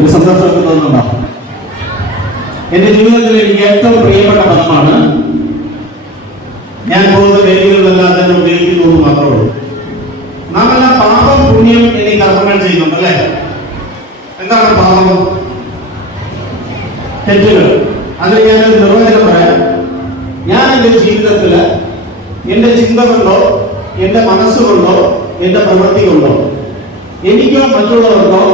ഒരു സന്തോഷമൊക്കെ തോന്നുന്നുണ്ടോ? എന്റെ ജീവിതത്തിൽ എനിക്ക് ഏറ്റവും പ്രിയപ്പെട്ട പദമാണ്. ഞാൻ പോകുന്ന വേദികളിലെല്ലാം തന്നെ ഉപയോഗിക്കുന്നു മാത്രമേ ഉള്ളൂ. നാം എല്ലാം പാപം പുണ്യം എന്നീ കർമ്മങ്ങൾ ചെയ്യുന്നുണ്ട് അല്ലേ? എന്താണ് പാപം? തെറ്റുകൾ. അതിൽ ഞാനൊരു നിർവചനം പറയാം. ഞാൻ എൻ്റെ ജീവിതത്തില് എന്റെ ചിന്ത കൊണ്ടോ എന്റെ മനസ്സുകൊണ്ടോ എന്റെ പ്രവൃത്തി കൊണ്ടോ എനിക്കോ മറ്റുള്ളവർക്കോ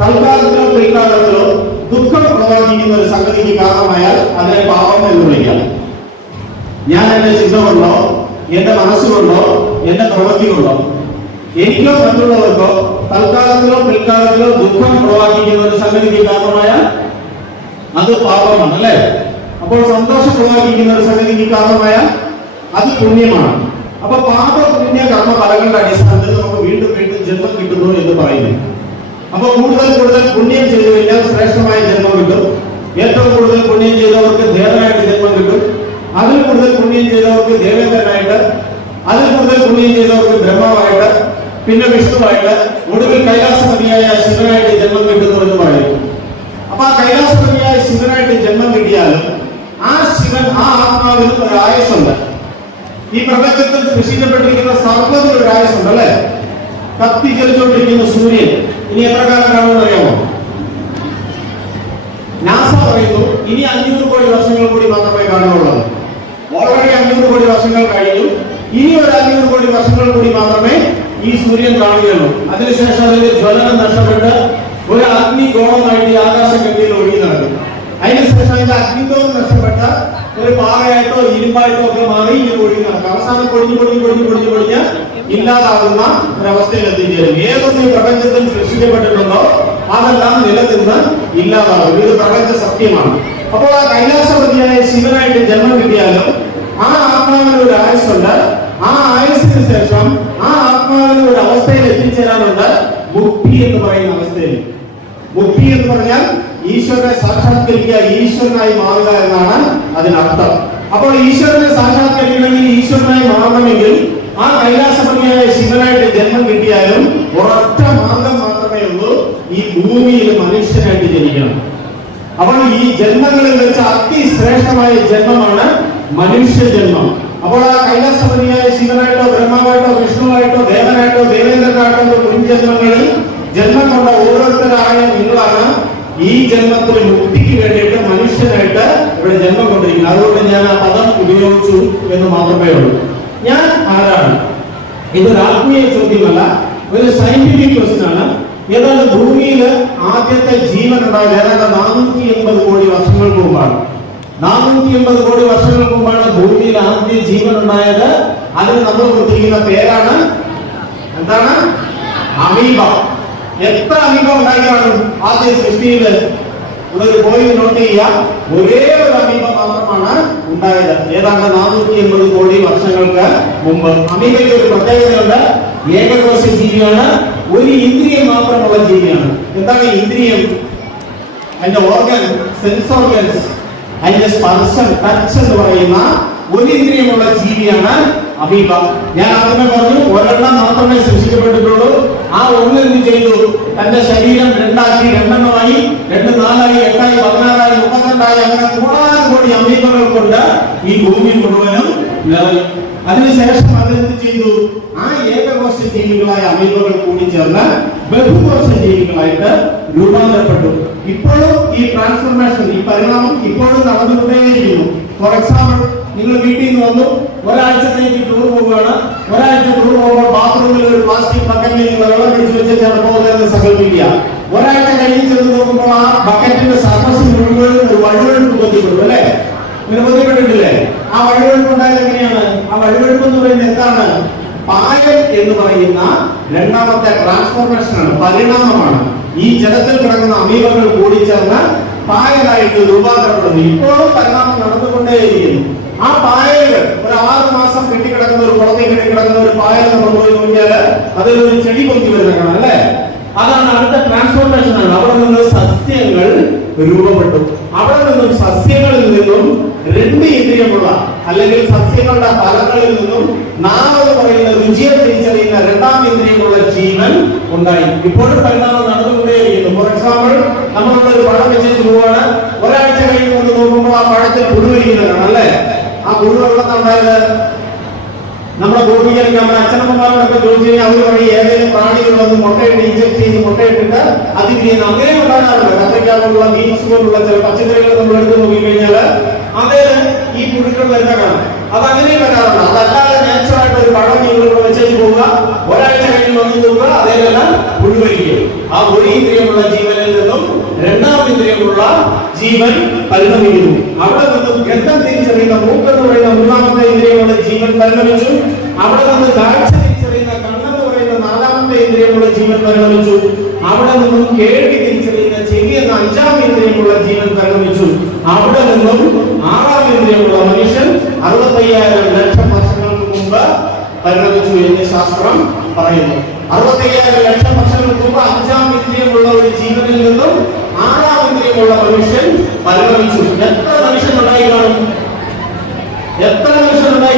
തൽക്കാലത്തിലോ പിൽക്കാലത്തിലോ ദുഃഖം പ്രവർത്തിക്കുന്ന ഒരു സംഗതിക്ക് കാരണമായാൽ അതിനെ പാപം എന്ന് വിളിക്കാം. ഞാൻ എന്റെ ചിന്ത കൊണ്ടോ എന്റെ മനസ്സുകൊണ്ടോ എന്റെ പ്രവൃത്തി കൊണ്ടോ എനിക്കോ മറ്റുള്ളവർക്കോ തൽക്കാലത്തിലോ പിൽക്കാലത്തിലോ ദുഃഖം പ്രവർത്തിക്കുന്ന ഒരു സംഗതിക്ക് കാരണമായാൽ അത് പാപമാണ് അല്ലേ? അപ്പോൾ സന്തോഷം പ്രവർത്തിക്കുന്ന ഒരു സംഗതിക്ക് കാരണമായാൽ അത് പുണ്യമാണ്. അപ്പൊ പാപ പുണ്യ കർമ്മ ഫലങ്ങളുടെ അടിസ്ഥാനത്തിൽ നമുക്ക് വീണ്ടും വീണ്ടും ജന്മം കിട്ടുന്നു എന്ന് പറയുന്നു. അപ്പൊ കൂടുതൽ പുണ്യം ചെയ്തു കഴിഞ്ഞാൽ ശ്രേഷ്ഠമായ ജന്മം കിട്ടും. ഏറ്റവും കൂടുതൽ പുണ്യം ചെയ്തവർക്ക് ദേവനായിട്ട് ജന്മം കിട്ടും. അതിൽ കൂടുതൽ പുണ്യം ചെയ്തവർക്ക് ദേവേന്ദ്രനായിട്ട്, അതിൽ കൂടുതൽ പുണ്യം ചെയ്തവർക്ക് ബ്രഹ്മാവായിട്ട്, പിന്നെ വിഷ്ണുവായിട്ട്, ഒടുവിൽ കൈലാസപതിയായ ശിവനായിട്ട് ജന്മം കിട്ടുന്നു എന്ന് പറയുന്നു. അപ്പൊ ആ കൈലാസപതിയായ ശിവനായിട്ട് ജന്മം കിട്ടിയാലും ആ ശിവൻ, ആ ആത്മാവിന് ഒരു ആയുസ്സുണ്ട്. ഈ പ്രപഞ്ചത്തിൽ സൃഷ്ടിക്കപ്പെട്ടിരിക്കുന്ന സർവ്വത്തിൽ ഒരു ആയുസ്സുണ്ട് അല്ലെ? കത്തിച്ചൊലിച്ചുകൊണ്ടിരിക്കുന്ന സൂര്യൻ ഇനി എത്ര കാലം കാണുമെന്ന് അറിയാമോ? നാസ പറയുന്നു ഇനി 500 കോടി വർഷങ്ങൾ കൂടി മാത്രമേ കാണുകയുള്ളൂ. ഓൾറെഡി 500 കോടി വർഷങ്ങൾ കഴിഞ്ഞു. ഇനി ഒരു 500 കോടി വർഷങ്ങൾ കൂടി മാത്രമേ ഈ സൂര്യൻ കാണുകയുള്ളൂ. അതിനുശേഷം അതിന്റെ ജ്വലനം നഷ്ടപ്പെട്ട് ഒരു അഗ്നിഗോളമായിട്ട് ഈ ആകാശഗംഗയിൽ ഒഴുകി നടക്കും. അതിനുശേഷം അതിന്റെ അഗ്നിഗോളം നഷ്ടപ്പെട്ട ഒരു പാറയായിട്ടോ ഇരുമ്പായിട്ടോ ഒക്കെ മാറി ഇങ്ങനെ ഒഴുകി നടക്കും. അവസാനം പൊടിഞ്ഞ് ഇല്ലാതാകുന്ന ഒരവസ്ഥയിൽ എത്തിച്ചേരും. ഏതൊന്നും ഈ പ്രപഞ്ചത്തിൽ സൃഷ്ടിക്കപ്പെട്ടിട്ടുണ്ടോ അതെല്ലാം നിലനിന്ന് ഇല്ലാതാകും. ഇത് പ്രപഞ്ച സത്യമാണ്. അപ്പോൾ ആ കൈലാസപതിയായ ശിവനായിട്ട് ജന്മം കിട്ടിയാലും ആ ആത്മാവിന് ഒരു ആയുസ്സുണ്ട്. ആ ആയുസ്സിന് ശേഷം ആ ആത്മാവിന് ഒരു അവസ്ഥയിൽ എത്തിച്ചേരാനുണ്ട്, മുക്തി എന്ന് പറയുന്ന അവസ്ഥയിൽ. മുക്തി എന്ന് പറഞ്ഞാൽ ഈശ്വരനെ സാക്ഷാത്കരിക്കുക, ഈശ്വരനായി മാറുക എന്നാണ് അതിനർത്ഥം. അപ്പോൾ ഈശ്വരനെ സാക്ഷാത്കരിക്കണമെങ്കിൽ, ഈശ്വരനായി മാറണമെങ്കിൽ ആ കൈലാസപതിയായ ശിവനായിട്ട് ജന്മം കിട്ടിയാലും ഒരൊറ്റ മാർഗം മാത്രമേ ഉള്ളൂ, ഈ ഭൂമിയിൽ മനുഷ്യനായിട്ട് ജനിക്കണം. അപ്പോൾ ഈ ജന്മങ്ങളിൽ വെച്ച് അതിശ്രേഷ്ഠമായ ജന്മമാണ് മനുഷ്യ ജന്മം. അപ്പോൾ ആ കൈലാസപതിയായ ശിവനായിട്ടോ ബ്രഹ്മാവായിട്ടോ വിഷ്ണുവായിട്ടോ ദേവനായിട്ടോ ദേവേന്ദ്രനായിട്ടോ മുൻജന്മങ്ങളിൽ ജന്മം കൊണ്ട ഓരോരുത്തരായ നിങ്ങളാണ് ഈ ജന്മത്തിൽ മുക്തിക്ക് വേണ്ടിയിട്ട് മനുഷ്യനായിട്ട് ഇവിടെ ജന്മം കൊണ്ടിരിക്കുന്നത്. അതുകൊണ്ട് ഞാൻ ആ പദം ഉപയോഗിച്ചു എന്ന് മാത്രമേ ഉള്ളൂ. ഞാൻ ആരാണ്? ഇതൊരു ആത്മീയ ചോദ്യമല്ല, ഒരു സയന്റിഫിക് ക്വസ്റ്റ്യൻ ആണ്. ഏതാണ്ട് ഭൂമിയിൽ ആദ്യത്തെ ജീവൻ ഉണ്ടായത് ഏതാണ്ട് 480 കോടി വർഷങ്ങൾക്ക് മുമ്പാണ്. 480 കോടി വർഷങ്ങൾക്ക് മുമ്പാണ് ഭൂമിയിൽ ആദ്യ ജീവൻ ഉണ്ടായത്. അതിന് നമ്മൾ കൊടുത്തിരിക്കുന്ന പേരാണ് എന്താണ്? അമീബ. എത്ര അമീബ ഉണ്ടായി കാണും ആദ്യ സൃഷ്ടിയില്? ഉള്ളൊരു പോയി നോട്ട് ചെയ്യാം. ഒരേ ഒരു അമീബ മാത്രമാണ് ഉണ്ടായത് ഏതാണ്ട് 480 കോടി വർഷങ്ങൾക്ക് മുമ്പ്. അമീബയ്ക്ക് ഒരു പ്രത്യേകതയുണ്ട്. ഏകകോശ ജീവിയാണ്, ഒരു ഇന്ദ്രിയം മാത്രമുള്ള ജീവിയാണ്. എന്താണ് ഇന്ദ്രിയം? അതിന്റെ ഓർഗൻ, സെൻസ് ഓർഗൻസ്, അതിന്റെ സ്പർശം, ടച്ച് എന്ന് പറയുന്ന ഒരു ഇന്ദ്രിയമുള്ള ജീവിയാണ് അമീബ. ഞാൻ ആദ്യമേ പറഞ്ഞു ഒരെണ്ണം മാത്രമേ സൃഷ്ടിക്കപ്പെട്ടിട്ടുള്ളൂ. ആ ഒന്ന് എന്ത് ചെയ്തു? തന്റെ ശരീരം രണ്ടാക്കി, 2 2 4 8 16 32 അങ്ങനെ കോടാനുകോടി അമീബകൾ കൊണ്ട് ഈ ഭൂമി മുഴുവനും നിറഞ്ഞു. അതിനുശേഷം അതെന്ത് ചെയ്തു? ആ ഏകകോശ ജീവികളായ അമീബകൾ കൂടി ചേർന്ന് ബഹുകോശ ജീവികളായിട്ട് രൂപാന്തരപ്പെട്ടു. ഇപ്പോഴും ഈ ട്രാൻസ്ഫോർമേഷൻ, ഈ പരിണാമം ഇപ്പോഴും നടന്നുകൊണ്ടേയിരിക്കുന്നു. ഫോർ എക്സാമ്പിൾ, നിങ്ങൾ വീട്ടിൽ നിന്ന് വന്നു, ഒരാഴ്ചത്തേക്ക് ടൂർ പോവുകയാണ്. ഒരാഴ്ച ടൂർ പോകുമ്പോൾ ബാത്റൂമിൽ ഒരു പ്ലാസ്റ്റിക് ബക്കറ്റിൽ നിങ്ങൾ വെള്ളം പിടിച്ചു വെച്ചിട്ടാണ് പോകുന്നതെന്ന് സങ്കല്പിക്കുക. ഒരാഴ്ച കഴിഞ്ഞ് ചെന്ന് നോക്കുമ്പോൾ ആ ബക്കറ്റിന്റെ സർഫസ് മുഴുവൻ ഒരു വഴുവഴുപ്പ് ബന്ധപ്പെട്ടു അല്ലെ? നിങ്ങൾ ബന്ധപ്പെട്ടിട്ടില്ലേ? ആ വഴുവഴുപ്പ് ഉണ്ടായത് എങ്ങനെയാണ്? ആ വഴുവഴുപ്പ് എന്ന് പറയുന്നത് എന്താണ്? പായൽ എന്ന് പറയുന്ന രണ്ടാമത്തെ ട്രാൻസ്ഫോർമേഷൻ ആണ്, പരിണാമമാണ്. ഈ ജലത്തിൽ കിടക്കുന്ന അമീബകൾ കൂടി ചേർന്ന് പായലായിട്ട് രൂപാന്തരപ്പെടുന്നു. ഇപ്പോഴും പരിണാമം നടന്നുകൊണ്ടേയിരിക്കുന്നു. ആ പായലുകൾ ഒരു 6 മാസം കെട്ടിക്കിടക്കുന്ന ഒരു കുളത്തിൽ കെട്ടിക്കിടക്കുന്ന ഒരു പായൽ നമ്മൾ പോയി നോക്കിയാൽ അതിലൊരു ചെടി പൊന്തി വരുന്ന കാണാം അല്ലെ? അതാണ് അടുത്ത ട്രാൻസ്ഫോർമേഷൻ ആണ്. അവിടെ നിന്ന് സസ്യങ്ങൾ രൂപപ്പെട്ടു. അവിടെ നിന്നും സസ്യങ്ങളിൽ നിന്നും 2 ഇന്ദ്രിയമുള്ള അല്ലെങ്കിൽ സസ്യങ്ങളുടെ ഫലങ്ങളിൽ നിന്നും നാമെന്ന് പറയുന്ന രുചിയെ തിരിച്ചറിയുന്ന 2ാം ഇന്ദ്രിയമുള്ള ജീവൻ ഉണ്ടായി. ഇപ്പോഴും പരിണാമം നടന്നുകൊണ്ടേയിരിക്കുന്നു. ഫോർ എക്സാമ്പിൾ, പിടിക്കുന്നതാണ് അല്ലേ? ആ പുഴു എവിടെ ഉണ്ടായത്? നമ്മുടെ ഭൂമിയിലേക്ക് നമ്മുടെ അച്ഛനമ്മമാരോടൊക്കെ ചോദിച്ചു കഴിഞ്ഞാൽ അവർ വഴി ഏതെങ്കിലും പ്രാണികളൊന്ന് മുട്ടയിട്ട് ഇഞ്ചക്ട് ചെയ്ത് മുട്ടയിട്ടിട്ട് അത് ചെയ്യുന്ന അങ്ങനെ ഉണ്ടാകാറുണ്ട്. കത്തയ്ക്കാറുള്ള ബീൻസ് പോലുള്ള ചില പച്ചക്കറികൾ നമ്മൾ എടുത്ത് നോക്കിക്കഴിഞ്ഞാൽ അതേ ഈ പുഴുക്കൾ വരുന്ന കാണാം. അത് അങ്ങനെ വരാറുണ്ട്. അതല്ലാതെ നാച്ചുറായിട്ട് ഒരു പഴം നിങ്ങൾ ഇവിടെ വെച്ചേച്ച് പോവുക, ഒരാഴ്ച കഴിഞ്ഞ് വന്നു പോവുക, അതേപോലെ പുഴുവരിക്കും. ആ ഒരു ഇന്ദ്രിയമുള്ള ജീവനിൽ നിന്നും രണ്ടാം ഇന്ദ്രിയമുള്ള ജീവൻ പരിണമിക്കുന്നു. അവിടെ നിന്നും ഗന്ധം തിരിച്ചറിയുന്ന മൂക്കെന്ന് പറയുന്ന മൂന്നാമത്തെ ഇന്ദ്രിയമുള്ള ജീവൻ പരിണമിച്ചു. അവിടെ നിന്ന് കാഴ്ച തിരിച്ചറിയുന്ന കണ്ണെന്ന് പറയുന്ന നാലാമത്തെ ഇന്ദ്രിയമുള്ള ജീവൻ പരിണമിച്ചു. അവിടെ നിന്നും കേൾവി തിരിച്ചറിയുന്ന ചെവി എന്ന അഞ്ചാം ഇന്ദ്രിയമുള്ള ജീവൻ പരിണമിച്ചു. അവിടെ നിന്നും ആറാം ഇന്ദ്രിയമുള്ള മനുഷ്യൻ 65,000 ലക്ഷം വർഷങ്ങൾക്ക് മുമ്പ് പരിണമിച്ചു എന്ന് ശാസ്ത്രം പറയുന്നു. 65,000 ലക്ഷം വർഷങ്ങൾക്ക് മുമ്പ് അഞ്ചാം ഇന്ദ്രിയമുള്ള ഒരു ജീവനിൽ നിന്നും ആറാം ഇന്ദ്രിയമുള്ള മനുഷ്യൻ പരിണമിച്ചു. എത്ര മനുഷ്യൻ ഉണ്ടായി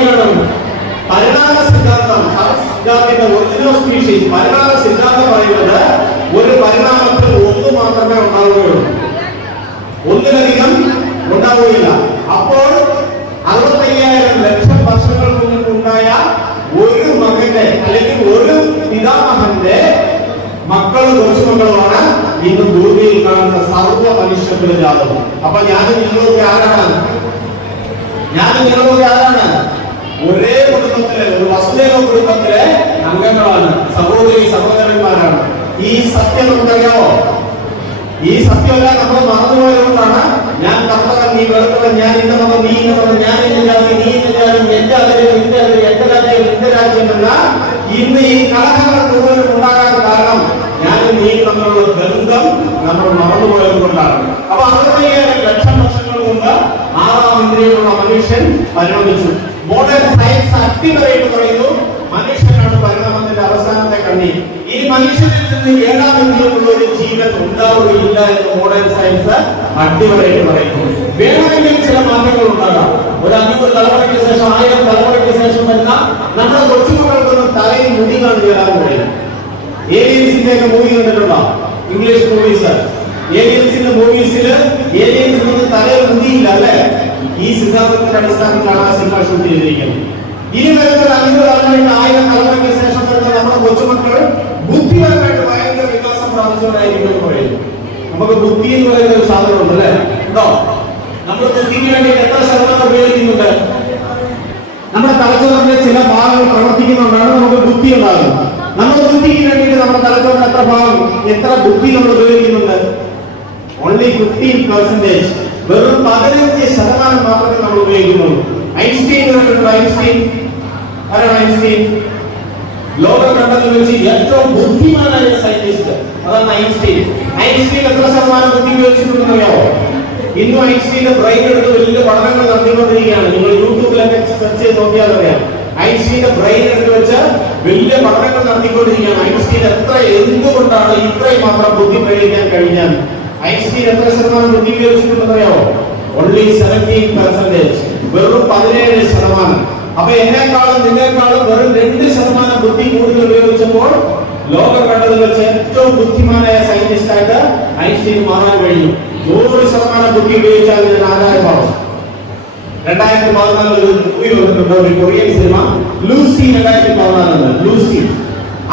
കാണും? പരിണാമ സിദ്ധാന്തം, സിദ്ധാന്തത്തിന്റെ ഒറിജിനൽ സ്പീഷീസ് പരിണാമ സിദ്ധാന്തം പറയുന്നത് ഒരു പരിണാമത്തിൽ ഒന്ന് മാത്രമേ ഉണ്ടാവുകയുള്ളൂ, ഒന്നിലധികം ഉണ്ടാവുകയില്ല. അപ്പോൾ 65,000 ലക്ഷം വർഷങ്ങൾക്ക് മുമ്പ് ഉണ്ടായ ഒരു മകന്റെ അല്ലെങ്കിൽ ഒരു പിതാമഹന്റെ മക്കളും കൊച്ചുമക്കളുമാണ് ഇന്ന് ഭൂമിയിൽ കാണുന്ന സർവ്വ മനുഷ്യരുടെ ജാതകം. അപ്പൊ ഞാനും നിങ്ങളൊക്കെ ആരാണ്? ഒരേ കുടുംബത്തിലെ, ഒരു വസുദേവ കുടുംബത്തിലെ അംഗങ്ങളാണ്, സഹോദരി സഹോദരന്മാരാണ്. ഈ സത്യം നമുക്കറിയാമോ? ഈ സത്യമെല്ലാം നമ്മൾ മറന്നുപോയതുകൊണ്ടാണ് ഞാൻ കർത്തവൻ, നീ വെറുത്തവൻ, ഞാൻ ഇന്ന മതം, നീ ഇന്ന മതം, ഞാൻ ഇന്ന ജാതി, നീ ഇന്ന ജാതി, എന്റെ അതിരും നിന്റെ അതിരും, എന്റെ രാജ്യം നിന്റെ രാജ്യം എന്ന ഇന്ന് ഈ കലഹങ്ങൾ മുഴുവനും ഉണ്ടാകാൻ കാരണം ഞാനും നീ തമ്മിലുള്ള ബന്ധം നമ്മൾ മറന്നുപോയത് കൊണ്ടാണ്. അപ്പൊ 65,000 ലക്ഷം വർഷങ്ങൾ മുമ്പ് ആറാം ഇന്ദ്രിയമുള്ള മനുഷ്യൻ പരിണമിച്ചു. മോഡേൺ സയൻസ് അക്ടിവറായിട്ട് പറയുന്നു മനുഷ്യനാണ് പരിണാമത്തിന്റെ അവസാനത്തെ കണ്ണി. ഈ മനുഷ്യനിൽ നിന്ന് ഏഴാം ഇന്ദ്രിയമുള്ള ഒരു ജീവൻ ഉണ്ടാവുകയില്ല എന്ന് മോഡേൺ സയൻസ് അക്ടിവറായിട്ട് പറയുന്നു. വേണമെങ്കിൽ ചില മാറ്റങ്ങൾ ഉണ്ടാകാം. ഒരു 500 തലമുറയ്ക്ക് ശേഷം, 1000 തലമുറയ്ക്ക് ശേഷം വരുന്ന നമ്മുടെ കൊച്ചുമക്കൾക്കൊന്നും തലയിൽ മുടി കാണുകയാൻ കഴിയും. ഏലിയൻസിന്റെ ഒക്കെ മൂവി കണ്ടിട്ടുണ്ടോ? English movies. ഏലിയൻസിന്റെ മൂവീസിൽ ഏലിയൻസിന് തലയിൽ മുടിയില്ല അല്ലെ? ഈ സിദ്ധാന്തത്തിന്റെ അടിസ്ഥാനത്തിലാണ് ആ സിനിമ ഷൂട്ട് ചെയ്തിരിക്കുന്നത്. ഇനി വരുന്ന 500 തലമുറയ്ക്ക്, 1000 തലമുറയ്ക്ക് ശേഷം വരുന്ന നമ്മുടെ കൊച്ചുമക്കൾ ബുദ്ധിപരമായിട്ട് ഭയങ്കര വികാസം പ്രാപിച്ചവരായിരിക്കും എന്ന് പറയുന്നു. നമുക്ക് ബുദ്ധി എന്ന് പറയുന്ന ഒരു സാധനം ഉണ്ട് അല്ലെ? ഉണ്ടോ? നമ്മൾ ബുദ്ധിക്ക് വേണ്ടി എത്ര ശതമാനം ഉപയോഗിക്കുന്നുണ്ട്? നമ്മുടെ തലച്ചോറിന്റെ ചില ഭാഗങ്ങൾ പ്രവർത്തിക്കുന്നുണ്ടാണ് നമുക്ക് ബുദ്ധി ഉണ്ടാകുന്നത്. നമ്മുടെ ബുദ്ധിക്ക് വേണ്ടിയിട്ട് നമ്മുടെ തലച്ചോറിന് എത്ര ബുദ്ധി നമ്മൾ ഉപയോഗിക്കുന്നുണ്ട്? ഓൺലി 15%. വെറും 15% മാത്രമേ നമ്മൾ ഉപയോഗിക്കുന്നുള്ളൂ. ഐൻസ്റ്റീൻ ലോകം കണ്ടതിൽ വെച്ച് ഏറ്റവും ബുദ്ധിമാനായ സയന്റിസ്റ്റ് അതാണ് ഐൻസ്റ്റീൻ. ഐൻസ്റ്റീൻ എത്ര ശതമാനം ബുദ്ധി ഉപയോഗിച്ചിട്ടുണ്ടെന്ന് അറിയാമോ? ഇന്നും ഐൻസ്റ്റീന്റെ ബ്രെയിൻ എടുത്ത് വലിയ പഠനങ്ങൾ നടത്തിക്കൊണ്ടിരിക്കുകയാണ്. നിങ്ങൾ യൂട്യൂബിലൊക്കെ സെർച്ച് ചെയ്ത് നോക്കിയാൽ അറിയാം. ഐൻസ്റ്റീന്റെ ബ്രെയിൻ എടുത്ത് വെച്ച് വലിയ പഠനങ്ങൾ നടത്തിക്കൊണ്ടിരിക്കുകയാണ്. ഐൻസ്റ്റീൻ എന്തുകൊണ്ടാണ് ഇത്രയും മാത്രം ബുദ്ധി പ്രയോഗിക്കാൻ കഴിഞ്ഞാൽ? ഐൻസ്റ്റീൻ എത്ര ശതമാനം ബുദ്ധി ഉപയോഗിച്ചിട്ടുണ്ടെന്ന് അറിയാമോ? ഓൺലി 17%. വെറും 17%. അപ്പൊ എന്നെക്കാളും നിന്നേക്കാളും വെറും 2% ബുദ്ധി കൂടുതൽ ഉപയോഗിച്ചപ്പോൾ ലോകം കണ്ടതിൽ വെച്ച് ഏറ്റവും ബുദ്ധിമാനായ സയന്റിസ്റ്റ് ആയിട്ട് ഐൻസ്റ്റീൻ മാറാൻ കഴിഞ്ഞു. 100% ബുദ്ധി ഉപയോഗിച്ചാൽ ഞാൻ ആരായമാവും. 2014 ഒരു മൂവി വന്നിട്ടുണ്ട്, ഒരു കൊറിയൻ സിനിമ ലൂസി. 2014 ലൂസി.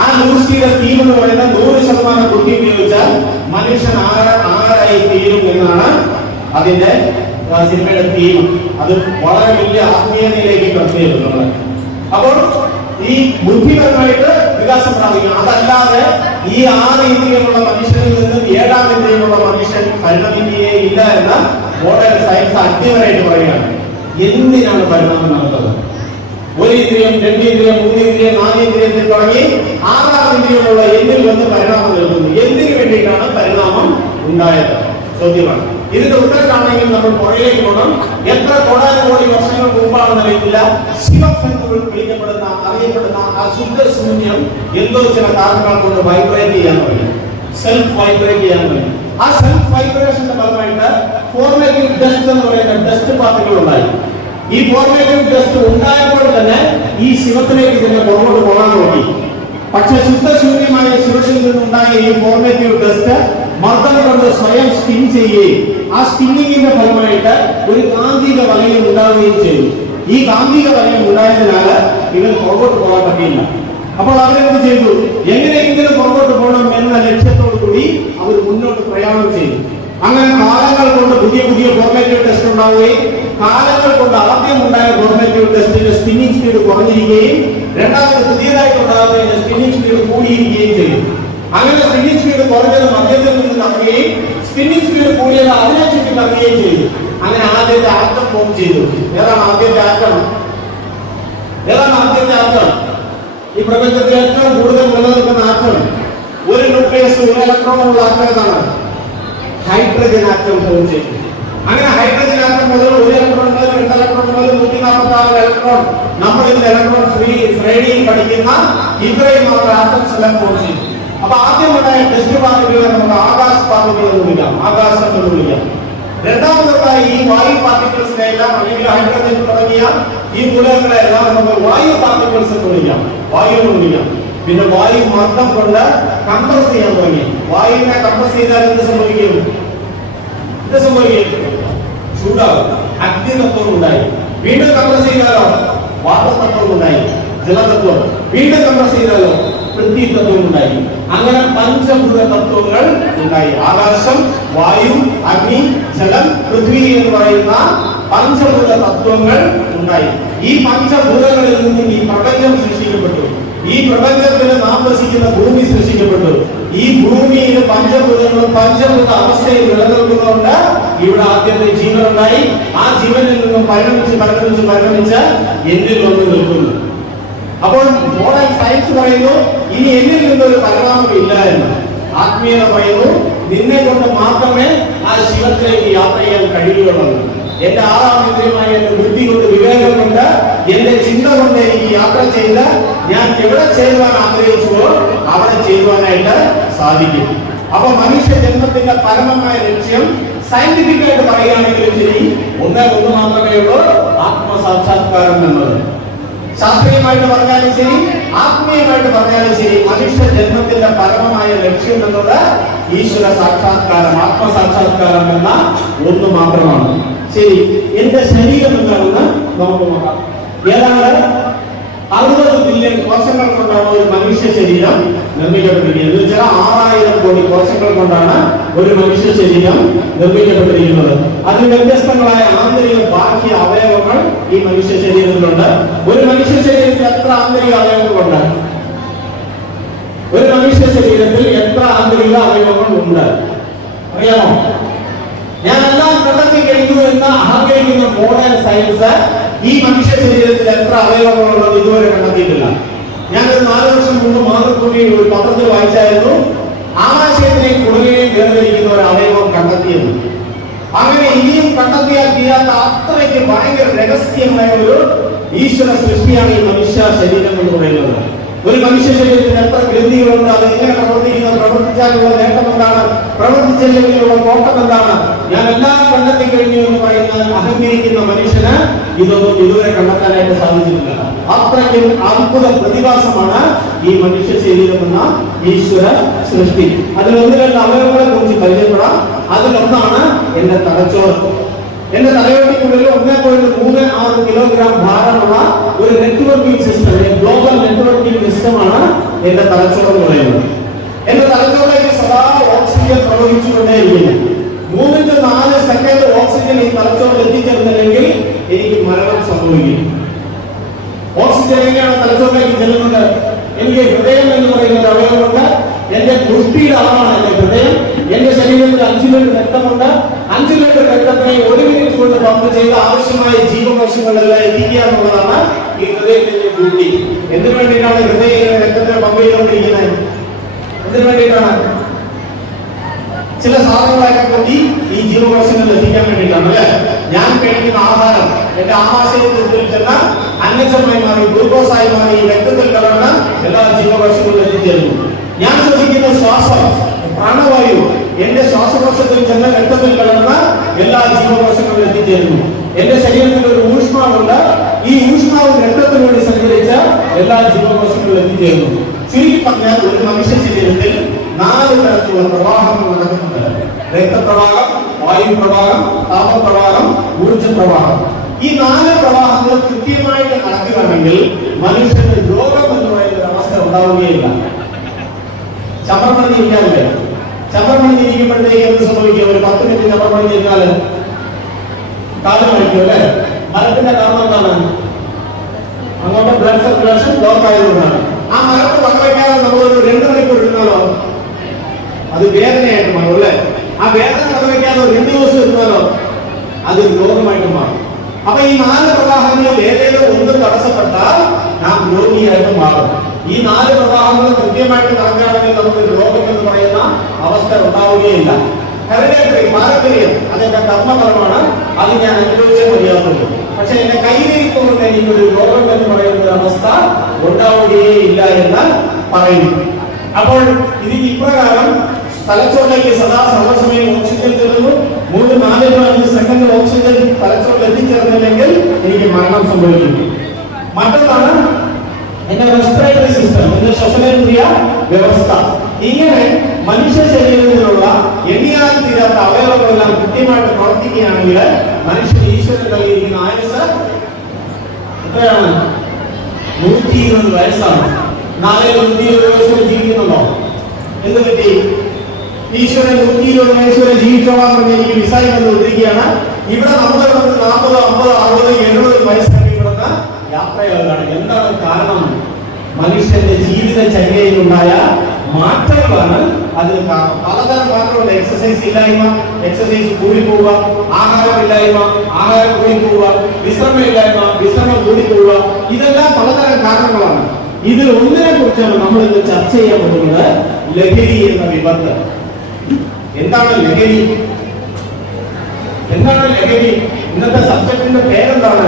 ആ ലൂസിയുടെ തീം എന്ന് പറയുന്നത് 100% ബുദ്ധി ഉപയോഗിച്ചാൽ മനുഷ്യൻ ആരായി തീരും എന്നാണ് അതിന്റെ സിനിമയുടെ തീം. അത് വളരെ വലിയ ആത്മീയതയിലേക്ക് കടത്തിയിട്ടുണ്ട്. അപ്പോൾ ഈ ബുദ്ധിപരമായിട്ട് വികാസം പ്രാപിക്കും. അതല്ലാതെ ഈ 6 ഇന്ദ്രിയമുള്ള മനുഷ്യനിൽ നിന്നും 7ാം ഇന്ദ്രിയമുള്ള മനുഷ്യൻ പരിണമിക്കുകയേ ഇല്ല എന്ന മോഡേൺ സയൻസ് അക്ടിവറായിട്ട് പറയുകയാണ്. എന്തിനാണ് പരിണാമം നടത്തുന്നത്? 1 ഇന്ദ്രിയം, 2 ഇന്ദ്രിയം, 3 ഇന്ദ്രിയം, 4 ഇന്ദ്രിയത്തിൽ തുടങ്ങി 6ാം ഇന്ദ്രിയമുള്ള എന്നിൽ വന്ന് പരിണാമം നൽകുന്നു. എന്തിനു വേണ്ടിയിട്ടാണ് പരിണാമം ഉണ്ടായത്? ചോദ്യമാണ്. ഇതിന്റെ ഉത്തരം കാണണമെങ്കിൽ നമ്മൾ പുറകിലേക്ക് പോകണം. എത്ര കോടാനുകോടി വർഷങ്ങൾക്ക് മുമ്പാണെന്ന് അറിയത്തില്ല, ശിവം എന്ന് അറിയപ്പെടുന്ന ആ ശുദ്ധശൂന്യം എന്തോ ചില കാരണങ്ങൾ കൊണ്ട് വൈബ്രേറ്റ് ചെയ്യാൻ കഴിയും, സെൽഫ് വൈബ്രേറ്റ് ചെയ്യാൻ കഴിയും. ആ സെൽഫ് വൈബ്രേഷന്റെ ഭാഗമായിട്ട് ഫോർമേറ്റീവ് ഡസ്റ്റ് എന്ന് പറയുന്ന ഡസ്റ്റ് പാർട്ടികൾ ഉണ്ടായി. ഈ ഫോർമേറ്റീവ് ഡസ്റ്റ് ഉണ്ടായപ്പോൾ തന്നെ ഈ ശിവത്തിലേക്ക് ഇതിനെ പുറകോട്ട് പോകാൻ നോക്കി. പക്ഷെ ശുദ്ധശൂന്യമായ ശിവത്തിൽ നിന്നുണ്ടായ ഈ ഫോർമേറ്റീവ് ഡസ്റ്റ് മർദ്ദം കൊണ്ട് സ്വയം സ്പിൻ ചെയ്യുകയും ആ സ്പിന്നിങ്ങിന്റെ ഫലമായിട്ട് ഒരു കാന്തിക വലയം ഉണ്ടാവുകയും ചെയ്തു. ഈ കാന്തിക വലയം ഉണ്ടായതിനാൽ ഇവർ പുറകോട്ട് പോകാൻ പറ്റിയില്ല. അപ്പോൾ അവരെന്ത് ചെയ്തു? എങ്ങനെയെങ്കിലും പുറകോട്ട് പോകണം എന്ന ലക്ഷ്യത്തോടു കൂടി അവർ മുന്നോട്ട് പ്രയാണം ചെയ്തു. അങ്ങനെ കാലങ്ങൾ കൊണ്ട് പുതിയ പുതിയ ഫോർമേറ്റീവ് ടെസ്റ്റ് ഉണ്ടാവുകയും കാലങ്ങൾ കൊണ്ട് ആദ്യം ഉണ്ടായ ഫോർമേറ്റീവ് ടെസ്റ്റിന്റെ സ്പിന്നിംഗ് സ്പീഡ് കുറഞ്ഞിരിക്കുകയും രണ്ടാമത് പുതിയതായിട്ട് ഉണ്ടാകുന്നതിന്റെ സ്പിന്നിംഗ് സ്പീഡ് കൂടിയിരിക്കുകയും ചെയ്തു. അങ്ങനെ സ്പിന്നിംഗ് സ്പീഡ് കുറഞ്ഞത് മധ്യത്തിൽ നിന്ന് തട്ടുകയും സ്പിന്നിംഗ് സ്പീഡ് കൂടിയത് അതിനെ ചുറ്റി തട്ടുകയും ചെയ്തു. അങ്ങനെ ആദ്യത്തെ ആറ്റം ഫോം ചെയ്തു. ഏതാണ് ആദ്യത്തെ ആറ്റം? ഈ പ്രപഞ്ചത്തിൽ ഏറ്റവും കൂടുതൽ നിലനിൽക്കുന്ന ആറ്റം, ഒരു ന്യൂക്ലിയസ് ഒരു ഇലക്ട്രോണുള്ള ആറ്റം ഏതാണ്? ഹൈഡ്രജൻ ആറ്റം ഫോം ചെയ്തു. അങ്ങനെ ഹൈഡ്രജൻ ആറ്റം മുതൽ ഒരു ഇലക്ട്രോൺ മുതൽ 2 ഇലക്ട്രോൺ മുതൽ 146 ഇലക്ട്രോൺ നമ്മൾ ഇന്ന് ഇലക്ട്രോൺ ശ്രേണിയിൽ പഠിക്കുന്ന ഇത്രയും മാത്രം ആറ്റംസ് എല്ലാം ഫോം ചെയ്തു. അപ്പൊ ആദ്യം ഉണ്ടായ ടെസ്റ്റ് പാർട്ടിക്കുകളെ നമുക്ക് ആകാശ പാർട്ടികൾ എന്ന് വിളിക്കാം, ആകാശം എന്ന് വിളിക്കാം. രണ്ടാമതായി ഈ വായു പാർട്ടിക്കിൾസിനെ എല്ലാം അല്ലെങ്കിൽ ഹൈഡ്രജൻ തുടങ്ങിയ ഈ മൂലകങ്ങളെ എല്ലാം നമുക്ക് വായു പാർട്ടിക്കിൾസ് എന്ന് വിളിക്കാം, വായു എന്ന് വിളിക്കാം. പിന്നെ വായു മർദ്ദം കൊണ്ട് കംപ്രസ് ചെയ്യാൻ തുടങ്ങി. വായുവിനെ കംപ്രസ് ചെയ്താൽ എന്ത് സംഭവിക്കും? ചൂടാവും, അഗ്നിതത്വം ഉണ്ടായി. വീണ്ടും കംപ്രസ് ചെയ്താലോ വാതതത്വം ഉണ്ടായി, ജലതത്വം. വീണ്ടും കംപ്രസ് ചെയ്താലോ പൃഥ്വിതത്വം ഉണ്ടായി. അങ്ങനെ പഞ്ചഭൂത തത്വങ്ങൾ ഉണ്ടായി. ആകാശം, വായു, അഗ്നി, ജലം, പൃഥ്വി എന്ന് പറയുന്ന പഞ്ചഭൂത തത്വങ്ങൾ ഉണ്ടായി. ഈ പഞ്ചഭൂതങ്ങളിൽ നിന്ന് ഈ പ്രപഞ്ചം സൃഷ്ടിക്കപ്പെട്ടു. ഈ പ്രപഞ്ചത്തിൽ നാം വസിക്കുന്ന ഭൂമി സൃഷ്ടിക്കപ്പെട്ടു. ഈ ഭൂമിയിൽ പഞ്ചഭൂതങ്ങളും പഞ്ചഭൂത അവസ്ഥയിൽ നിലനിൽക്കുന്നതുകൊണ്ട് ഇവിടെ ആദ്യത്തെ ജീവൻ ഉണ്ടായി. ആ ജീവനിൽ നിന്നും പരിണമിച്ച് എന്നിൽ വന്ന് നിൽക്കുന്നു. അപ്പോൾ മോഡേൺ സയൻസ് പറയുന്നു ഇനി എന്നിൽ നിന്നൊരു പരിണാമം ഇല്ല എന്ന്. ആത്മീയത പറയുന്നു നിന്നെ കൊണ്ട് മാത്രമേ ആ ശിവത്തിലേക്ക് യാത്ര ചെയ്യാൻ കഴിയുകയുള്ളൂ. എന്റെ ആറാം ഇന്ദ്രിയമായ എന്റെ ബുദ്ധി കൊണ്ട്, വിവേകം കൊണ്ട്, എന്റെ ചിന്ത കൊണ്ട് എനിക്ക് യാത്ര ചെയ്ത് ഞാൻ എവിടെ ചേരുവാൻ ആഗ്രഹിച്ചുവോ അവിടെ ചേരുവാനായിട്ട് സാധിക്കും. അപ്പൊ മനുഷ്യ ജന്മത്തിന്റെ പരമമായ ലക്ഷ്യം സയന്റിഫിക് ആയിട്ട് പറയുകയാണെങ്കിലും ശരി ഒന്ന് മാത്രമേ ഉള്ളൂ, ആത്മസാക്ഷാത്കാരം എന്നത്. ശാസ്ത്രീയമായിട്ട് പറഞ്ഞാലും ശരി ആത്മീയമായിട്ട് പറഞ്ഞാലും ശരി മനുഷ്യ ജന്മത്തിന്റെ പരമമായ ലക്ഷ്യം എന്നത് ഈശ്വര സാക്ഷാത്കാരം, ആത്മസാക്ഷാത്കാരം എന്ന ഒന്ന് മാത്രമാണ്. ശരി, എന്റെ ശരീരം എന്താണെന്ന് നമുക്ക് നോക്കാം. ഏതാണ്ട് 60 ബില്യൺ കോശങ്ങൾ കൊണ്ടാണ് ഒരു മനുഷ്യ ശരീരം നിർമ്മിക്കപ്പെട്ടിരിക്കുന്നത്. ചില 6000 കോടി കോശങ്ങൾ കൊണ്ടാണ് ഒരു മനുഷ്യ ശരീരം നിർമ്മിക്കപ്പെട്ടിരിക്കുന്നത്. അതിന് വ്യത്യസ്തങ്ങളായ ആന്തരിക ബാഹ്യ അവയവങ്ങൾ ഈ മനുഷ്യ ശരീരത്തിലുണ്ട്. ഒരു മനുഷ്യ ശരീരത്തിൽ എത്ര ആന്തരിക അവയവങ്ങളുണ്ട്? ഒരു മനുഷ്യ ശരീരത്തിൽ എത്ര ആന്തരിക അവയവങ്ങൾ ഉണ്ട് അറിയാമോ? ഞാൻ എല്ലാം കണ്ടെത്തി കഴിഞ്ഞു എന്ന് അഹങ്കരിക്കുന്ന മോഡേൺ സയൻസ് ഈ മനുഷ്യ ശരീരത്തിൽ എത്ര അവയവങ്ങളുള്ളത് ഇതുവരെ കണ്ടെത്തിയിട്ടില്ല. ഞാനൊരു 4 വർഷം മുമ്പ് മാതൃഭൂമിയിൽ ഒരു പത്രത്തിൽ വായിച്ചായിരുന്നു ആമാശയത്തിനെയും കുടലിനെയും വേർതിരിക്കുന്ന ഒരു അവയവം കണ്ടെത്തിയെന്ന്. അങ്ങനെ ഇനിയും കണ്ടെത്തിയാൽ തീരാത്ത അത്രയ്ക്ക് ഭയങ്കര രഹസ്യമായ ഒരു ഈശ്വര സൃഷ്ടിയാണ് ഈ മനുഷ്യ ശരീരം എന്ന് പറയുന്നത്. ഒരു മനുഷ്യ ശരീരത്തിന് എത്ര ഗ്രന്ഥികളുണ്ട്, അത് എങ്ങനെ പ്രവർത്തിക്കുന്നത്, പ്രവർത്തിച്ചാലുള്ള നേട്ടം എന്താണ്, പ്രവർത്തിച്ചില്ലെങ്കിലുള്ള കോട്ടം എന്താണ്, ഞാൻ എല്ലാം കണ്ടെത്തി കഴിഞ്ഞു എന്ന് പറയുന്ന അഹങ്കരിക്കുന്ന മനുഷ്യന് ഇതൊന്നും ഇതുവരെ കണ്ടെത്താനായിട്ട് സാധിച്ചിട്ടില്ല. അത്രയ്ക്കും അത്ഭുത പ്രതിഭാസമാണ് ഈ മനുഷ്യ ശരീരം എന്ന ഈശ്വര സൃഷ്ടി. അതിൽ 1-2 അവയവങ്ങളെ കുറിച്ച് പരിചയപ്പെടാം. അതിലൊന്നാണ് എന്റെ തലച്ചോറ്. എന്റെ തലയോട്ടിക്കുള്ളിൽ 1.36 കിലോഗ്രാം ഭാരമുള്ള ഒരു നെറ്റ്വർക്കിംഗ് സിസ്റ്റം, ഗ്ലോബൽ നെറ്റ്വർക്കിംഗ് സിസ്റ്റമാണ് എന്റെ തലച്ചോറ് എന്ന് പറയുന്നത്. എന്റെ തലച്ചോറിലേക്ക് സദാ ഓക്സിജൻ പ്രവഹിച്ചുകൊണ്ടേയിരിക്കുന്നു. 3-4 സെക്കൻഡ് ഓക്സിജൻ ഈ തലച്ചോറിൽ എത്തിച്ചേർന്നില്ലെങ്കിൽ എനിക്ക് മരണം സംഭവിക്കും. ഓക്സിജൻ എങ്ങനെയാണ് തലച്ചോറിലേക്ക് ചെല്ലുന്നത്? എനിക്ക് ഹൃദയം എന്ന് പറയുന്ന ഒരു അവയവമുണ്ട്. എന്റെ പുഷ്ടിയുടെ അളവാണ് എന്റെ ഹൃദയം. എന്റെ ശരീരത്തിൽ 5 ലിറ്റർ രക്തമുണ്ട്. 5 ലിറ്റർ രക്തത്തെ 1 മിനിറ്റ് കൊണ്ട് പമ്പ് ചെയ്ത് ആവശ്യമായ ജീവകോശങ്ങളെല്ലാം എത്തിക്കുക എന്നുള്ളതാണ് ഈ ഹൃദയത്തിന്റെ ഡ്യൂട്ടി. എന്തിനു വേണ്ടിയിട്ടാണ് ഹൃദയം രക്തത്തിന് പമ്പ് ചെയ്തുകൊണ്ടിരിക്കുന്നത്? എന്തിനു വേണ്ടിയിട്ടാണ്? ചില സാധനങ്ങളൊക്കെ പറ്റി ഈ ജീവകോശങ്ങൾ എത്തിക്കാൻ വേണ്ടിയിട്ടാണ് അല്ലെ? ഞാൻ കഴിക്കുന്ന ആഹാരം എന്റെ ആമാശയത്തിൽ ചെന്ന അന്നജമായി മാറി, ഗ്ലൂക്കോസായി മാറി രക്തത്തിൽ കലർന്ന് എല്ലാ ജീവകോശങ്ങളിലും എത്തിച്ചേരുന്നു. ഞാൻ ശ്വസിക്കുന്ന ശ്വാസം, പ്രാണവായു എന്റെ ശ്വാസകോശത്തിൽ ചെന്ന രക്തത്തിൽ കലർന്ന് എല്ലാ ജീവകോശങ്ങളിലും എത്തിച്ചേരുന്നു. എന്റെ ശരീരത്തിൽ ഒരു ഊഷ്മാവുണ്ട്. ഈ ഊഷ്മാവ് രക്തത്തിലൂടെ സഞ്ചരിച്ച് എല്ലാ ജീവകോശങ്ങളിലും എത്തിച്ചേരുന്നു. ചുരുക്കി പറഞ്ഞാൽ ഒരു മനുഷ്യ ശരീരത്തിൽ 4 തരത്തിലുള്ള പ്രവാഹങ്ങൾ നടക്കുന്നുണ്ട്. രക്തപ്രവാഹം, വായുപ്രവാഹം, താപപ്രവാഹം, ഊർജ്ജപ്രവാഹം. ഈ 4 പ്രവാഹങ്ങൾ കൃത്യമായിട്ട് നടക്കുകയാണെങ്കിൽ മനുഷ്യന് രോഗം എന്ന് പറയുന്ന ഒരു അവസ്ഥ ഉണ്ടാവുകയില്ല. ചമ്രമണിഞ്ഞിരിക്കാറില്ലേ? ചമ്രമണിഞ്ഞിരിക്കുമ്പോഴത്തേക്ക് എന്ത് സംഭവിക്കും? ഒരു 10 മിനിറ്റ് ചമ്രമണിഞ്ഞിരുന്നാൽ കാലം കഴിക്കും അല്ലേ? മരത്തിന്റെ കാരണം എന്താണ്? അങ്ങോട്ട് ബ്ലഡ് സർക്കുലേഷൻ ബ്ലോക്ക് ആയതുകൊണ്ടാണ്. ആ മരത്ത് വകവയ്ക്കാതെ നമ്മളൊരു 2 മണിക്കൂർ ഇരുന്നാലോ അത് വേദനയായിട്ട് മാറും അല്ലേ? ആ വേദന വകവയ്ക്കാതെ 2 ദിവസം ഇരുന്നാലോ അത് രോഗമായിട്ട് മാറും. അപ്പൊ ഈ 4 പ്രവാഹങ്ങളിൽ ഏതെങ്കിലും ഒന്ന് തടസ്സപ്പെട്ടാൽ നാം രോഗിയായിട്ട് മാറും. ഈ 4 പ്രവാഹങ്ങൾ കൃത്യമായിട്ട് നടക്കുകയാണെങ്കിൽ നമുക്ക് രോഗം എന്ന് പറയുന്ന അവസ്ഥ ഉണ്ടാവുകയില്ല. ഹെറിഡിറ്ററി, പാരമ്പര്യം, അതെന്റെ കർമ്മഫലമാണ്. അത് ഞാൻ അനുഭവിച്ചേ മതിയാകുള്ളൂ. പക്ഷെ എന്റെ കയ്യിലിരിക്കുമ്പോൾ എനിക്കൊരു രോഗം എന്ന് പറയുന്ന ഒരു അവസ്ഥ ഉണ്ടാവുകയേ ഇല്ല എന്ന് പറയുന്നു. അപ്പോൾ ഇത് ഇപ്രകാരം തലച്ചോറിലേക്ക് സദാ സർവ്വസമയം ഓക്സിജൻ തരുന്നു. 3, 4, 5 സെക്കൻഡ് ഓക്സിജൻ തലച്ചോറിൽ എത്തിച്ചേർന്നില്ലെങ്കിൽ എനിക്ക് മരണം സംഭവിക്കുന്നു. മറ്റൊന്നാണ് എന്റെ റെസ്പിറേറ്ററി സിസ്റ്റം, എന്റെ ശ്വസനേന്ദ്രിയ വ്യവസ്ഥ. ഇങ്ങനെ മനുഷ്യ ശരീരത്തിലുള്ള എണ്ണിയാൽ തീരാത്ത അവയവങ്ങളെല്ലാം കൃത്യമായിട്ട് പ്രവർത്തിക്കുകയാണെങ്കിൽ മനുഷ്യൻ ഈശ്വരൻ നൽകിയിരിക്കുന്ന ആയുസ് എത്രയാണ്? 120 വയസ്സാണ്. നാളെ 120 വയസ്സ് വരെ ജീവിക്കുന്നുണ്ടോ? എന്ത് പറ്റി? ഈശ്വരൻ 120 വയസ്സ് വരെ ജീവിച്ചോളാൻ പറഞ്ഞ് എനിക്ക് വിസായി എന്ന് ഉദ്ദേശിക്കുകയാണ്. ഇവിടെ നമ്മൾ 40, 50, 60, 70 വയസ്സാക്കി ഇവിടുന്ന് യാത്രകളാണ്. എന്താണ് കാരണം? മനുഷ്യന്റെ ജീവിതചര്യയിലുണ്ടായ മാറ്റങ്ങളാണ് അതിന് കാരണം. പലതരം മാറ്റമുണ്ട്. എക്സസൈസ് ഇല്ലായ്മ, എക്സസൈസ് കൂടിപ്പോവുക, ആഹാരമില്ലായ്മ, ആഹാരം കൂടിപ്പോവുക, വിശ്രമമില്ലായ്മ, വിശ്രമം കൂടിപ്പോവുക. ഇതെല്ലാം പലതരം കാരണങ്ങളാണ്. ഇതിൽ ഒന്നിനെ കുറിച്ചാണ് നമ്മൾ ഇന്ന് ചർച്ച ചെയ്യാൻ പോകുന്നത്, ലഹരി എന്ന വിപത്ത്. എന്താണ് ലഹരി? എന്താണ് ലഹരി? ഇന്നത്തെ സബ്ജക്റ്റിന്റെ പേരെന്താണ്?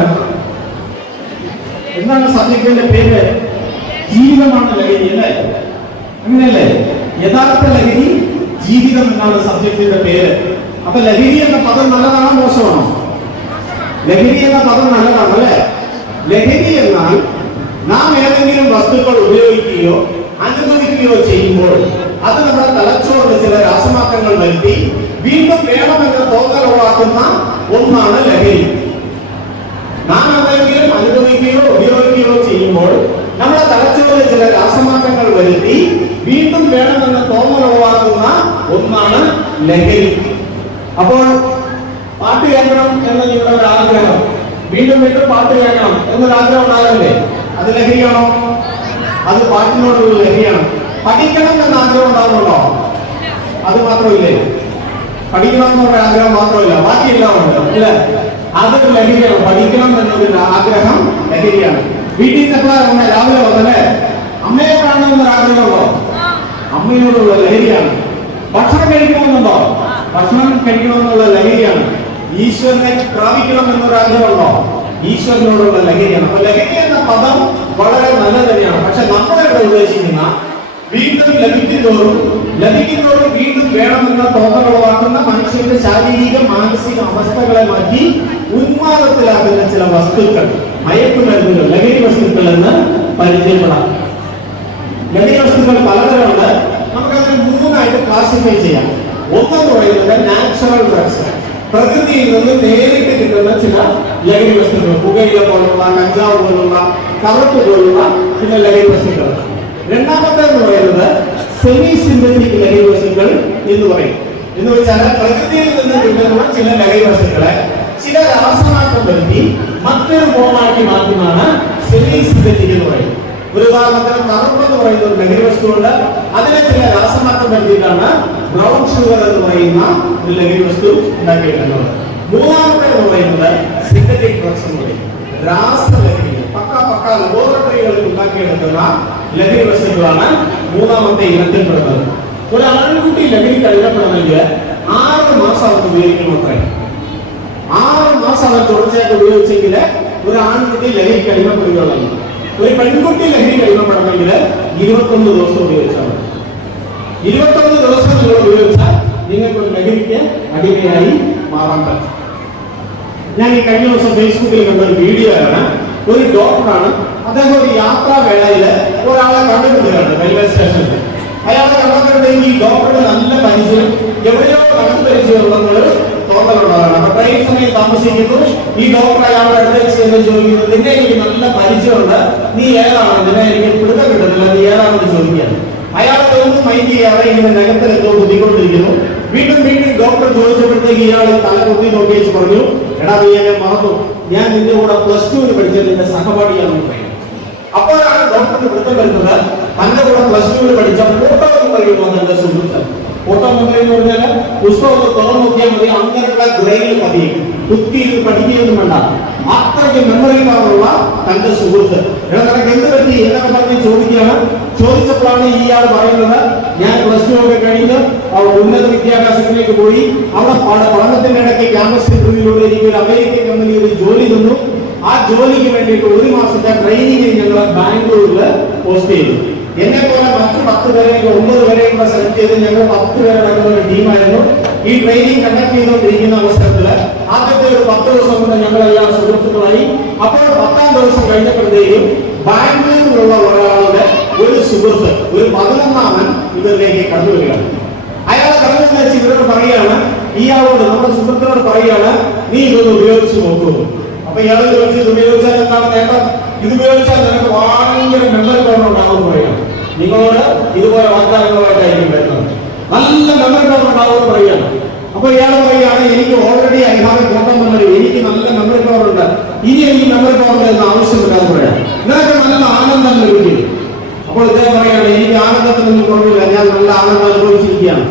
എന്താണ് സബ്ജക്റ്റിന്റെ പേര്? ജീവിതമാണ് ലഹരി അല്ലേ? അങ്ങനെയല്ലേ? യഥാർത്ഥ ലഹരി ജീവിതം എന്നാണ് സബ്ജക്റ്റിന്റെ പേര്. അപ്പൊ ലഹരി എന്ന പദം നല്ലതാണോ മോശമാണോ? ലഹരി എന്ന പദം നല്ലതാണ് അല്ലേ? ലഹരി എന്നാൽ നാം ഏതെങ്കിലും വസ്തുക്കൾ ഉപയോഗിക്കുകയോ അനുഭവിക്കുകയോ ചെയ്യുമ്പോൾ അത് നമ്മുടെ തലച്ചോറിന് ചില രാസമാറ്റങ്ങൾ വരുത്തി വീണ്ടും വേണമെന്ന് തോന്നൽ ഉളവാക്കുന്ന ഒന്നാണ് ലഹരി. നാം എന്തെങ്കിലും അനുഭവിക്കുകയോ ഉപയോഗിക്കുകയോ ചെയ്യുമ്പോൾ നമ്മുടെ തലച്ചോറിന് ചില രാസമാറ്റങ്ങൾ വരുത്തി വീണ്ടും വേണമെന്ന് തോന്നൽ ഉളവാക്കുന്ന ഒന്നാണ് ലഹരി. അപ്പോൾ പാട്ട് കേൾക്കണം എന്ന നിങ്ങളുടെ ഒരു ആഗ്രഹം, വീണ്ടും വീണ്ടും പാട്ട് കേൾക്കണം എന്നൊരു ആഗ്രഹം ഉണ്ടാകില്ലേ? അത് ലഹരിയാണോ? അത് പാട്ടിനോടുള്ള ലഹരിയാണ്. പഠിക്കണം എന്ന ആഗ്രഹം ഉണ്ടാകുന്നുണ്ടോ? അത് മാത്രമില്ലേ? പഠിക്കണം എന്നുള്ള ആഗ്രഹം മാത്രമല്ല, ബാക്കിയെല്ലാം ഉണ്ട് അല്ലേ? അതൊരു ലഹരിയാണ്. പഠിക്കണം എന്നൊരു ആഗ്രഹം ലഹരിയാണ്. വീട്ടിൽ നിന്ന് എപ്പോഴാണ് രാവിലെ വന്നല്ലേ? അമ്മയെ കാണണമെന്നൊരു ആഗ്രഹമുണ്ടോ? അമ്മയോടുള്ള ലഹരിയാണ്. ഭക്ഷണം കഴിക്കണമെന്നുണ്ടോ? ഭക്ഷണം കഴിക്കണമെന്നുള്ള ലഹരിയാണ്. ഈശ്വരനെ പ്രാപിക്കണം എന്നൊരു ആഗ്രഹമുണ്ടോ? ഈശ്വരനോടുള്ള ലഹരിയാണ്. അപ്പൊ ലഹരി എന്ന പദം വളരെ നല്ല തന്നെയാണ്. പക്ഷെ നമ്മളിവിടെ ഉദ്ദേശിക്കുന്ന വീണ്ടും ലഭിക്കുന്നതോറും വീണ്ടും വേണമെന്ന തോന്നലുളവാക്കുന്ന മനുഷ്യന്റെ ശാരീരിക മാനസിക അവസ്ഥകളെ മാറ്റി ഉന്മാദത്തിലാകുന്ന ചില വസ്തുക്കൾ, മയക്കുമരുന്നുകൾ, ലഹരി വസ്തുക്കൾ എന്ന് പരിചയപ്പെടാം. ലഹരി വസ്തുക്കൾ പലതരമുണ്ട്. നമുക്കതിനെ 3ആയിട്ട് ക്ലാസിഫൈ ചെയ്യാം. ഒന്നെന്ന് പറയുന്നത് നാച്ചുറൽ ഡ്രഗ്സ്, പ്രകൃതിയിൽ നിന്ന് നേരിട്ട് കിട്ടുന്ന ചില ലഹരി വസ്തുക്കൾ, പുകയില പോലുള്ള, കഞ്ചാവ് പോലുള്ള, കറുപ്പ് പോലുള്ള ചില ലഹരി വസ്തുക്കൾ. രണ്ടാമത്തേന്ന് പറയുന്നത് സെമി സിന്തറ്റിക് ലഹരി വസ്തുക്കൾ എന്ന് പറയും. എന്ന് വെച്ചാൽ പ്രകൃതിയിൽ നിന്ന് കിട്ടുന്ന ചില ലഹരി വസ്തുക്കളെ ചില രാസമാറ്റം വരുത്തി മറ്റൊരു ഫോമാക്കി മാറ്റുന്നതാണ് സെമി സിന്തറ്റിക് എന്ന് പറയുന്നത്. ഒരു ഉദാഹരണത്തിന് കറുപ്പ് എന്ന് പറയുന്ന ഒരു ലഹരി വസ്തുണ്ട്. അതിനെ ചില രാസമാറ്റം വരുത്തിയിട്ടാണ് ബ്രൗൺ ഷുഗർ എന്ന് പറയുന്ന ഒരു ലഹരി വസ്തു ഉണ്ടാക്കിയിട്ടുള്ളത്. മൂന്നാമത്തെ എന്ന് പറയുന്നത് സിന്തറ്റിക് ഡ്രഗ്സ് എന്ന് പറയും. രാസലഹരി, പക്ക ലബോറട്ടറികളിൽ ഉണ്ടാക്കിയെടുക്കുന്ന ലഹരി വസ്തുക്കളാണ് മൂന്നാമത്തെ ഇനത്തിൽപ്പെടുന്നത്. ഒരു ആൺകുട്ടി ലഹരി കഴിക്കപ്പെടണമെങ്കിൽ 6 മാസം അവർക്ക് ഉപയോഗിക്കണം. അത്രേ 6 മാസം അവർ തുടർച്ചയായിട്ട് ഉപയോഗിച്ചെങ്കിൽ ഒരു ആൺകുട്ടി ലഹരി കഴിക്കപ്പെടുകയുള്ളൂ. ഒരു പെൺകുട്ടി ലഹരി കഴിക്കപ്പെടണമെങ്കിൽ 21 ദിവസം ഉപയോഗിച്ചാൽ മതി. 21 ദിവസം നിങ്ങൾ ഉപയോഗിച്ചാൽ നിങ്ങൾക്ക് ഒരു ലഹരിക്ക് അടിമയായി മാറാൻ പറ്റും. ഞാൻ ഈ കഴിഞ്ഞ ദിവസം ഫേസ്ബുക്കിൽ കണ്ട ഒരു വീഡിയോ ആണ്. ഒരു ഡോക്ടറാണ്. അദ്ദേഹം ഒരു യാത്രാവേളയില് ഒരാളെ കണ്ടുപിടിക്കുകയാണ് റെയിൽവേ സ്റ്റേഷനിൽ. അയാളെ കണ്ടെത്തുന്നത് ഈ ഡോക്ടറുടെ നല്ല പരിചയം, എവിടെയോ കണ്ടു പരിചയമുള്ളൊരു തോന്നലുള്ളതാണ്. അപ്പൊ ട്രെയിൻ സമയം താമസിക്കുന്നു. ഈ ഡോക്ടർ അയാളുടെ അടുത്തേക്ക് ചെന്ന് ചോദിക്കുന്നു, നിന്നെ എനിക്ക് നല്ല പരിചയമുണ്ട്, നീ ഏതാണ്, നിന്നെ എനിക്ക് പിടുത്തം കിട്ടുന്നില്ല, നീ ഏതാണെന്ന് ചോദിക്കുകയാണ്. അയാളെ ഒന്നും മൈൻഡ് ചെയ്യാതെ ഇങ്ങനെ നഗരത്തിലെന്തോ ബുദ്ധിക്കൊണ്ടിരിക്കുന്നു. വീണ്ടും ഡോക്ടർ ചോദിച്ചപ്പോഴത്തേക്ക് ഇയാൾ തല കുത്തി നോക്കി വെച്ച് പറഞ്ഞു, എടാ നീ എന്നെ മറന്നു, ഞാൻ നിന്റെ കൂടെ +2 പഠിച്ച നിന്റെ സഹപാഠിയാണെന്ന് പറയും. അപ്പോഴാണ് ഡോക്ടറിന് വൃത്തം വരുന്നത്, തന്റെ കൂടെ +2 പഠിച്ച ഫോട്ടോ പറയുന്നു എന്റെ സുഹൃത്ത്. ഫോട്ടോ എന്ന് പറഞ്ഞാൽ പുസ്തകം തുറന്നു നോക്കിയാൽ മതി, അങ്ങനെയുള്ള ബ്രെയിനിൽ പതിയും, കുത്തി ഇത് പഠിക്കുകയൊന്നും വേണ്ട. അത്രയ്ക്ക് മെമ്മറി പവറുള്ള തന്റെ സുഹൃത്ത്. നിനക്ക് എന്ത് പറ്റി എന്നൊക്കെ പറഞ്ഞ് ചോദിക്കുകയാണ്. ചോദിച്ചപ്പോഴാണ് ഇയാൾ പറയുന്നത്, ഞാൻ +2 ഒക്കെ കഴിഞ്ഞ് ഉന്നത വിദ്യാഭ്യാസത്തിലേക്ക് പോയി, അവിടെ പഠനത്തിന്റെ ഇടയ്ക്ക് ക്യാമ്പസ് ഇന്റർവ്യൂവിലൂടെ എനിക്ക് ഒരു അമേരിക്കൻ കമ്പനിയിൽ ജോലി തന്നു. ആ ജോലിക്ക് വേണ്ടിയിട്ട് 1 മാസത്തെ ട്രെയിനിങ്ങിന് ഞങ്ങൾ ബാംഗ്ലൂരിൽ പോസ്റ്റ് ചെയ്തു. എന്നെ പോലെ മറ്റ് 10 പേരെ 9 പേരെ സെലക്ട് ചെയ്ത് ഞങ്ങൾ 10 പേരടങ്ങുന്ന ഒരു ടീമായിരുന്നു. ഈ ട്രെയിനിങ് കണ്ടക്ട് ചെയ്തുകൊണ്ടിരിക്കുന്ന അവസരത്തിൽ ആദ്യത്തെ ഒരു 10 ദിവസം കൊണ്ട് ഞങ്ങളെല്ലാം സുഹൃത്തുക്കളായി. അപ്പോൾ 10ാം ദിവസം കഴിഞ്ഞപ്പോഴത്തേക്കും ബാംഗ്ലൂരിലുള്ള ഒരാളുടെ ഒരു സുഹൃത്ത്, ഒരു 11ാമൻ ഇവരിലേക്ക് കടന്നു വരികയാണ്. അയാൾ കടന്നു വെച്ച് ഇവരോട് പറയുകയാണ്, ഇയാളോട് നമ്മുടെ സുഹൃത്തിനോട് പറയുകയാണ്, നീ ഇതൊന്ന് ഉപയോഗിച്ച് നോക്കൂ. അപ്പൊ ഇയാൾ ചോദിച്ചു, ഇത് ഉപയോഗിച്ചാൽ എന്താണ് നേട്ടം? ഇത് ഉപയോഗിച്ചാൽ നിനക്ക് ഭയങ്കര മെമ്മറി പവർ ഉണ്ടാകുമെന്ന് പറയുകയാണ്. നിങ്ങളോട് ഇതുപോലെ വാഗ്ദാനങ്ങളുമായിട്ടായിരിക്കും വരുന്നത്, നല്ല മെമ്മറി പവർ ഉണ്ടാകുമെന്ന് പറയുകയാണ്. അപ്പൊ ഇയാൾ പറയുകയാണ്, എനിക്ക് already I have A God memory, എനിക്ക് നല്ല മെമ്മറി പവർ ഉണ്ട്, ഇനി എനിക്ക് മെമ്മറി പവർ എന്ന ആവശ്യമില്ലാന്ന് പറയാം, നിനക്ക് നല്ല ആനന്ദം ലഭിക്കും. അപ്പോൾ ഇദ്ദേഹം പറയുകയാണ്, എനിക്ക് ആനന്ദത്തിനൊന്നും കുറവില്ല, ഞാൻ നല്ല ആനന്ദം അനുഭവിച്ചിരിക്കുകയാണ്,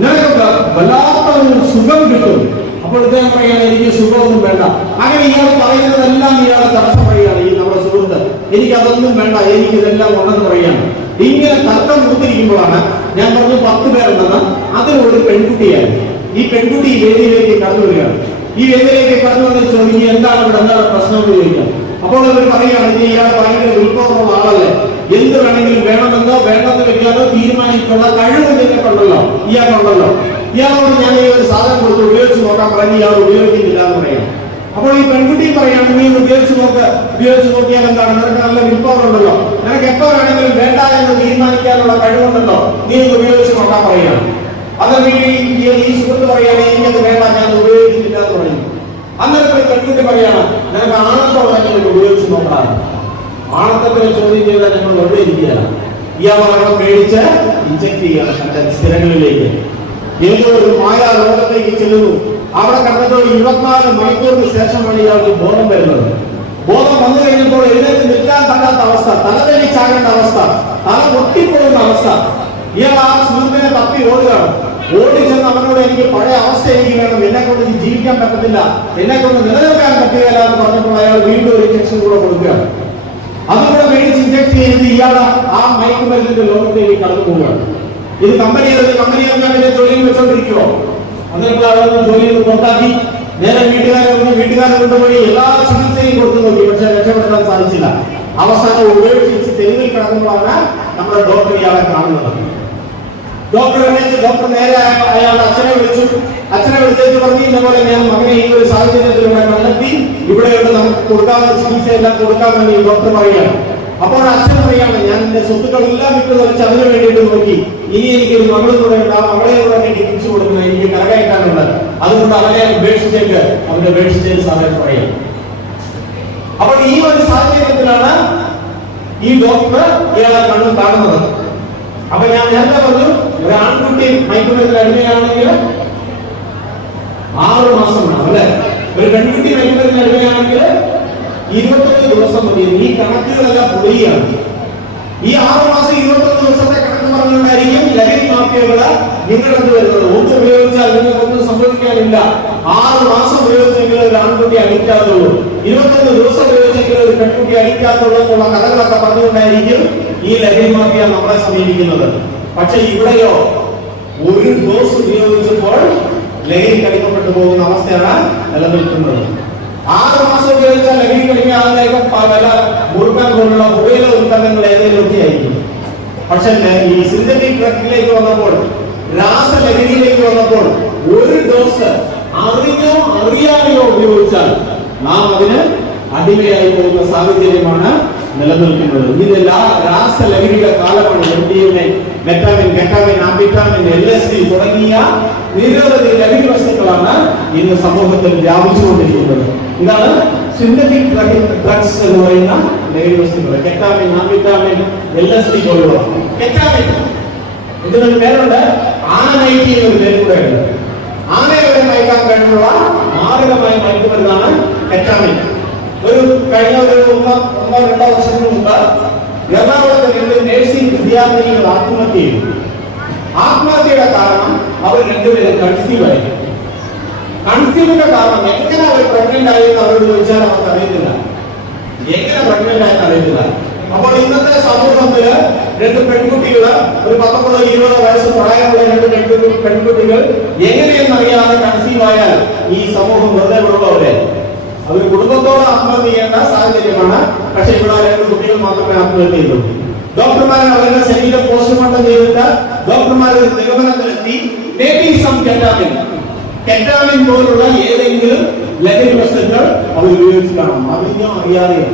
നിനക്ക് വല്ലാത്ത ഒരു സുഖം കിട്ടും. അപ്പോൾ ഇദ്ദേഹം പറയുകയാണ്, എനിക്ക് സുഖമൊന്നും വേണ്ട. അങ്ങനെ ഇയാൾ പറയുന്നതെല്ലാം ഇയാളെ തടസ്സം പറയുകയാണ് ഈ നമ്മുടെ സുഹൃത്ത്, എനിക്ക് അതൊന്നും വേണ്ട, എനിക്ക് ഇതെല്ലാം ഉണ്ടെന്ന് പറയുകയാണ്. ഇങ്ങനെ തർക്കം കൊടുത്തിരിക്കുമ്പോഴാണ് ഞാൻ പറഞ്ഞു 10 പേരുണ്ടെന്ന്, അതിലൊരു പെൺകുട്ടിയായിരുന്നു. ഈ പെൺകുട്ടി ഈ വേദിയിലേക്ക് കടന്നു വരികയാണ്. ഈ വേദിയിലേക്ക് കടന്നു വന്ന് ചോദിക്കുക, എന്താണ് ഇവിടെ, എന്താണ് പ്രശ്നം എന്ന് ചോദിക്കാം. അപ്പോൾ അവർ പറയുകയാണ്, ഇയാൾ ഭയങ്കര ഉത്ഭവമുള്ള ആളല്ലേ, എന്ത് വേണമെങ്കിലും വേണമെന്നോ വേണ്ടെന്ന് വെക്കാനോ തീരുമാനിക്കുള്ള കഴിവ് നിങ്ങൾക്കുണ്ടല്ലോ, ഇയാൾക്കുണ്ടല്ലോ. ഇയാളോട് ഞാൻ ഈ ഒരു സാധനം കൊടുത്ത് ഉപയോഗിച്ച് നോക്കാൻ പറഞ്ഞ് ഇയാൾ ഉപയോഗിക്കുന്നില്ല എന്ന് പറയാം. അപ്പോൾ ഈ പെൺകുട്ടി പറയാണ്, നീ ഉപയോഗിച്ച് നോക്കിയാൽ എന്താണ്, നിനക്ക് നല്ല വിൽപ്പവർ ഉണ്ടല്ലോ, നിനക്ക് എപ്പോ വേണമെങ്കിലും വേണ്ട എന്ന് തീരുമാനിക്കാനുള്ള കഴിവുണ്ടല്ലോ, നീ ഉപയോഗിച്ച് നോക്കാൻ പറയുകയാണ്. അത് ഈ സുഹൃത്ത് പറയാണ്, എനിക്കത് വേണ്ട, ഞാൻ ഉപയോഗിക്കുന്നില്ല എന്ന് പറയുന്നു. അന്നേരം പെൺകുട്ടി പറയാണ്, നിനക്ക് ആണത്തോടെ ഉപയോഗിച്ച് നോക്കാം. ആണത്തത്തിന് ചോദ്യം ചെയ്താൽ ഞങ്ങൾ വെറുതെ ഇരിക്കുകയാണ്. ഇയാളെ പേടിച്ച് ഇഞ്ചക്ട് ചെയ്യണം തന്റെ സ്ഥിരങ്ങളിലേക്ക്. ഏതോ ഒരു മായ ലോകത്തേക്ക് ചെല്ലുന്നു. അവിടെ കണ്ടതോ 24 മണിക്കൂറിന് ശേഷമാണ് ഇയാൾക്ക് ബോധം വരുന്നത്. ബോധം വന്നു കഴിഞ്ഞപ്പോൾ എഴുന്നേറ്റ് നിൽക്കാൻ പറ്റാത്ത അവസ്ഥ, തലതെളി ചാകേണ്ട അവസ്ഥ, തല പൊട്ടിപ്പോകുന്ന അവസ്ഥ. ഇയാൾ ആ സുഹൃത്തിനെ തപ്പി ഓടുകയാണ്. ഓടിച്ചെന്ന് അവനോട്, എനിക്ക് പഴയ അവസ്ഥ എനിക്ക് വേണം, എന്നെ കൊണ്ട് ജീവിക്കാൻ പറ്റത്തില്ല, എന്നെ കൊണ്ട് നിലനിൽക്കാൻ പറ്റുകയില്ല എന്ന് പറഞ്ഞപ്പോൾ അയാൾ വീണ്ടും ഒരു ഇഞ്ചക്ഷൻ കൂടെ കൊടുക്കുകയാണ്. അതുകൂടെ മേടിച്ച് ഇഞ്ചക്ട് ചെയ്ത് ഇയാൾ ആ മയക്കുമരുന്നിന്റെ ലോകത്തേക്ക് കടന്നു പോവുകയാണ്. ഇത് കമ്പനിയാണ് ജോലിയിൽ വെച്ചോണ്ടിരിക്കുവോ? അതിനുള്ള ജോലിയിൽ പുറത്താക്കി നേരെ വീട്ടുകാരെ കൊണ്ടുപോയി എല്ലാ ചികിത്സയും കൊടുത്തു നോക്കി, പക്ഷെ രക്ഷപ്പെടുത്താൻ സാധിച്ചില്ല. അവസാനം ഉപേക്ഷിച്ച് തെരുവിൽ കിടക്കുമ്പോഴാണ് നമ്മുടെ ഡോക്ടർ ഇയാളെ കാണുന്നത്. ഡോക്ടർ നേരെ അയാളുടെ അച്ഛനെ വിളിച്ചു. അച്ഛനെ വിളിച്ചേക്ക് പറഞ്ഞു, ഇതേപോലെ ഞാൻ മകനെ ഈ ഒരു സാഹചര്യത്തിലൂടെ കണ്ടെത്തി, ഇവിടെയുണ്ട്, നമുക്ക് കൊടുക്കാവുന്ന ചികിത്സയെല്ലാം കൊടുക്കാൻ വേണ്ടി ഡോക്ടർ പറയുകയാണ്. അപ്പോൾ അച്ഛൻ പറയാണ്, ഞാൻ എന്റെ സ്വത്തുക്കളെല്ലാം വിട്ടു തെളിച്ച് അതിനു വേണ്ടിയിട്ട് നോക്കി, ഇനി എനിക്കൊരു മകൾ കൂടെ ഉണ്ട്, ആ മകളെ കൂടെ എനിക്ക് തിരിച്ചു കൊടുക്കുന്നത്, എനിക്ക് കരകയറ്റാനുണ്ട്, അതുകൊണ്ട് അവനെ ഉപേക്ഷിച്ചേക്ക്, അവനെ ഉപേക്ഷിച്ചേക്ക് സാധനം പറയാം. അപ്പോൾ ഈ ഒരു സാഹചര്യത്തിലാണ് ഈ ഡോക്ടർ ഇയാളെ കാണുന്നത്. അപ്പൊ ഞാൻ നേരത്തെ പറഞ്ഞു, ഒരു ആൺകുട്ടി മയക്കുമരുന്നിൽ അടിമയാണെങ്കിൽ 6 മാസം വേണം അല്ലെ, ഒരു പെൺകുട്ടി മയക്കുമരുന്നിൽ അടിമയാണെങ്കിൽ 21 ദിവസം മതി. ഈ കണക്കുകളെല്ലാം പൊളിയാണ്. ഈ 6 മാസം 21 ദിവസത്തെ കണക്ക് പറഞ്ഞുകൊണ്ടായിരിക്കും ലഹരി മാഫിയകള് നിങ്ങളെന്ത് വരുന്നത്. ഒന്ന് ഉപയോഗിച്ചാൽ നിങ്ങൾക്കൊന്നും സംഭവിക്കാനില്ല. 6 മാസം ഉപയോഗിച്ചെങ്കിൽ ഒരു ആൺകുട്ടി അടിക്കാത്തുള്ളൂ, 21 ദിവസം ഉപയോഗിച്ചെങ്കിൽ ഒരു പെൺകുട്ടി അടിക്കാത്തുള്ളൂ എന്നുള്ള കഥകളൊക്കെ പറഞ്ഞുകൊണ്ടായിരിക്കും ഈ ലഹരി മാഫിയ നമ്മളെ സമീപിക്കുന്നത്. പക്ഷെ ഇവിടെയോ ഒരു ഡോസ് ഉപയോഗിച്ചപ്പോൾ ലഹരി കടിക്കപ്പെട്ടു പോകുന്ന അവസ്ഥയാണ് നിലനിൽക്കുന്നത്. 6 മാസം ഉപയോഗിച്ചാൽ ലഹരി കടിക്കാതിനേക്കും പല മുറുക്കാൻ പോലുള്ള പുകയില ഉൽപ്പന്നങ്ങൾ ഏതെങ്കിലും ഒക്കെ ആയിരിക്കും. പക്ഷെ ഈ സിന്തറ്റിക് ഡ്രഗിലേക്ക് വന്നപ്പോൾ, രാസലഹരിയിലേക്ക് വന്നപ്പോൾ ഒരു ഡോസ് അറിഞ്ഞോ അറിയാതെയോ ഉപയോഗിച്ചാൽ നാം അതിന് അടിമയായി പോകുന്ന സാഹചര്യമാണ് നിലനിൽക്കുന്നത്. ഇത് രാസലഹരിയുടെ കാലമാണ്. MDMA, മെറ്റാമിൻ, കെറ്റാമിൻ, ആംഫെറ്റാമിൻ, LSD തുടങ്ങിയ നിരവധി ലഹരി വസ്തുക്കളാണ് ഇന്ന് സമൂഹത്തിൽ വ്യാപിച്ചുകൊണ്ടിരിക്കുന്നത്. ഇതാണ് സിന്തറ്റിക് ഡ്രഗ്സ് എന്ന് പറയുന്ന ലഹരി വസ്തുക്കൾ. കെറ്റാമിൻ, ആംഫെറ്റാമിൻ, LSD പോലുള്ള. കെറ്റാമിൻ ഇതിനൊരു പേരുണ്ട്, ആനമൈറ്റി എന്നൊരു പേര് കൂടെ ഉണ്ട്. ആനയെ വരെ മയക്കാൻ കഴിവുള്ള മാരകമായ മയക്കുമരുന്നാണ് കെറ്റാമിൻ. കഴിഞ്ഞ ഒരു 1-2 വർഷത്തിന് മുമ്പ് എറണാകുളത്ത് 2 നേഴ്സിംഗ് വിദ്യാർത്ഥിനികൾ ആത്മഹത്യ ചെയ്തു. ആത്മഹത്യയുടെ കാരണം അവർ 2 പേരും കൺസീവ് ആയി. കൺസീവിന്റെ കാരണം എങ്ങനെ അവർ പ്രഗ്നന്റ് ആയെന്ന് അവരോട് ചോദിച്ചാൽ അവർക്ക് അറിയത്തില്ല. എങ്ങനെ പ്രഗ്നന്റ് ആയെന്ന് അറിയത്തില്ല. അപ്പോൾ ഇന്നത്തെ സമൂഹത്തില് 2 പെൺകുട്ടികള്, ഒരു 19-20 വയസ്സ് പ്രായമുള്ള 2 പെൺകുട്ടികൾ എങ്ങനെയെന്നറിയാതെ കൺസീവ് ആയാൽ ഈ സമൂഹം വെറുതെ വിടുന്നവരെ അവർ കുടുംബത്തോട് ആത്മഹത്യ ചെയ്യേണ്ട സാഹചര്യമാണ്. പക്ഷെ ഇവിടെ 2 കുട്ടികൾ മാത്രമേ ആത്മഹത്യ ചെയ്തുള്ളൂ. ഡോക്ടർമാർ അവരുടെ ശരീരം പോസ്റ്റ്മോർട്ടം ചെയ്തിട്ട് ഡോക്ടർമാർ നിഗമനത്തിലെത്തി കെറ്റാമിൻ പോലുള്ള ഏതെങ്കിലും ലഹരി വസ്തുക്കൾ അവർ ഉപയോഗിച്ച് കാണും. അറിയാതെയോ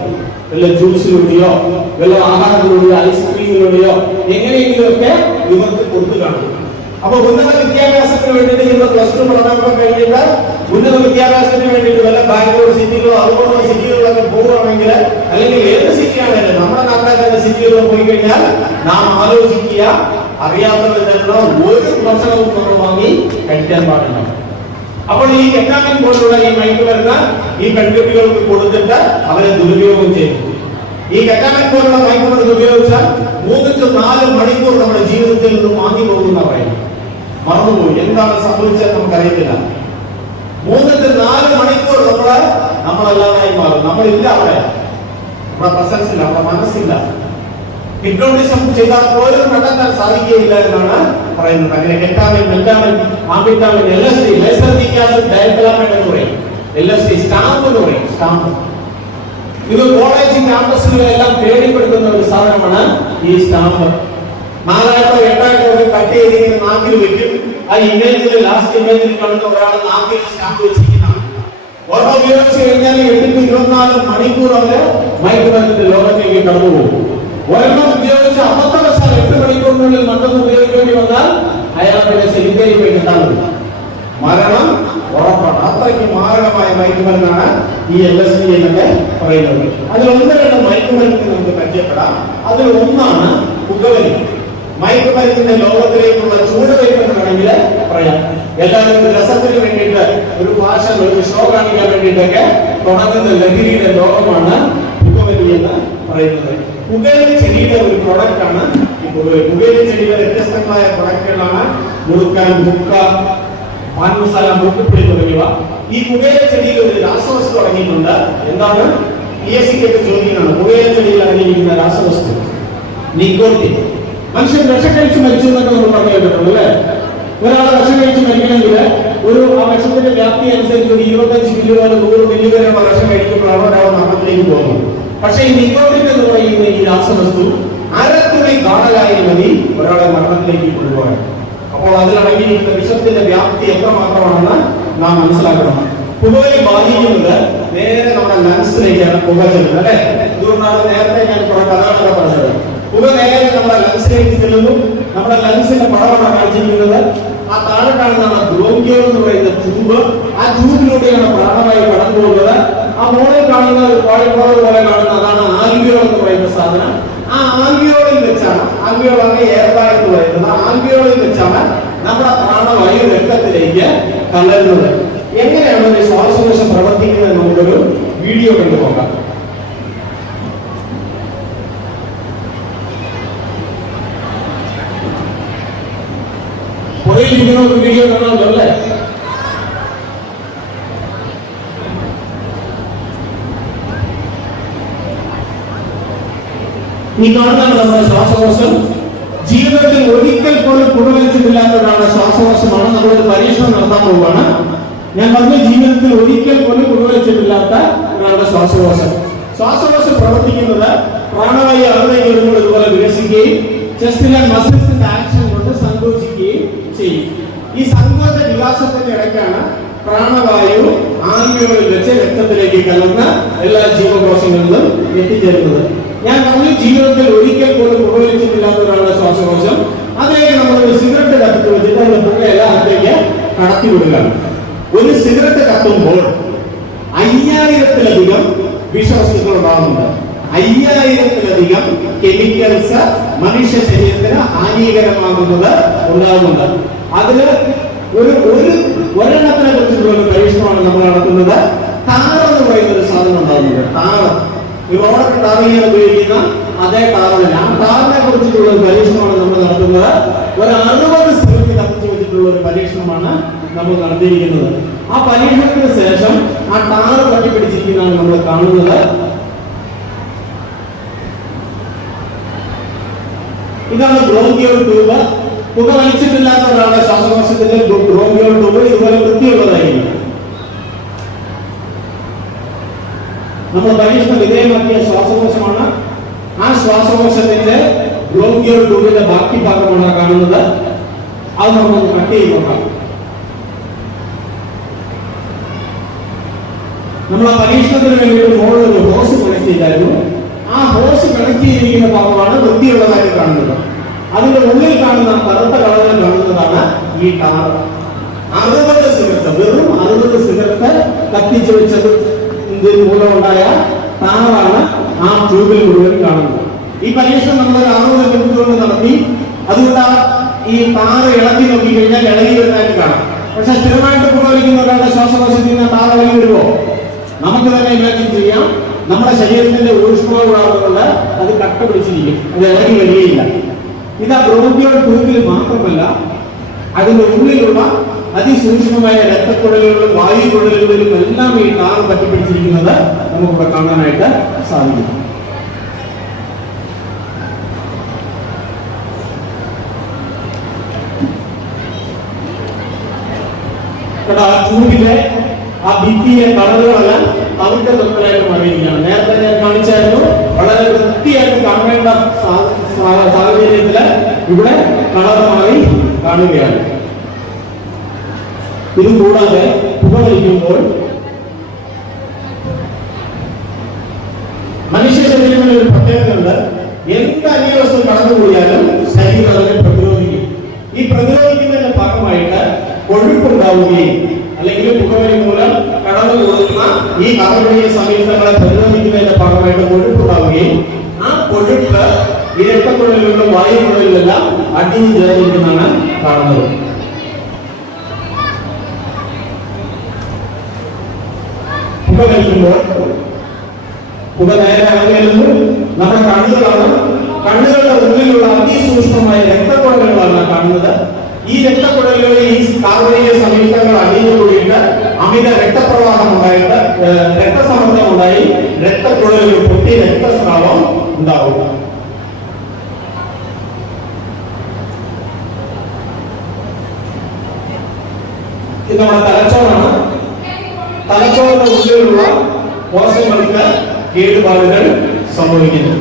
വല്ല ജ്യൂസിലൂടെയോ വല്ല ആഹാരത്തിലൂടെയോ ഐസ്ക്രീമിലൂടെയോ എങ്ങനെയെങ്കിലുമൊക്കെ ഇവർക്ക് കൊടുത്തു കാണും. അപ്പൊ ഉന്നത വിദ്യാഭ്യാസത്തിന് വേണ്ടിയിട്ട് ഇന്ന് +2 പഠനം കഴിഞ്ഞിട്ട് ഉന്നത വിദ്യാഭ്യാസത്തിന് വേണ്ടിയിട്ട് വല്ല ബാംഗ്ലൂർ സിറ്റികളോ അതുപോലുള്ള സിറ്റികളിലൊക്കെ പോവുകയാണെങ്കിൽ, അല്ലെങ്കിൽ ഏത് സിറ്റിയാണെങ്കിലും നമ്മുടെ നാട്ടിലെ സിറ്റികളിൽ പോയി കഴിഞ്ഞാൽ നാം ആലോചിക്കുക, അറിയാത്തവരെല്ലാം ഒരു ഭക്ഷണവും നമ്മൾ വാങ്ങി കഴിക്കാൻ പാടില്ല. അപ്പോൾ ഈ കെറ്റാമിൻ പോലുള്ള ഈ മയക്കുമരുന്ന് ഈ പെൺകുട്ടികൾക്ക് കൊടുത്തിട്ട് അവരെ ദുരുപയോഗം ചെയ്യും. ഈ കെറ്റാമിൻ പോലുള്ള മയക്കുമരുന്ന് ഉപയോഗിച്ചാൽ 3-4 മണിക്കൂർ നമ്മുടെ ജീവിതത്തിൽ നിന്ന് വാങ്ങി പോകുന്ന പറയുന്നത്. മറന്നുപോയി, എന്താണ് സംഭവിച്ചത് നമുക്കറിയത്തില്ല. 3-4 മണിക്കൂർ നമ്മളല്ലാതായി മാറും. നമ്മളില്ല അവിടെ, നമ്മുടെ പ്രസൻസ് ഇല്ല, നമ്മുടെ മനസ്സില്ല. ഹിപ്നോട്ടിസം ചെയ്താൽ പോലും കണ്ടെത്താൻ സാധിക്കുകയില്ല എന്നാണ് പറയുന്നത്. അങ്ങനെ ketamine, മെറ്റാമിൻ, amphetamine, LSD, lysergic acid ഡയക്ലോമൈഡ് എന്ന് പറയും. LSD സ്റ്റാമ്പ് എന്ന് പറയും. സ്റ്റാമ്പ് ഇത് കോളേജ് ക്യാമ്പസുകളിലെല്ലാം പേടിപ്പെടുത്തുന്ന ഒരു സാധനമാണ് ഈ സ്റ്റാമ്പ്. 4-8 കട്ട് ചെയ്തിങ്ങനെ നാക്കിൽ വെക്കും. ആ ഇമേജിൽ, ലാസ്റ്റ് ഇമേജിൽ കാണുന്ന ഒരാൾ നാക്കിൽ സ്റ്റാമ്പ് വെച്ചിരിക്കുന്നതാണ്. ഓരോ ഉപയോഗിച്ച് കഴിഞ്ഞാൽ 8-24 മണിക്കൂർ അവര് മയക്കുമരുന്നിന്റെ ലോകത്തേക്ക് കടന്നുപോകും. ഒരെണ്ണം ഉപയോഗിച്ച് അബദ്ധവശാൽ 8 മണിക്കൂറിനുള്ളിൽ മറ്റൊന്ന് ഉപയോഗിക്കേണ്ടി വന്നാൽ അയാളുടെ സെലിബ്രേറ്റ് കിട്ടാറില്ല, മരണം ഉറപ്പാണ്. അത്രയ്ക്ക് മാരകമായ മയക്കുമരുന്നാണ് ഈ LSD എന്നൊക്കെ പറയുന്നത്. അതിൽ 1-2 മയക്കുമരുന്നിന് നമുക്ക് പരിചയപ്പെടാം. അതിൽ ഒന്നാണ് പുകവലി. മയക്കുമരുന്നിന്റെ ലോകത്തിലേക്കുള്ള ചൂടുവയ്പ് എന്ന് വേണമെങ്കിൽ പറയാം. എല്ലാവരും രസത്തിന് വേണ്ടിയിട്ട് ഒരു ഫാഷൻ, ഒരു ഷോ കാണിക്കാൻ വേണ്ടിയിട്ടൊക്കെ തുടങ്ങുന്ന ലഹരിയുടെ ലോകമാണ് പുകവലി എന്ന് പറയുന്നത്. പുകയില ചെടിയുടെ ഒരു പ്രോഡക്റ്റ് ആണ് ഈ പുകവലി. പുകയില ചെടിയുടെ വ്യത്യസ്തങ്ങളായ പ്രൊഡക്റ്റുകളാണ് മുറുക്കാൻ, മുക്ക, പാൻ മസാല, മുക്കുപ്പിടി തുടങ്ങിയവ. ഈ പുകയില ചെടിയിൽ ഒരു രാസവസ്തു അടങ്ങിയിട്ടുണ്ട്. എന്താണ്? PSCക്ക് ചോദ്യമാണ്. പുകയില ചെടിയിൽ അടങ്ങിയിരിക്കുന്ന രാസവസ്തു നിക്കോട്ടിൻ. മനുഷ്യൻ വിഷം കഴിച്ച് മരിച്ചു എന്നൊക്കെ നമ്മൾ പറഞ്ഞു കേട്ടിട്ടുണ്ട് അല്ലേ? ഒരാളെ വിഷം കഴിച്ച് മരിക്കണമെങ്കിൽ ആ വിഷത്തിന്റെ വ്യാപ്തി അനുസരിച്ച് ഒരു 25 മില്ലി മുതൽ 100 മില്ലി വരെയുള്ള വിഷം കഴിക്കുമ്പോഴാണ് ഒരാൾ മരണത്തിലേക്ക് പോകുന്നത്. പക്ഷേ ഈ നിക്കോട്ടിൻ എന്ന് പറയുന്ന ഈ രാസവസ്തു 1/2 തുള്ളി കാണലായി മതി ഒരാളെ മരണത്തിലേക്ക് കൊണ്ടുപോകാൻ. അപ്പോൾ അതിലടങ്ങിയിരിക്കുന്ന വിഷത്തിന്റെ വ്യാപ്തി എത്രമാത്രമാണെന്ന് നാം മനസ്സിലാക്കണം. പുകവലി ബാധിക്കുന്നത് നേരെ നമ്മുടെ ലങ്സിലേക്കാണ് പുക ചെല്ലുന്നത് അല്ലെ? ഇതുകൊണ്ടാണ് നേരത്തെ ഞാൻ കുറെ കഥകളൊക്കെ പറഞ്ഞത്. പുക നേരെ നമ്മുടെ ലങ്സിലേക്ക് ചെല്ലുന്നു. നമ്മുടെ ലങ്സിന്റെ പടമാണ് കാണിച്ചിരിക്കുന്നത്. ആ താഴെ കാണുന്നതാണ് ബ്രോങ്കിയോൾ എന്ന് പറയുന്ന ട്യൂബ്. ആ ട്യൂബിലൂടെയാണ് പ്രാണവായു കടന്നു പോകുന്നത്. ആ മോളിൽ കാണുന്ന ഒരു കോഴിക്കോട് പോലെ കാണുന്ന അതാണ് ആൽവിയോൾ എന്ന് പറയുന്ന സാധനം. ആ ആൽവിയോളിൽ വെച്ചാണ്, ആൽവിയോളാണ് എയർ ബാഗ് എന്ന് പറയുന്നത്. ആ ആൽവിയോളിൽ വെച്ചാണ് നമ്മുടെ പ്രാണവായു രക്തത്തിലേക്ക് കലരുന്നത്. എങ്ങനെയാണ് ഒരു ശ്വാസകോശം പ്രവർത്തിക്കുന്നത് നമുക്കൊരു വീഡിയോ കണ്ടു നോക്കാം. പുറകിലിരിക്കുന്ന ഒരു വീഡിയോ കാണാമല്ലോ അല്ലേ? ഈ കാണുന്നതാണ് നമ്മുടെ ശ്വാസകോശം. ജീവിതത്തിൽ ഒരിക്കൽ പോലും പുകവലിച്ചിട്ടില്ലാത്ത ഒരാളുടെ ശ്വാസകോശമാണ്. നമ്മളൊരു പരീക്ഷണം നടത്താൻ പോവുകയാണ്. ഞാൻ പറഞ്ഞ ജീവിതത്തിൽ ഒരിക്കൽ പോലും പുകവലിച്ചിട്ടില്ലാത്ത ഒരാളുടെ ശ്വാസകോശം. ശ്വാസകോശം പ്രവർത്തിക്കുന്നത് പ്രാണവായു അകത്തേക്ക് വരുമ്പോൾ ഇതുപോലെ വികസിക്കുകയും ചെസ്റ്റിലെ മസിൽസിന്റെ ആക്ഷൻ കൊണ്ട് സങ്കോചിക്കുകയും ചെയ്യും. ഈ സങ്കോച വികാസത്തിന്റെ ഇടയ്ക്കാണ് പ്രാണവായു ആംഗ്യങ്ങളിൽ വെച്ച് രക്തത്തിലേക്ക് കലർന്ന് എല്ലാ ജീവകോശങ്ങളിലും എത്തിച്ചേരുന്നത്. ഞാൻ പറഞ്ഞു ജീവിതത്തിൽ ഒരിക്കൽ പോലും പുകവലിച്ചിട്ടില്ലാത്ത ഒരാളുടെ ശ്വാസകോശം അതിലേക്ക് നമ്മൾ ഒരു സിഗരറ്റ് കത്തിച്ച് വെച്ചിട്ട് അതിന്റെ പുകയെല്ലാം അതിലേക്ക് കടത്തിവിടുകയാണ്. ഒരു സിഗരറ്റ് കത്തുമ്പോൾ 5000-ലധികം വിഷവസ്തുക്കൾ ഉണ്ടാകുന്നുണ്ട്. 5000-ലധികം കെമിക്കൽസ് മനുഷ്യ ശരീരത്തിന് ഹാനികരമാകുന്നത് ഉണ്ടാകുന്നുണ്ട്. അതില് ഒരെണ്ണത്തിനെ കുറിച്ചുള്ള ഒരു പരീക്ഷണമാണ് നമ്മൾ നടത്തുന്നത്. ടാർ എന്ന് പറയുന്ന ഒരു സാധനം ഉണ്ടാകുന്നുണ്ട്. ടാർ ഈ റോഡൊക്കെ ടാർ ചെയ്യാൻ ഉപയോഗിക്കുന്ന അതേ ടാറില്ല. ആ ടാറിനെ കുറിച്ചിട്ടുള്ള ഒരു പരീക്ഷണമാണ് നമ്മൾ നടത്തുന്നത്. ഒരു 60 സിഗരറ്റ് കത്തിച്ചു വെച്ചിട്ടുള്ള ഒരു പരീക്ഷണമാണ് നമ്മൾ നടത്തിയിരിക്കുന്നത്. ആ പരീക്ഷണത്തിന് ശേഷം ആ ടാറ് പറ്റിപ്പിടിച്ചിരിക്കുന്നതാണ് നമ്മൾ കാണുന്നത്. ഇതാണ് ബ്രോങ്കിയോൾ ട്യൂബ്. പുക വലിച്ചിട്ടില്ലാത്ത ഒരാളുടെ ശ്വാസകോശത്തിന്റെ ബ്രോങ്കിയോൾ ട്യൂബ് ഇതുപോലെ വൃത്തിയുള്ളതായിരിക്കും. നമ്മൾ പരീക്ഷണ വിധേയമാക്കിയ ശ്വാസകോശമാണ്. ആ ശ്വാസകോശത്തിന്റെ ബ്രോങ്കിയോൾ ട്യൂബിന്റെ ബാക്കി ഭാഗമാണ് കാണുന്നത്. അത് നമുക്ക് കട്ട് ചെയ്ത് നോക്കാം. നമ്മൾ ആ പരീക്ഷണത്തിന് വേണ്ടിയിട്ട് മുകളിൽ ഒരു ഹോസ് കണക്ട് ചെയ്തായിരുന്നു. ആ ഹോസ് കണക്ട് ചെയ്തിരിക്കുന്ന ഭാഗമാണ് വൃത്തിയുള്ളതായി കാണുന്നത്. അതിന്റെ ഉള്ളിൽ കാണുന്ന കറുത്ത കളറിൽ കാണുന്നതാണ് ഈ ടാർ. 60 സിഗരറ്റ്, വെറും 60 സിഗരറ്റ് കത്തിച്ചു വെച്ചത് മൂലമുണ്ടായ ടാറാണ് ആ ട്യൂബിൽ മുഴുവൻ കാണുന്നത്. ഈ പരീക്ഷണം നമ്മൾ 60 മിനിറ്റ് കൊണ്ട് നടത്തി. അതുകൊണ്ട് ഈ ടാറ് ഇളക്കി നോക്കി കഴിഞ്ഞാൽ ഇളകി വരുന്നതായിട്ട് കാണാം. പക്ഷെ സ്ഥിരമായിട്ട് പുകവലിക്കുന്ന ഒരാളുടെ ശ്വാസകോശത്തിൽ നിന്ന് ടാർ ഇളകി വരുമോ? നമുക്ക് തന്നെ ഇമാജിൻ ചെയ്യാം. നമ്മുടെ ശരീരത്തിന്റെ ഊഷ്മാവുകൊണ്ട് അത് കട്ട പിടിച്ചിരിക്കും, അത് ഇളകി വരികയില്ല. ഇത് ആ ബ്രോങ്കിയോൾ ട്യൂബിൽ മാത്രമല്ല, അതിന്റെ ഉള്ളിലുള്ള അതിസൂക്ഷ്മമായ രക്തക്കുഴലുകളിലും വായുക്കുഴലുകളിലും എല്ലാം ഈ ടാർ പറ്റിപ്പിടിച്ചിരിക്കുന്നത് നമുക്കിവിടെ കാണാനായിട്ട് സാധിക്കും. ട്യൂബിലെ ആ ഭിത്തിയെ കളറുകളെല്ലാം അവിടുത്തെ തൊഴിലായിട്ട് മാറിയിരിക്കുകയാണ്. നേരത്തെ ഞാൻ കാണിച്ചായിരുന്നു. വളരെ വൃത്തിയായിട്ട് കാണേണ്ട സാഹചര്യത്തില് ഇവിടെ കളർ മാറി കാണുകയാണ്. ഇത് കൂടാതെ പുകവലിക്കുമ്പോൾ മനുഷ്യ ശരീരത്തിൽ ഒരു പ്രത്യേകതയുണ്ട്. എന്ത് അന്യവസ്തു കടന്നുകൂടിയാലും ശരീരം അതിനെ പ്രതിരോധിക്കും. ഈ പ്രതിരോധിക്കുന്നതിന്റെ ഭാഗമായിട്ട് കൊഴുപ്പുണ്ടാവുകയും അല്ലെങ്കിൽ പുകവലി മൂലം കടന്നു കൊടുക്കുന്ന ഈ കാർബണീയ സംയുക്തങ്ങളെ പ്രതിരോധിക്കുന്നതിന്റെ ഭാഗമായിട്ട് കൊഴുപ്പുണ്ടാവുകയും ആ കൊഴുപ്പ് ഈ രക്തക്കുഴലുകളിലും വായുക്കുഴലിലെല്ലാം അടിഞ്ഞു ചേർന്നിരിക്കുന്നതാണ് കാണുന്നത്. പുക വലിക്കുമ്പോൾ പുക നേരെ അകലുന്നു. നമ്മുടെ കണ്ണുകളാണ്. കണ്ണുകളുടെ ഉള്ളിലുള്ള അതിസൂക്ഷ്മമായ രക്തക്കുഴലുകളാണ് കാണുന്നത്. ഈ രക്തക്കുഴലുകളിൽ ഈ കാർബണീയ സംയുക്തങ്ങൾ അടിഞ്ഞു കൂടിയിട്ട് അമിത രക്തപ്രവാഹം ഉണ്ടായിട്ട് രക്തസമ്മർദ്ദം ഉണ്ടായി രക്തക്കുഴലുകൾ പൊട്ടി രക്തസ്രാവം ഉണ്ടാവുക. ഇത് നമ്മുടെ തലച്ചോറാണ്. തലച്ചോറിന്റെ ഉള്ളിലുള്ള കോശങ്ങൾക്ക് കേടുപാടുകൾ സംഭവിക്കുന്നു.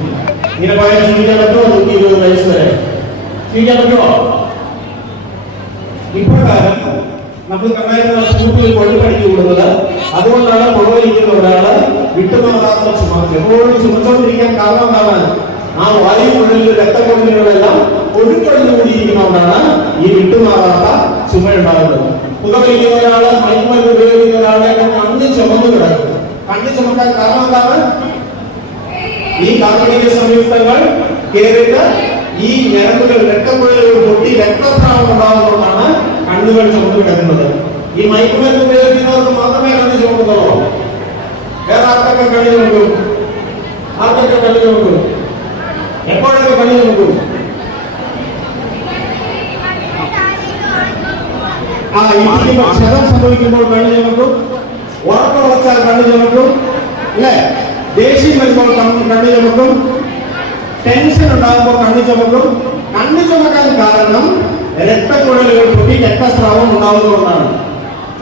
ഇങ്ങനെ പോയാൽ ജീവിക്കാൻ പറ്റുമോ? 120 വയസ്സ് വരെ ജീവിക്കാൻ പറ്റുമോ? ഇപ്രകാരം നമ്മൾ കണ്ടായിരുന്ന സ്കൂട്ടിൽ കൊഴുപ്പടിച്ചു കൂടുന്നത്. അതുകൊണ്ടാണ് പുകവലിക്കുന്ന ഒരാള് വിട്ടുമാറാത്ത ചുമ എപ്പോഴും ചുമച്ചോണ്ടിരിക്കാൻ കാരണം എന്താണ്? ആ വായുക്കുഴലിൽ രക്തക്കുഴലുകളെല്ലാം കൊഴുപ്പടിഞ്ഞു കൂടിയിരിക്കുന്നതുകൊണ്ടാണ് ഈ വിട്ടുമാറാത്ത ചുമ ഉണ്ടാകുന്നത്. പുകവലിക്കുന്ന ഒരാള്, മയക്കുമരുന്ന് ഉപയോഗിക്കുന്ന ഒരാളെ കണ്ണ് ചുമന്നു കിടക്കും. കണ്ണ് ചുമക്കാൻ കാരണം എന്താണ്? ഈ കാർബണീയ സംയുക്തങ്ങൾ കേറിയിട്ട് ഈ ഞരമ്പുകൾ രക്തക്കുഴലുകൾ പൊട്ടി രക്തസ്രാവം ഉണ്ടാകുന്നതുകൊണ്ടാണ് കണ്ണുകൾ ചുമന്നു കിടക്കുന്നത്. ഈ മയക്കുമരുന്ന് ഉപയോഗിക്കുന്നവർക്ക് മാത്രമേ കണ്ണ് ചുമക്കുന്നുള്ളൂ. വേറെ ആർക്കൊക്കെ കണ്ണു ചുമക്കും? ആർക്കൊക്കെ കണ്ണു ചുമക്കും? എപ്പോഴൊക്കെ കണ്ണു ചുമക്കും? ക്ഷതം സംഭവിക്കുമ്പോൾ കണ്ണു ചുമക്കും. ഉറക്കം വച്ചാൽ കണ്ണു ചുമക്കും. അല്ലേ? ദേഷ്യം വരുമ്പോൾ കണ്ണു ചുമക്കും. ടെൻഷൻ ഉണ്ടാകുമ്പോൾ കണ്ണു ചുമക്കും. കണ്ണു ചുമക്കാൻ കാരണം രക്തക്കുഴലുകൾ പൊട്ടി രക്തസ്രാവം ഉണ്ടാവുന്നതുകൊണ്ടാണ്.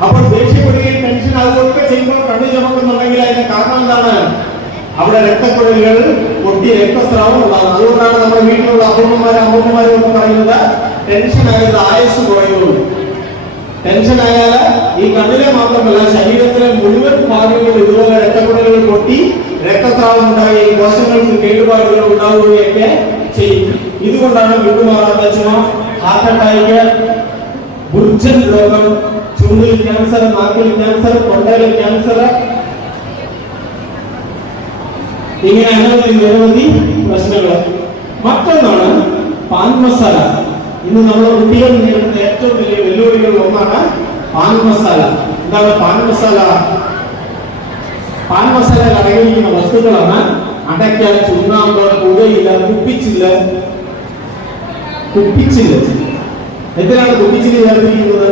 അപ്പോൾ ദേഷ്യപ്പെടുകയും ടെൻഷൻ ആകുകയൊക്കെ ചെയ്യുമ്പോൾ കണ്ണു ചുമക്കുന്നുണ്ടെങ്കിൽ അതിന്റെ കാരണം എന്താണ്? അവിടെ രക്തക്കുഴലുകൾ പൊട്ടി രക്തസ്രാവം ഉണ്ടാകും. അതുകൊണ്ടാണ് നമ്മുടെ വീട്ടിലുള്ള അമ്മൂമ്മമാരും ഒക്കെ പറയുന്നത് ടെൻഷൻ ആയത് ആയുസ് കുറയുള്ളൂ. ടെൻഷൻ ആയാൽ ഈ കണ്ണിലെ മാത്രമല്ല ശരീരത്തിലെ മുഴുവൻ ഭാഗങ്ങളിൽ ഇതുപോലെ രക്തക്കുഴലുകൾ പൊട്ടി രക്തസ്രാവം ഉണ്ടായി കോശങ്ങൾക്ക് കേടുപാടുകൾ ഉണ്ടാവുകയൊക്കെ ചെയ്യും. ഇതുകൊണ്ടാണ് വിട്ടുമാറാത്ത ചുമ, ഹാർട്ട് അറ്റാക്ക്, ബുർജൻ രോഗം, ചുണ്ടിൽ ക്യാൻസർ, നാക്കിൽ ക്യാൻസർ, തൊണ്ടയിൽ ക്യാൻസർ, ഇങ്ങനെ നിരവധി പ്രശ്നങ്ങൾ. മറ്റൊന്നാണ് പാൻ മസാല. ഇന്ന് നമ്മുടെ കുട്ടികൾ നേരിടുന്ന ഏറ്റവും വലിയ വെല്ലുവിളികളിൽ ഒന്നാണ് പാൻ മസാല. എന്താണ് പാൻ മസാല? പാൻ മസാലയിൽ അടങ്ങിയിരിക്കുന്ന വസ്തുക്കളാണ് അടയ്ക്ക, ചുണ്ണാമ്പ്, പുകയില, കുപ്പിച്ചില്ല്. എന്തിനാണ് കുപ്പിച്ചില്ല് ചേർത്തിരിക്കുന്നത്?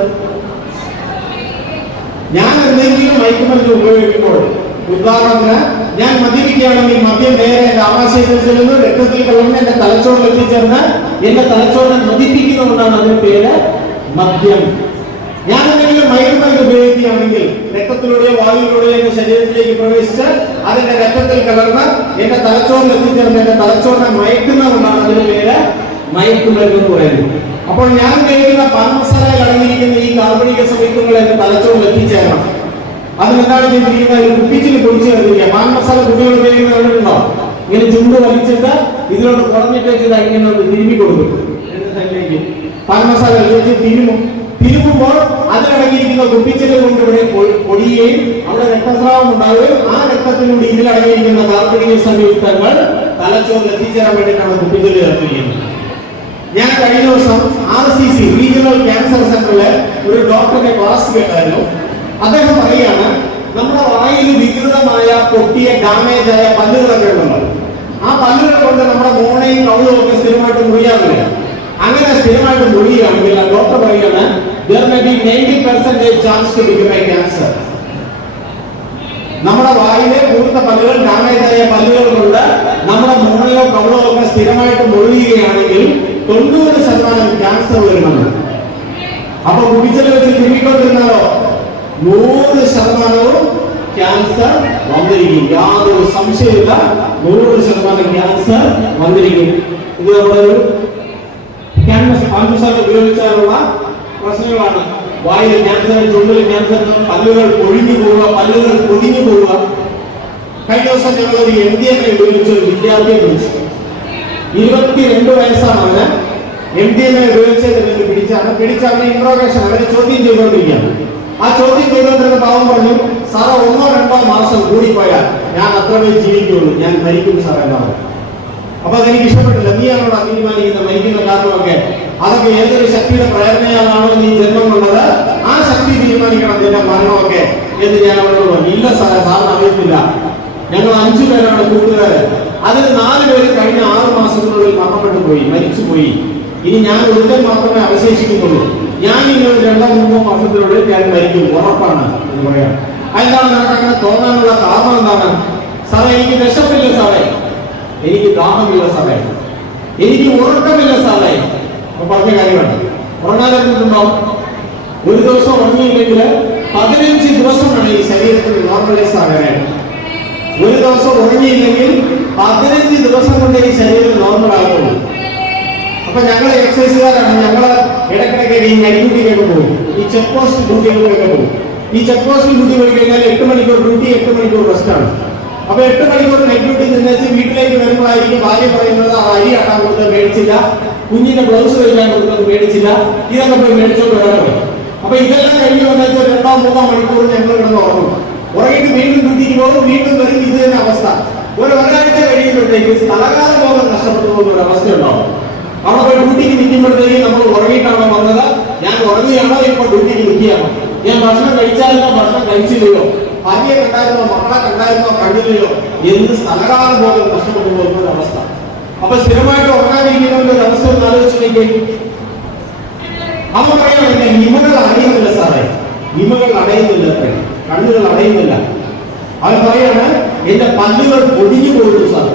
ഞാൻ എന്തെങ്കിലും മയക്കുമരുന്ന് ഉപയോഗിക്കുമ്പോൾ, ഉദാഹരണത്തിന് ഞാൻ മദ്യപിക്കുകയാണെങ്കിൽ മദ്യം നേരെ എന്റെ ആമാശയത്തിൽ ചെല്ലുന്നു, രക്തത്തിൽ കലർന്ന് എന്റെ തലച്ചോറിൽ എത്തിച്ചേർന്ന് എന്റെ തലച്ചോറിനെ മദ്യപ്പിക്കുന്നതുകൊണ്ടാണ് അതിന്റെ പേര് മദ്യം. ഞാൻ എന്തെങ്കിലും മയക്കുമരുന്ന് ഉപയോഗിക്കുകയാണെങ്കിൽ രക്തത്തിലൂടെയോ വായുവിലൂടെയോ എന്റെ ശരീരത്തിലേക്ക് പ്രവേശിച്ച് അതിന്റെ രക്തത്തിൽ കലർന്ന് എന്റെ തലച്ചോറിൽ എത്തിച്ചേർന്ന് എന്റെ തലച്ചോറിനെ മയക്കുന്നതുകൊണ്ടാണ് അതിന്റെ പേര് മയക്കുമരുന്ന് എന്ന് പറയുന്നത്. അപ്പോൾ ഞാൻ കഴിക്കുന്ന പാൻ മസാലയിൽ അടങ്ങിയിരിക്കുന്ന ഈ കാർബണിക സംയുക്തങ്ങൾ എന്റെ തലച്ചോറിൽ എത്തിച്ചേരണം. അതിനെന്താണ് ചെയ്തിരിക്കുന്നത്? കുപ്പിച്ചിൽ പൊടിച്ചു ചേർത്തിരിക്കുക. പാൻ മസാല കുട്ടികൾ ഉപയോഗിക്കുന്നവരുണ്ടോ? ഇങ്ങനെ ചുണ്ട് വലിച്ചിട്ട് ഇതിലോട്ട് കുറഞ്ഞിട്ട് ഇങ്ങനെ തിരുമ്പി കൊടുക്കും. പാൻ മസാല തിരുമുമ്പോൾ അതിലടങ്ങിയിരിക്കുന്ന കുപ്പിച്ചില് കൊണ്ട് ഇവിടെ പൊടിയുകയും അവിടെ രക്തസ്രാവം ഉണ്ടാവുകയും ആ രക്തത്തിലൂടെ ഇതിലടങ്ങിയിരിക്കുന്ന കാർബണിക സംയുക്തങ്ങൾ തലച്ചോറിൽ എത്തിച്ചേരാൻ വേണ്ടിയിട്ടാണ് കുപ്പിച്ചില് ചേർത്തിരിക്കുന്നത്. ഞാൻ കഴിഞ്ഞ ദിവസം RCC റീജിയണൽ ക്യാൻസർ സെന്ററിലെ ഒരു ഡോക്ടറുടെ ക്ലാസ് കേട്ടായിരുന്നു. അദ്ദേഹം പറയുകയാണ്, നമ്മുടെ വായിൽ വികൃതമായ പൊട്ടിയ ഡാമേജ് ആയ പല്ലുകളൊക്കെ ഉണ്ടല്ലോ, ആ പല്ലുകൾ കൊണ്ട് നമ്മുടെ മോണയും കവിളും ഒക്കെ സ്ഥിരമായിട്ട് മുറിയാറില്ല. അങ്ങനെ സ്ഥിരമായിട്ട് മുറിയുകയാണെങ്കിൽ ഡോക്ടർ പറയുകയാണ്, there may be 90% chance to become a cancer. നമ്മുടെ വായിലെ പൂർണ്ണ പല്ലുകൾ, ഡാമേജ് ആയ പല്ലുകൾ കൊണ്ട് നമ്മുടെ മോണയോ കവിളോ ഒക്കെ സ്ഥിരമായിട്ട് മുറിയുകയാണെങ്കിൽ 90% ക്യാൻസർ വരുന്നുണ്ട്. അപ്പൊ കുപ്പിച്ചിൽ വെച്ച് തിരികൊണ്ടിരുന്നാലോ 100% ക്യാൻസർ വന്നിരിക്കും. യാതൊരു സംശയമില്ല, 100% ക്യാൻസർ വന്നിരിക്കും. ഇത് നമ്മുടെ ഒരു ക്യാൻസർ ഉപയോഗിച്ചാലുള്ള പ്രശ്നങ്ങളാണ്. വായിൽ ക്യാൻസർ, ചുണ്ടിൽ ക്യാൻസർ, പല്ലുകൾ പൊഴിഞ്ഞു പോവുക, പല്ലുകൾ പൊടിഞ്ഞു പോവുക. കഴിഞ്ഞ ദിവസം ഞങ്ങൾ ഒരു MDMA ഉപയോഗിച്ച ഒരു വിദ്യാർത്ഥിയെ വിളിച്ചു. 22 വയസ്സാണ് അവന്. MDMA ഉപയോഗിച്ചതിന് പിടിച്ചവനെ ഇൻട്രോഗേഷൻ, അവരെ ചോദ്യം ചെയ്തുകൊണ്ടിരിക്കുകയാണ്. ആ ചോദ്യം ചെയ്തുകൊണ്ടിരുന്ന പാവം പറഞ്ഞു, സാറേ 1-2 മാസം കൂടിപ്പോയാൽ ഞാൻ അത്രമേ ജീവിക്കുള്ളൂ, ഞാൻ മരിക്കും സാറേ എന്നാണ്. അപ്പൊ അതെനിക്ക് ഇഷ്ടപ്പെട്ടില്ല. നീയാണോ തീരുമാനിക്കുന്ന മരിക്കുന്ന കാരണമൊക്കെ? അതൊക്കെ ഏതൊരു ശക്തിയുടെ പ്രേരണയാണോ നീ ജന്മം കൊണ്ടത്, ആ ശക്തി തീരുമാനിക്കണം നിന്റെ മരണമൊക്കെ എന്ന് ഞാൻ അവരോട് പറഞ്ഞു. ഇല്ല സാറേ, സാറിന് അറിയത്തില്ല, ഞങ്ങൾ 5 പേരാണ് കൂട്ടുകാര്, അതിൽ 4 പേര് കഴിഞ്ഞ 6 മാസത്തിനുള്ളിൽ മരണപ്പെട്ടു പോയി, മരിച്ചുപോയി. ഇനി ഞാൻ ഒരുത്തൻ മാത്രമേ അവശേഷിക്കുന്നുള്ളൂ. ഞാൻ ഇനി ഒരു 2-3 മാസത്തിനുള്ളിൽ ഞാൻ മരിക്കും, ഉറപ്പാണ് എന്ന് പറയാം. അതെന്താണ് നമുക്ക് അങ്ങനെ തോന്നാനുള്ള കാരണം? എന്താണ് സാറേ? എനിക്ക് വിശപ്പില്ല സാറേ, എനിക്ക് ദാഹമില്ല സാറേ, എനിക്ക് ഉറക്കമില്ല സാറേ. അപ്പൊ പറഞ്ഞ കാര്യമാണ്. ഉറങ്ങാതിരുന്നിട്ടുണ്ടോ? ഒരു ദിവസം ഉറങ്ങിയില്ലെങ്കിൽ 15 ദിവസമാണ് ഈ ശരീരത്തിൽ നോർമലൈസ് ആകാനായിട്ട്. ഒരു ദിവസം ഉറങ്ങിയില്ലെങ്കിൽ 15 ദിവസം കൊണ്ട് ഈ ശരീരം നോർമൽ ആകുള്ളൂ. അപ്പൊ ഞങ്ങൾ എക്സസൈസുകാരാണ്. ഞങ്ങൾ ഇടയ്ക്കിടയ്ക്ക് ഈ നൈറ്റ് ഡ്യൂട്ടിക്കൊക്കെ പോകും, ഈ ചെക്ക് പോസ്റ്റ് ഡ്യൂട്ടികൾക്കൊക്കെ പോകും. ഈ ചെക്ക് പോസ്റ്റിൽ ഡ്യൂട്ടി പോയി കഴിഞ്ഞാൽ 8 മണിക്കൂർ ഡ്യൂട്ടി, 8 മണിക്കൂർ റെസ്റ്റ് ആണ്. അപ്പൊ 8 മണിക്കൂർ നൈറ്റ് ഡ്യൂട്ടി നിന്നേച്ച് വീട്ടിലേക്ക് വരുമ്പോഴായിരിക്കും ഭാര്യ പറയുന്നത്, ആ അരി ആട്ടാൻ കൊടുത്തത് മേടിച്ചില്ല, കുഞ്ഞിന്റെ ബ്ലൗസ് കഴിക്കാൻ കൊടുത്തത് മേടിച്ചില്ല, ഇതൊക്കെ പോയി മേടിച്ചോണ്ട് വരാൻ. അപ്പൊ ഇതെല്ലാം കഴിഞ്ഞ് വന്നേച്ച് 2-3 മണിക്കൂർ ഞങ്ങൾ കിടന്ന് ഉറങ്ങും. ഉറങ്ങിയിട്ട് വീണ്ടും ഡ്യൂട്ടിക്ക് പോകും, വീണ്ടും വരും. ഇത് തന്നെ അവസ്ഥ. ഒരാഴ്ച കഴിയുമ്പോഴത്തേക്ക് തലകാല ബോധം നഷ്ടപ്പെട്ടു പോകുന്ന ഒരു അവസ്ഥ ഉണ്ടാവും. അവിടെ പോയി ഡ്യൂട്ടിക്ക് നിൽക്കുമ്പോഴത്തേക്ക് നമ്മൾ ഉറങ്ങിയിട്ടാണോ വന്നത്, ഞാൻ ഉറങ്ങിയാണോ ഇപ്പൊ ഡ്യൂട്ടിക്ക് നിൽക്കുകയാണോ, ഞാൻ ഭക്ഷണം കഴിച്ചാലോ ഭക്ഷണം കഴിച്ചില്ലയോ, ഭാര്യയെ കണ്ടായിരുന്നോ മക്കളെ കണ്ടായിരുന്നോ കണ്ടില്ലയോ എന്ന് സ്ഥലകാല ബോധം നഷ്ടപ്പെട്ടു പോകുന്ന ഒരു അവസ്ഥ. അപ്പൊ സ്ഥിരമായിട്ട് ഉറങ്ങാതിരിക്കുന്നതിന്റെ ഒരു അവസ്ഥ ഒന്ന് ആലോചിച്ചില്ലെങ്കിൽ അവൻ പറയുകയാണെങ്കിൽ നിമകൾ അടയുന്നില്ല സാറേ, നിമകൾ അടയുന്നില്ല, കണ്ണുകൾ അടയുന്നില്ല. അവൻ പറയാണ്, എന്റെ പല്ലുകൾ പൊടിഞ്ഞു പോകുന്നു സാർ,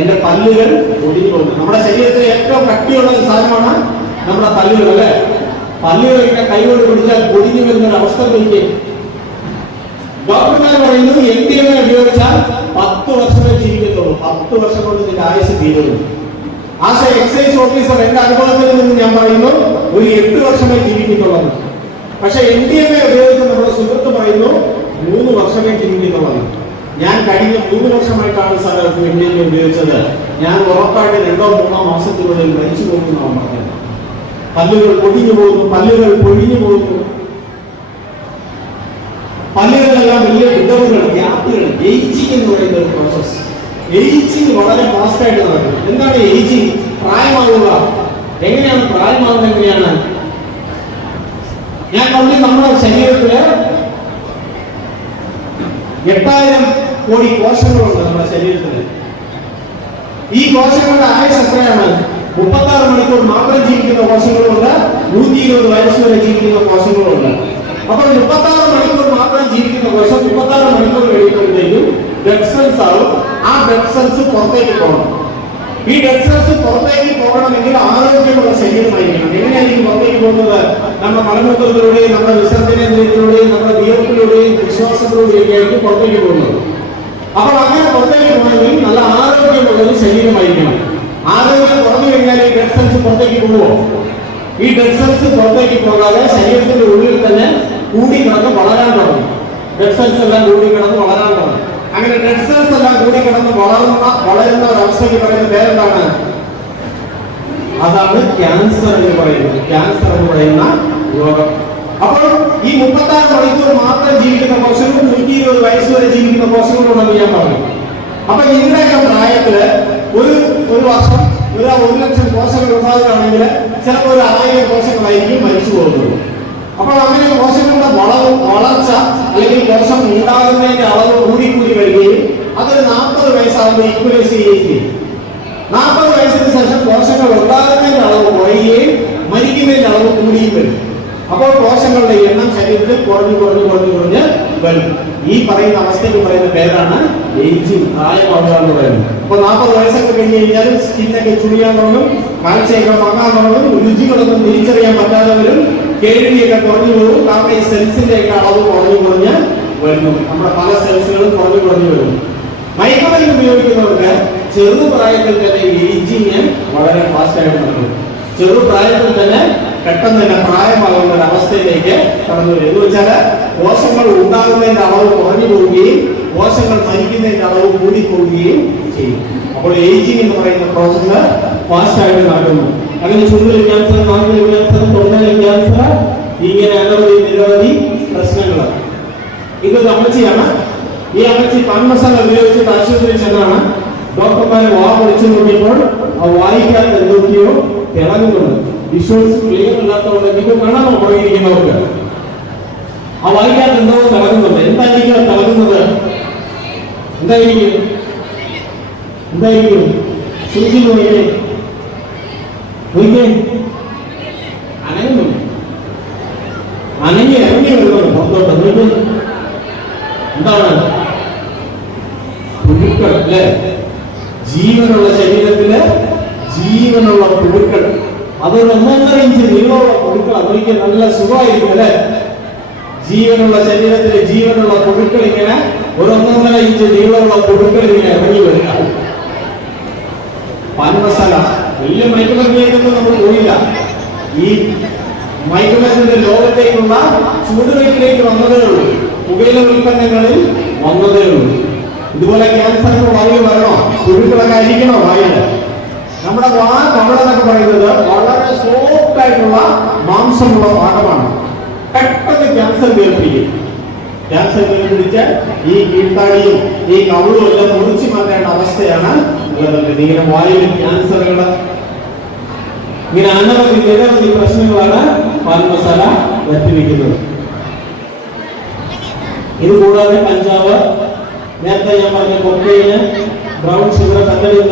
എന്റെ പല്ലുകൾ പൊടിഞ്ഞു പോകുന്നു. നമ്മുടെ ശരീരത്തിലെ ഏറ്റവും കട്ടിയുള്ള ഒരു സാധനമാണ് നമ്മുടെ പല്ലുകൾ, അല്ലെ? പല്ലുകളൊക്കെ കൈകൊണ്ട് പിടിച്ചാൽ പൊടിഞ്ഞു വരുന്നൊരു അവസ്ഥ നോക്കി. ഡോക്ടർമാർ പറയുന്നു MDMA ഉപയോഗിച്ചാൽ 10 വർഷമേ ജീവിക്കത്തുള്ളൂ, 10 വർഷം കൊണ്ട് ഇതിന്റെ ആയുസ് തീരുന്നു. ആസ് എ എക്സൈസ് ഓഫീസർ എന്റെ അനുഭവത്തിൽ നിന്ന് ഞാൻ പറയുന്നു, ഒരു 8 വർഷമേ ജീവിക്കുന്നുള്ളത്. പക്ഷെ MDMA ഉപയോഗിച്ച് നമ്മുടെ സുഹൃത്ത് പറയുന്നു 3 വർഷമേ ജീവിക്കുന്നുള്ളത്. ഞാൻ കഴിഞ്ഞ 3 വർഷമായിട്ടാണ് സാർ MDMA ഉപയോഗിച്ചത്. ഞാൻ ഉറപ്പായിട്ട് 2-3 മാസത്തിനുള്ളിൽ മരിച്ചു പോകുന്നതാണ് പറഞ്ഞത്. പല്ലുകൾ പൊടിഞ്ഞു പോകുന്നു, പല്ലുകൾ പൊഴിഞ്ഞു പോകുന്നു, പല്ലുകളെല്ലാം വലിയ വിടവുകൾ, ഗ്യാപ്പുകൾ. ഏജിങ് എന്ന് പറയുന്ന ഒരു പ്രോസസ്. ഏജിങ് വളരെ ഫാസ്റ്റ് ആയിട്ട് നടക്കും. എന്താണ് ഏജിങ്? പ്രായമാവുക. എങ്ങനെയാണ് പ്രായമാവുന്നത്? എങ്ങനെയാണ്? ഞാൻ പറഞ്ഞു, നമ്മുടെ ശരീരത്തില് 8000 കോടി കോശങ്ങളുണ്ട് നമ്മുടെ ശരീരത്തിൽ. ഈ കോശങ്ങളുടെ ആയുസ് എത്രയാണ്? 36 മണിക്കൂർ മാത്രം ജീവിക്കുന്ന കോശങ്ങളുണ്ട്, 120 വയസ്സ് വരെ ജീവിക്കുന്ന കോശങ്ങളുണ്ട്. അപ്പോൾ 36 മണിക്കൂർ മാത്രം ജീവിക്കുന്ന കോശം 36 മണിക്കൂർ കഴിയുമ്പോഴത്തേക്കും ഡെഡ് സെൽസ് ആവും. ആ ഡെഡ് സെൽസ് പുറത്തേക്ക് പോകണം. ഈ ഡെഡ് സെൽസ് പുറത്തേക്ക് പോകണമെങ്കിൽ ആരോഗ്യമുള്ള ശരീരമായിരിക്കണം. എങ്ങനെയായിരിക്കും പുറത്തേക്ക് പോകുന്നത്? നമ്മുടെ മലമൂത്രത്തിലൂടെയും നമ്മുടെ വിസർജനേന്ദ്രിയത്തിലൂടെയും നമ്മുടെ വിയർപ്പിലൂടെയും വിശ്വാസത്തിലൂടെയും ആയിരിക്കും പുറത്തേക്ക് പോകുന്നത്. അപ്പോൾ അങ്ങനെ പുറത്തേക്ക് പോകണമെങ്കിൽ നല്ല ആരോഗ്യമുള്ള ഒരു ശരീരമായിരിക്കണം. ആരോഗ്യം കുറഞ്ഞു കഴിഞ്ഞാൽ ഈ ഡെഡ് സെൽസ് പുറത്തേക്ക് പോകുമോ? ഈ ഡെഡ് സെൽസ് പുറത്തേക്ക് പോകാതെ ശരീരത്തിന്റെ ഉള്ളിൽ തന്നെ കൂടിക്കിടന്ന് വളരാൻ തുടങ്ങും. ഡെഡ് സെൽസ് എല്ലാം കൂടിക്കിടന്ന് വളരാൻ തുടങ്ങും. അങ്ങനെ ഡെഡ് സെൽസ് എല്ലാം കൂടിക്കിടന്ന് വളരുന്ന ഒരവസ്ഥയ്ക്ക് പറയുന്ന പേരെന്താണ്? അതാണ് ക്യാൻസർ എന്ന് പറയുന്നത്. ക്യാൻസർ എന്ന് പറയുന്ന രോഗം. അപ്പോൾ ഈ 36 മണിക്കൂർ മാത്രം ജീവിക്കുന്ന കോശങ്ങളും 120 വയസ്സ് വരെ ജീവിക്കുന്ന കോശങ്ങളുണ്ടെന്ന് ഞാൻ പറഞ്ഞു. അപ്പൊ ഇതിന്റെയൊക്കെ പ്രായത്തില് ഒരു വർഷം 1 ലക്ഷം കോശങ്ങൾ ഉണ്ടാകുകയാണെങ്കിൽ ചിലപ്പോൾ 1000 കോശങ്ങളായിരിക്കും മരിച്ചു പോകുന്നത്. അപ്പോൾ അങ്ങനെ കോശങ്ങളുടെ വളർച്ച അല്ലെങ്കിൽ കോശം ഉണ്ടാകുന്നതിന്റെ അളവ് കൂടി വരികയും അതൊരു 40 വയസ്സാകുമ്പോൾ ഈക്വലൈസ് ചെയ്യുകയും ചെയ്യും. 40 വയസ്സിന് ശേഷം കോശങ്ങൾ ഉണ്ടാകുന്നതിന്റെ അളവ് കുറയുകയും മരിക്കുന്നതിന്റെ അളവ് കൂടിയും വരും. അപ്പോൾ കോശങ്ങളുടെ എണ്ണം ശരീരത്തിൽ കുറഞ്ഞു വരും. ഈ പറയുന്ന അവസ്ഥയ്ക്ക് പറയുന്ന പേരാണ് ഏജിങ്, പ്രായമാവുക എന്ന് പറയുന്നത്. അപ്പൊ 40 വയസ്സൊക്കെ കഴിഞ്ഞ് കഴിഞ്ഞാൽ സ്കിന്നൊക്കെ ചുളിയാൻ തുടങ്ങും, കാഴ്ചയൊക്കെ മങ്ങാൻ തുടങ്ങും, രുചികളൊന്നും തിരിച്ചറിയാൻ പറ്റാതെ വരും, കേൾവിയൊക്കെ കുറഞ്ഞു പോകും. കാരണം ഈ സെൽസിന്റെ ഒക്കെ അളവ് കുറഞ്ഞു വരുന്നു. നമ്മുടെ പല സെൽസുകളും കുറഞ്ഞു വരുന്നു. മയക്കുമരുന്ന് ഉപയോഗിക്കുന്നവർക്ക് ചെറുപ്രായത്തിൽ തന്നെ ഏജിങ് വളരെ ഫാസ്റ്റ് ആയിട്ട് നടക്കും. ചെറുപ്രായത്തിൽ തന്നെ പെട്ടെന്ന് തന്നെ പ്രായമാകുന്ന ഒരു അവസ്ഥയിലേക്ക് കടന്നു വരും. എന്ന് വെച്ചാല് കോശങ്ങൾ ഉണ്ടാകുന്നതിന്റെ അളവ് കുറഞ്ഞു പോവുകയും കോശങ്ങൾ മരിക്കുന്നതിന്റെ അളവ് കൂടിപ്പോവുകയും ചെയ്യും. അപ്പോൾ ഏജിങ് എന്ന് പറയുന്ന പ്രോസസ്സ് ഫാസ്റ്റ് ആയിട്ട് നടക്കുന്നു. അങ്ങനെ ചുണ്ടിൽ ക്യാൻസർ, നാക്കിൽ ക്യാൻസർ, തൊണ്ടയിൽ ക്യാൻസർ, ഇങ്ങനെ നിരവധി പ്രശ്നങ്ങൾ. ഇതൊരു അമ്മച്ചിയാണ്. ഈ അമ്മച്ചി പാൻ മസാല ഉപയോഗിച്ചിട്ട് ആശുപത്രിയിൽ ചെന്നാണ്. ഡോക്ടർമാരെ പൊളിച്ചു നോക്കിയപ്പോൾ ആ വായിക്കാത്ത എന്തൊക്കെയോ തിളങ്ങുന്നുണ്ട്. വിഷ്വൽസ് ക്ലിയർ ഇല്ലാത്തതുകൊണ്ട് നിങ്ങൾക്ക് കാണാമോ പുറകിരിക്കുന്നവർക്ക്? ആ വായിക്കാത്ത എന്തോ തിളങ്ങുന്നുണ്ട്. എന്തായിരിക്കും തിളങ്ങുന്നത്? എന്തായിരിക്കും? സൂചി നോക്കിയേ, അനങ്ങി വരുന്നുണ്ട് പുറത്തോട്ട്. നോക്കി, എന്താണ്? പുഴുക്കൾ അല്ലെ? ജീവനുള്ള ശരീരത്തില് ജീവനുള്ള പുഴുക്കൾ. അതൊരു 1.5 ഇഞ്ച് നീളമുള്ള പുഴുക്കൾ. അതൊരിക്കൽ നല്ല സുഖമായിരിക്കും അല്ലെ? ജീവനുള്ള ശരീരത്തില് ജീവനുള്ള പുഴുക്കൾ ഇങ്ങനെ ഒരു 1.5 ഇഞ്ച് നീളമുള്ള പുഴുക്കൾ ഇങ്ങനെ ഇറങ്ങി വരിക. പാൻ മസാല വലിയ മയക്കുമരുന്നിലേക്കൊന്നും നമ്മൾ പോയില്ല. ഈ മയക്കുമരുന്നിന്റെ ലോകത്തേക്കുള്ള ചൂടുവെയിലേക്ക് വന്നതേ ഉള്ളൂ. പുകയില ഉൽപ്പന്നങ്ങളിൽ വന്നതേ ഉള്ളൂ. ഇതുപോലെ ക്യാൻസറിന് വായു വരണോ? പുഴുക്കളൊക്കെ അരിക്കണോ വായില്? നമ്മുടെ കവളെന്നൊക്കെ പറയുന്നത് വളരെ സോഫ്റ്റ് ആയിട്ടുള്ള മാംസമുള്ള ഭാഗമാണ്. പെട്ടെന്ന് ക്യാൻസർ വേർപിടിക്കും. ക്യാൻസർ വേർപിടിച്ച് ഈ കീഴ്ത്താടിയും ഈ കവളും എല്ലാം മുറിച്ചു മാറ്റേണ്ട അവസ്ഥയാണ് ഉള്ളത്. ഇങ്ങനെ വായുവിൽ ക്യാൻസറുകൾ, ഇങ്ങനെ നിരവധി പ്രശ്നങ്ങളാണ് പാൻ മസാല വരുത്തിവെക്കുന്നത്. ഇത് കൂടാതെ കഞ്ചാവ്, നേരത്തെ ഞാൻ പറഞ്ഞ കൊക്കൈന്, ബ്രൗൺ ഷുഗർ, കത്തടിയും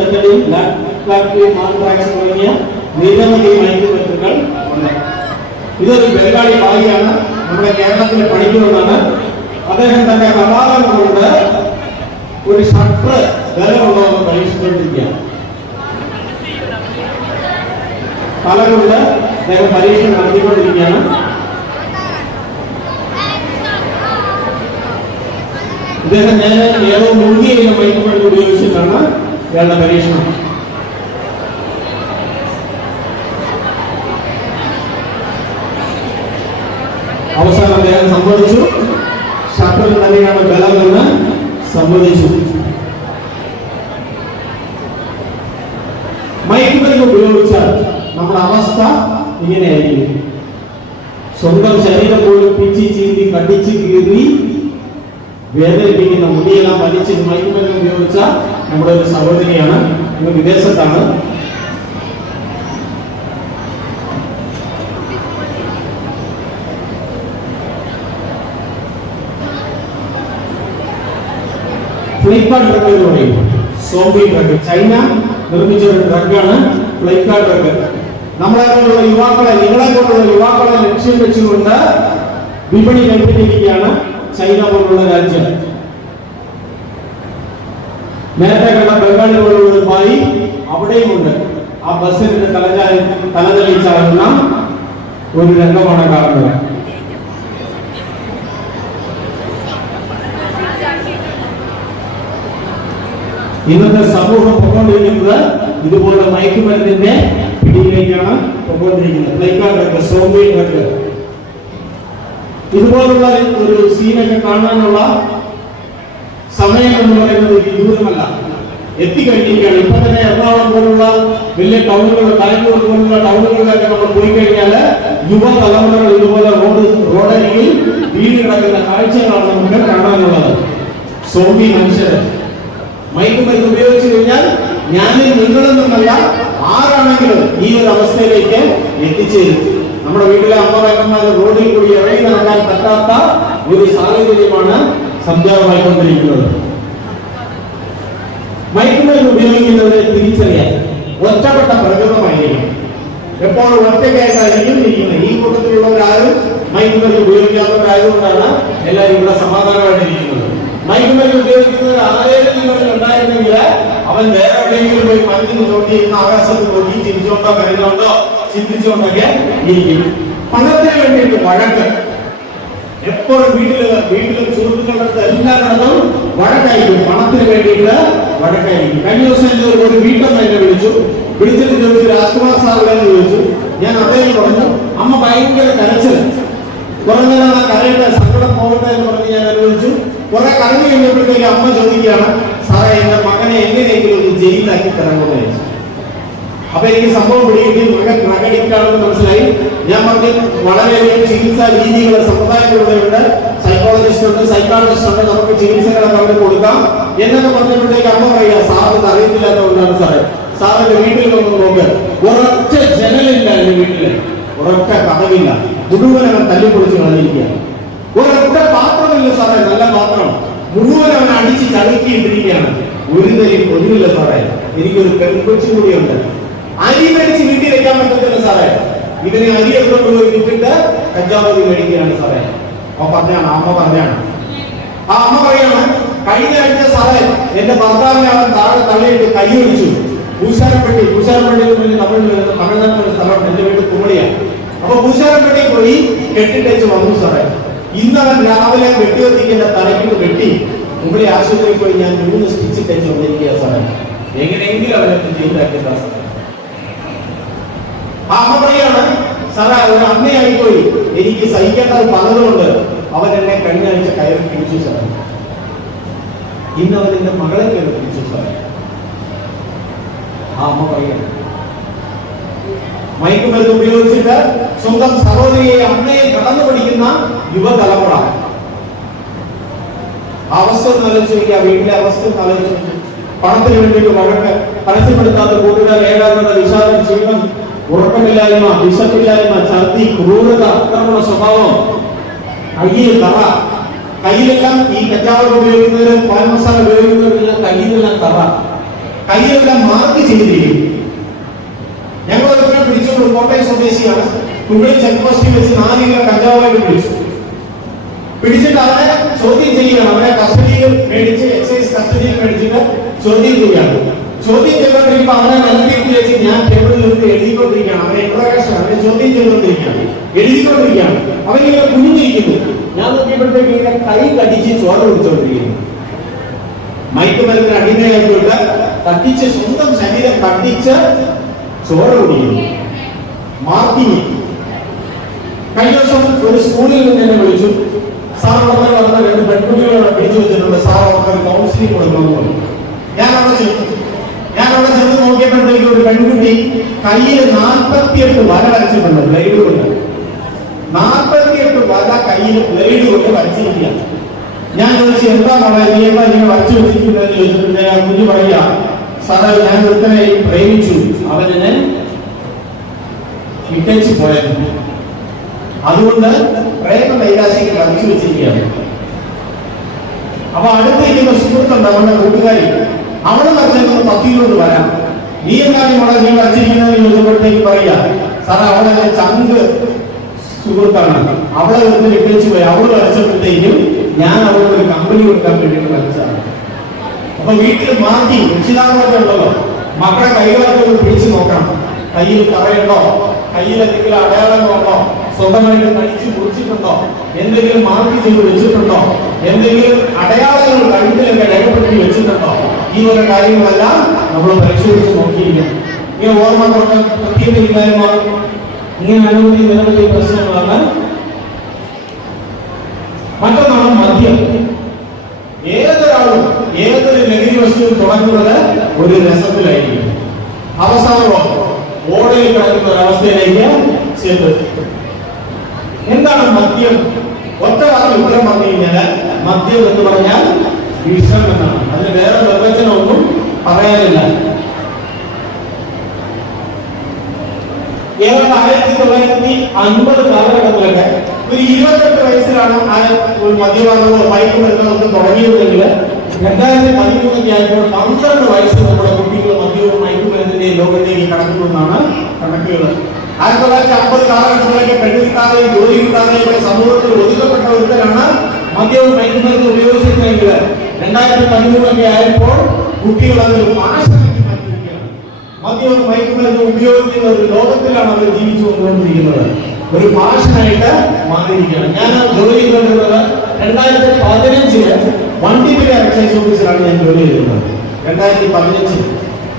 മാൻട്രാക്സ് തുടങ്ങിയ നിരവധി മയക്കുമരുന്നുകൾ ഉണ്ട്. ഇതൊരു ബംഗാളി ഭായിയാണ്, നമ്മുടെ കേരളത്തിൽ പഠിക്കുന്നതാണ്. അദ്ദേഹം തന്റെ കപാലം കൊണ്ട് ഒരു ഷട്ടർ ബലമുണ്ടോ എന്ന് പരീക്ഷിച്ചുകൊണ്ടിരിക്കുകയാണ്. തലകൊണ്ട് അദ്ദേഹം പരീക്ഷണം നടത്തിക്കൊണ്ടിരിക്കുകയാണ്. ഇദ്ദേഹം ഏതോ മുഴുകിയ മയക്കുമരുന്ന് ഉപയോഗിച്ചിട്ടാണ് ഇയാളുടെ പരീക്ഷണം. അവസാനം അദ്ദേഹം സമ്മതിച്ചു. ഷട്ടറിൽ തന്നെയാണ് ബലമെന്ന് സമ്മതിച്ചു. മയക്കുമരുന്ന് ഉപയോഗിച്ചാൽ നമ്മുടെ അവസ്ഥ ഇങ്ങനെയായിരിക്കും. സ്വന്തം ശരീരം പോലും പിച്ചി ചീന്തി കടിച്ച് കീറി വേദനിപ്പിക്കുന്ന മുടിയെല്ലാം വലിച്ച് മയക്കുമരുന്ന് ഉപയോഗിച്ച നമ്മുടെ ഒരു സഹോദരിയാണ്. ഇന്ന് വിദേശത്താണ്. ഫ്ലിപ്കാർട്ട് ഡ്രഗ് എന്ന് പറയും. Zombie drug. ചൈന നിർമ്മിച്ച ഒരു ഡ്രഗാണ് ഫ്ലിപ്കാർട്ട് ഡ്രഗ്. നമ്മളെപ്പോലുള്ള യുവാക്കളെ, നിങ്ങളെ പോലുള്ള യുവാക്കളെ ലക്ഷ്യം വെച്ചുകൊണ്ട് വിപണി കൽപ്പിച്ചിരിക്കുകയാണ് ചൈന പോലുള്ള രാജ്യം. നേരത്തെ കണ്ട ബംഗാളിൽ പോലുള്ളതുമായി അവിടെയുമുണ്ട്. ആ ബസ്സിന് തലതെളിച്ചാകുന്ന ഒരു രംഗമാണ് കാണുന്നത്. ഇന്നത്തെ സമൂഹം പൊക്കോണ്ടിരിക്കുന്നത് ഇതുപോലെ മയക്കുമരുന്നിന്റെ പിടിയിലേക്കാണ് പൊക്കോണ്ടിരിക്കുന്നത്. Flipkart drug, zombie drug. ഇതുപോലുള്ള ഒരു സീനൊക്കെ കാണാനുള്ള സമയം എന്ന് പറയുന്നത് ദൂരമല്ല, എത്തിക്കഴിഞ്ഞിരിക്കുകയാണ്. ഇപ്പൊ തന്നെ എറണാകുളം പോലുള്ള വലിയ ടൗണുകൾ, കലൂർ പോലുള്ള ടൗണുകളിലൊക്കെ നമ്മൾ പോയി കഴിഞ്ഞാൽ യുവതലമുറകൾ ഇതുപോലെ റോഡരികിൽ വീട് കിടക്കുന്ന കാഴ്ചകളാണ് നമുക്ക് കാണാനുള്ളത്. സോംബി മനുഷ്യർ മയക്കുമരുന്ന് ഉപയോഗിച്ചു കഴിഞ്ഞാൽ ഞാനും നിങ്ങളെന്നുമല്ല ആരാണെങ്കിലും ഈ ഒരു അവസ്ഥയിലേക്ക് എത്തിച്ചേരും. നമ്മുടെ വീട്ടിലെ അമ്മമാർ റോഡിൽ കൂടി ഇറങ്ങി നടക്കാൻ പറ്റാത്ത ഒരു സാഹചര്യമാണ് സംജാതമായിക്കൊണ്ടിരിക്കുന്നത്. മയക്കുമരുന്ന് ഉപയോഗിക്കുന്നവരെ തിരിച്ചറിയാൻ ഒറ്റപ്പെട്ട പ്രകൃതമായിരിക്കും. എപ്പോഴും ഒറ്റയ്ക്കായിട്ടായിരിക്കും ഇരിക്കുന്നത്. ഈ കൂട്ടത്തിലുള്ളവരാരും മയക്കുമരുന്ന് ഉപയോഗിക്കാത്തവരായതുകൊണ്ടാണ് എല്ലാവരും ഇവിടെ സമാധാനമായിട്ടിരിക്കുന്നത്. മയക്കുമരുന്ന് ഉപയോഗിക്കുന്നത് ആരെങ്കിലും നിങ്ങളിൽ ഉണ്ടായിരുന്നെങ്കിൽ അവൻ വേറെ എവിടെയെങ്കിലും പോയി മഞ്ഞിന് നോക്കിയിരുന്ന ആകാശത്ത് നോക്കി ചിരിച്ചുകൊണ്ടോ കരുതുകൊണ്ടോ ചിന്തിച്ചുകൊണ്ടൊക്കെ ഇരിക്കും. പണത്തിന് വേണ്ടിയിട്ട് വഴക്ക് എപ്പോഴും വീട്ടിലും സുഹൃത്തുക്കളുടെ അടുത്ത് എല്ലായിടത്തും വഴക്കായിരിക്കും. പണത്തിന് വേണ്ടിയിട്ട് വഴക്കായിരിക്കും. കഴിഞ്ഞ ദിവസം ഒരു വീട്ടമ്മ എന്നെ വിളിച്ചിട്ട് ചോദിച്ചു, രാജ്കുമാർ സാറിനെ ചോദിച്ചു. ഞാൻ അദ്ദേഹം പറഞ്ഞു, അമ്മ ഭയങ്കര കരച്ചിൽ, കുറെ നേരം ആ കരയുടെ സങ്കടം പോകട്ടെ എന്ന് പറഞ്ഞ് ഞാൻ അനുവദിച്ചു. കുറെ കരഞ്ഞു കഴിഞ്ഞപ്പോഴത്തേക്ക് അമ്മ ചോദിക്കുകയാണ്, സാറേ എന്റെ മകനെ എങ്ങനെയെങ്കിലും ഒന്ന് ജയിലിലാക്കി തരാമെന്ന് ചോദിച്ചു. അപ്പൊ എനിക്ക് സംഭവം പിടികിട്ടി. മകൻ പ്രകടിക്കാണെന്ന് മനസ്സിലായി. ഞാൻ പറഞ്ഞു, വളരെയധികം ചികിത്സാ രീതികൾ സമുദായത്തിലൂടെയുണ്ട്, സൈക്കോളജിസ്റ്റ് ഉണ്ട്, സൈക്കോളജിസ്റ്റ് ഉണ്ട്, നമുക്ക് ചികിത്സകളൊക്കെ അവർക്ക് കൊടുക്കാം എന്നൊക്കെ പറഞ്ഞപ്പോഴത്തേക്ക് അമ്മ പറയുക, സാറിന് അറിയത്തില്ലാത്തതുകൊണ്ടാണ് സാറേ, സാറിന്റെ വീട്ടിൽ വന്ന് നോക്ക്, ഒരൊറ്റ ജനലില്ല എന്റെ വീട്ടില്, ഒരൊറ്റ കഥവില്ല, മുഴുവൻ അവൻ തല്ലിപ്പൊളിച്ച് കളഞ്ഞിരിക്കുക. ഒരൊറ്റ പാത്രമില്ല സാറേ, നല്ല പാത്രം മുഴുവൻ അവൻ അടിച്ച് ചളുക്കിയിട്ടിരിക്കുകയാണ്. ഒരു തരി ഒന്നുമില്ല സാറേ, എനിക്കൊരു പെൺകൊച്ചും കൂടിയുണ്ട്, അരി മേടിച്ച് വീട്ടിൽ വെക്കാൻ പറ്റത്തില്ല സാറേ, ഇതിനെ അരി എടുത്തോണ്ട് പോയി വിട്ടിട്ട് കഞ്ചാവതി മേടിക്കുകയാണ് സാറേ. അമ്മ പറഞ്ഞാണ്. ആ അമ്മ പറയാണ്, കഴിഞ്ഞ ആഴ്ച സാറേ എന്റെ ഭർത്താവിനെ അവൻ താഴെ തള്ളിയിട്ട് കൈ ഒഴിച്ചു. പൂശാരപ്പെട്ടി തമിഴ്നാട്ടിലെ സ്ഥലം, എന്റെ വീട് കുമളിയാണ്. അപ്പൊ പൂശാരപ്പെട്ടി പോയി കെട്ടിട്ടേച്ച് വന്നു സാറേ. ഇന്നവൻ രാവിലെ വെട്ടിവെത്തിക്കുന്ന തലയ്ക്ക് വെട്ടി കുമളി ആശുപത്രിയിൽ പോയി ഞാൻ 3 സ്റ്റിച്ച് തേച്ച് വന്നിരിക്കുക സാറേ. എങ്ങനെയെങ്കിലും അവനെ ജയിലാക്കിയതാ സാറേ. ആ അമ്മ പറയാണ്, സാറേ ഒരു അമ്മയായിപ്പോയി, എനിക്ക് സഹിക്കേണ്ടത് പലതുകൊണ്ട് അവൻ എന്നെ കഴിഞ്ഞ ആഴ്ച കയറി പിടിച്ചു സാറേ. ഇന്നവൻ എന്റെ മകളെ കയറി പിടിച്ചു സാറേ. ആ അമ്മ പറയാണ്, മയക്കുമരുന്ന് ഉപയോഗിച്ചിട്ട് സ്വന്തം സഹോദരിയെ, അമ്മയെ കടന്നു പഠിക്കുന്ന യുവതലമുറ. അവസ്ഥ ആലോചിക്കുക, വീട്ടിലെ അവസ്ഥ ആലോചിച്ചു. പണത്തിന് വേണ്ടിയിട്ട് വഴക്ക്, പരസ്യപ്പെടുത്താത്ത കൂട്ടുകാർ, ഏകാഗ്രത, വിഷാദം, ക്ഷീണം, ഉറക്കമില്ലായ്മ, വിശപ്പില്ലായ്മ, ഛർദി, ക്രൂരത, ആക്രമണ സ്വഭാവം, കയ്യിൽ കറ. കയ്യിലെല്ലാം ഈ കഞ്ചാവ് ഉപയോഗിക്കുന്നവരും പാൻ മസാല ഉപയോഗിക്കുന്നവരെല്ലാം കയ്യിലെല്ലാം കറ, കയ്യിലെല്ലാം മാർക്ക് ചെയ്തിരിക്കും. ഞങ്ങൾ ഒരിക്കലും പിടിച്ചോളൂ, കോട്ടയം സ്വദേശിയാണ്. കുമളി ചെക്ക് പോസ്റ്റിൽ വെച്ച് 4 കിലോ കഞ്ചാവായിട്ട് പിടിച്ചിട്ട് അവരെ ചോദ്യം ചെയ്യുകയാണ്. അവരെ കസ്റ്റഡിയിൽ മേടിച്ച്, എക്സൈസ് കസ്റ്റഡിയിൽ മേടിച്ചിട്ട് ചോദ്യം ചെയ്യുകയാണ്. ചോദ്യം ചെയ്തുകൊണ്ടിരിക്കുമ്പോൾ അവരെ നിലനിർത്തി വെച്ച് ഞാൻ ടേബിളിൽ നിന്ന് എഴുതിക്കൊണ്ടിരിക്കുകയാണ്. അവരെ ഇന്ററാക്ഷൻ, അവരെ ചോദ്യം ചെയ്തുകൊണ്ടിരിക്കുകയാണ്, എഴുതിക്കൊണ്ടിരിക്കുകയാണ്. അവരിങ്ങനെ കുഞ്ഞിരിക്കുന്നു. ഞാൻ നോക്കിയപ്പോഴത്തേക്ക് ഇങ്ങനെ കൈ കടിച്ച് ചോര പിടിച്ചുകൊണ്ടിരിക്കുന്നു. മയക്കുമരുന്നിന് അടിമയായിക്കൊണ്ട് കത്തിച്ച്, സ്വന്തം ശരീരം കത്തിച്ച് ചോര കുടിക്കുന്നു. മാർക്കിങ്. കഴിഞ്ഞ ദിവസം ഒരു സ്കൂളിൽ നിന്ന് അവർക്ക് ഒരു കൗൺസിലിംഗ് കൊടുക്കണമെന്ന് പറഞ്ഞു. ഞാൻ അവിടെ ചെന്ന് നോക്കിയപ്പോഴത്തേക്ക് ഒരു പെൺകുട്ടി കയ്യിൽ 48 വല വരച്ചിട്ടുണ്ട്, ബ്ലേഡ് കൊണ്ട്. 48 വല കയ്യിൽ ബ്ലേഡ് കൊണ്ട് വരച്ചിരിക്കുക. ഞാൻ ചോദിച്ചു, എന്താ പറയുക, നീ എന്താ ഇങ്ങനെ വരച്ചു വെച്ചിരിക്കുന്നതെന്ന് ചോദിച്ചിട്ടുണ്ട്. കുഞ്ഞു പറയുക, സാറേ ഞാൻ ഒരുത്തനെ പ്രേമിച്ചു, അവനെ വിട്ടേച്ച് പോയത്, അതുകൊണ്ട് പ്രേമ നൈരാശിക്ക് വരച്ചു വെച്ചിരിക്കുകയാണ്. അപ്പൊ അടുത്തിരിക്കുന്ന സുഹൃത്തുണ്ട്, അവളുടെ കൂട്ടുകാരി, അവള് വരച്ചേക്കുന്നത് 10 വരാം. നീ എന്താണ് ഇവിടെ നീ വരച്ചിരിക്കുന്നത് ചോദിച്ചപ്പോഴത്തേക്ക് പറയുക, സാറേ അവളെ ചങ്ക് സുഹൃത്താണ്, അവളെ ഒന്ന് വിട്ടേച്ച് പോയി. അവള് വരച്ചപ്പോഴത്തേക്കും ഞാൻ അവൾക്ക് ഒരു കമ്പനി കൊടുക്കാൻ വേണ്ടിയിട്ട് വരച്ചതാണ്. അപ്പൊ വീട്ടിൽ മാറ്റി രക്ഷിതാക്കളൊക്കെ ഉണ്ടല്ലോ, മക്കളെ കൈകളൊക്കെ ഒന്ന് പിടിച്ചു നോക്കണം. കയ്യിൽ കറയുണ്ടോ, കയ്യിൽ എന്തെങ്കിലും അടയാളങ്ങളുണ്ടോ, സ്വന്തമായിട്ട് കഴിച്ചു കുറിച്ചിട്ടുണ്ടോ, എന്തെങ്കിലും മാർക്ക് ചെയ്ത് വെച്ചിട്ടുണ്ടോ, എന്തെങ്കിലും അടയാളങ്ങൾ കഴുത്തിലൊക്കെ രേഖപ്പെടുത്തി വെച്ചിട്ടുണ്ടോ, ഈ ഒരു കാര്യങ്ങളെല്ലാം നമ്മൾ പരിശോധിച്ച് നോക്കിയിരിക്കണം. ഇങ്ങനെ ഓർമ്മ തുറക്കാൻ പ്രത്യേകമില്ലായ്മ, ഇങ്ങനെ നിരവധി പ്രശ്നങ്ങളാണ്. മറ്റൊന്നാണ് മദ്യം. ഏതൊരാളും ഏതൊരു ലഹരി വസ്തുവും തുടങ്ങുന്നത് ഒരു രസത്തിലായിരിക്കും, അവസാനം ഓടയിൽ കിടക്കുന്ന ഒരവസ്ഥയിലേക്ക് ചെല്ലും. എന്താണ് മദ്യം? ഒറ്റ വാക്കിൽ ഉത്തരം പറഞ്ഞു കഴിഞ്ഞാൽ മദ്യം എന്ന് പറഞ്ഞാൽ വിഷം എന്നാണ്. അതിന് വേറെ നിർവചനമൊന്നും പറയാനില്ല. ഏതാണ്ട് 1950 കാലഘട്ടത്തിലൊക്കെ ഒരു 28 വയസ്സിലാണ് ആ ഒരു മദ്യപാനമോ മയക്കുമരുന്നൊക്കെ തുടങ്ങിയതെങ്കിൽ 2013 ആയപ്പോൾ 12 വയസ്സിൽ നമ്മുടെ കുട്ടികൾ മദ്യവും മയക്കുമരുന്നിന്റെയും ലോകത്തേക്ക് കടക്കുന്നു എന്നാണ് കണക്കുകൾ. 1950 കാലഘട്ടത്തിലൊക്കെ പെണ്ണിട്ടാതെയും ജോലി കിട്ടാതെയും സമൂഹത്തിൽ ഒതുക്കപ്പെട്ട ഒരുത്തരാണ് മദ്യവും മയക്കുമരുന്ന് ഉപയോഗിച്ചിരുന്നെങ്കിൽ 2013 ആയപ്പോൾ കുട്ടികൾ അതൊരു പാഷനാക്കി മാറ്റിയിരിക്കുകയാണ്. മദ്യവും മയക്കുമരുന്ന് ഉപയോഗിക്കുന്ന ഒരു ലോകത്തിലാണ് അവർ ജീവിച്ചു വന്നുകൊണ്ടിരിക്കുന്നത്. ഒരു പാഷനായിട്ട് മാറിയിരിക്കുകയാണ്. ഞാൻ ജോലി ചെയ്തുകൊണ്ടിരുന്നത് 2015 വണ്ടിപ്പെരിയാർ എക്സൈസ് ഓഫീസിലാണ് ഞാൻ ജോലി ചെയ്തിരുന്നത്. 2015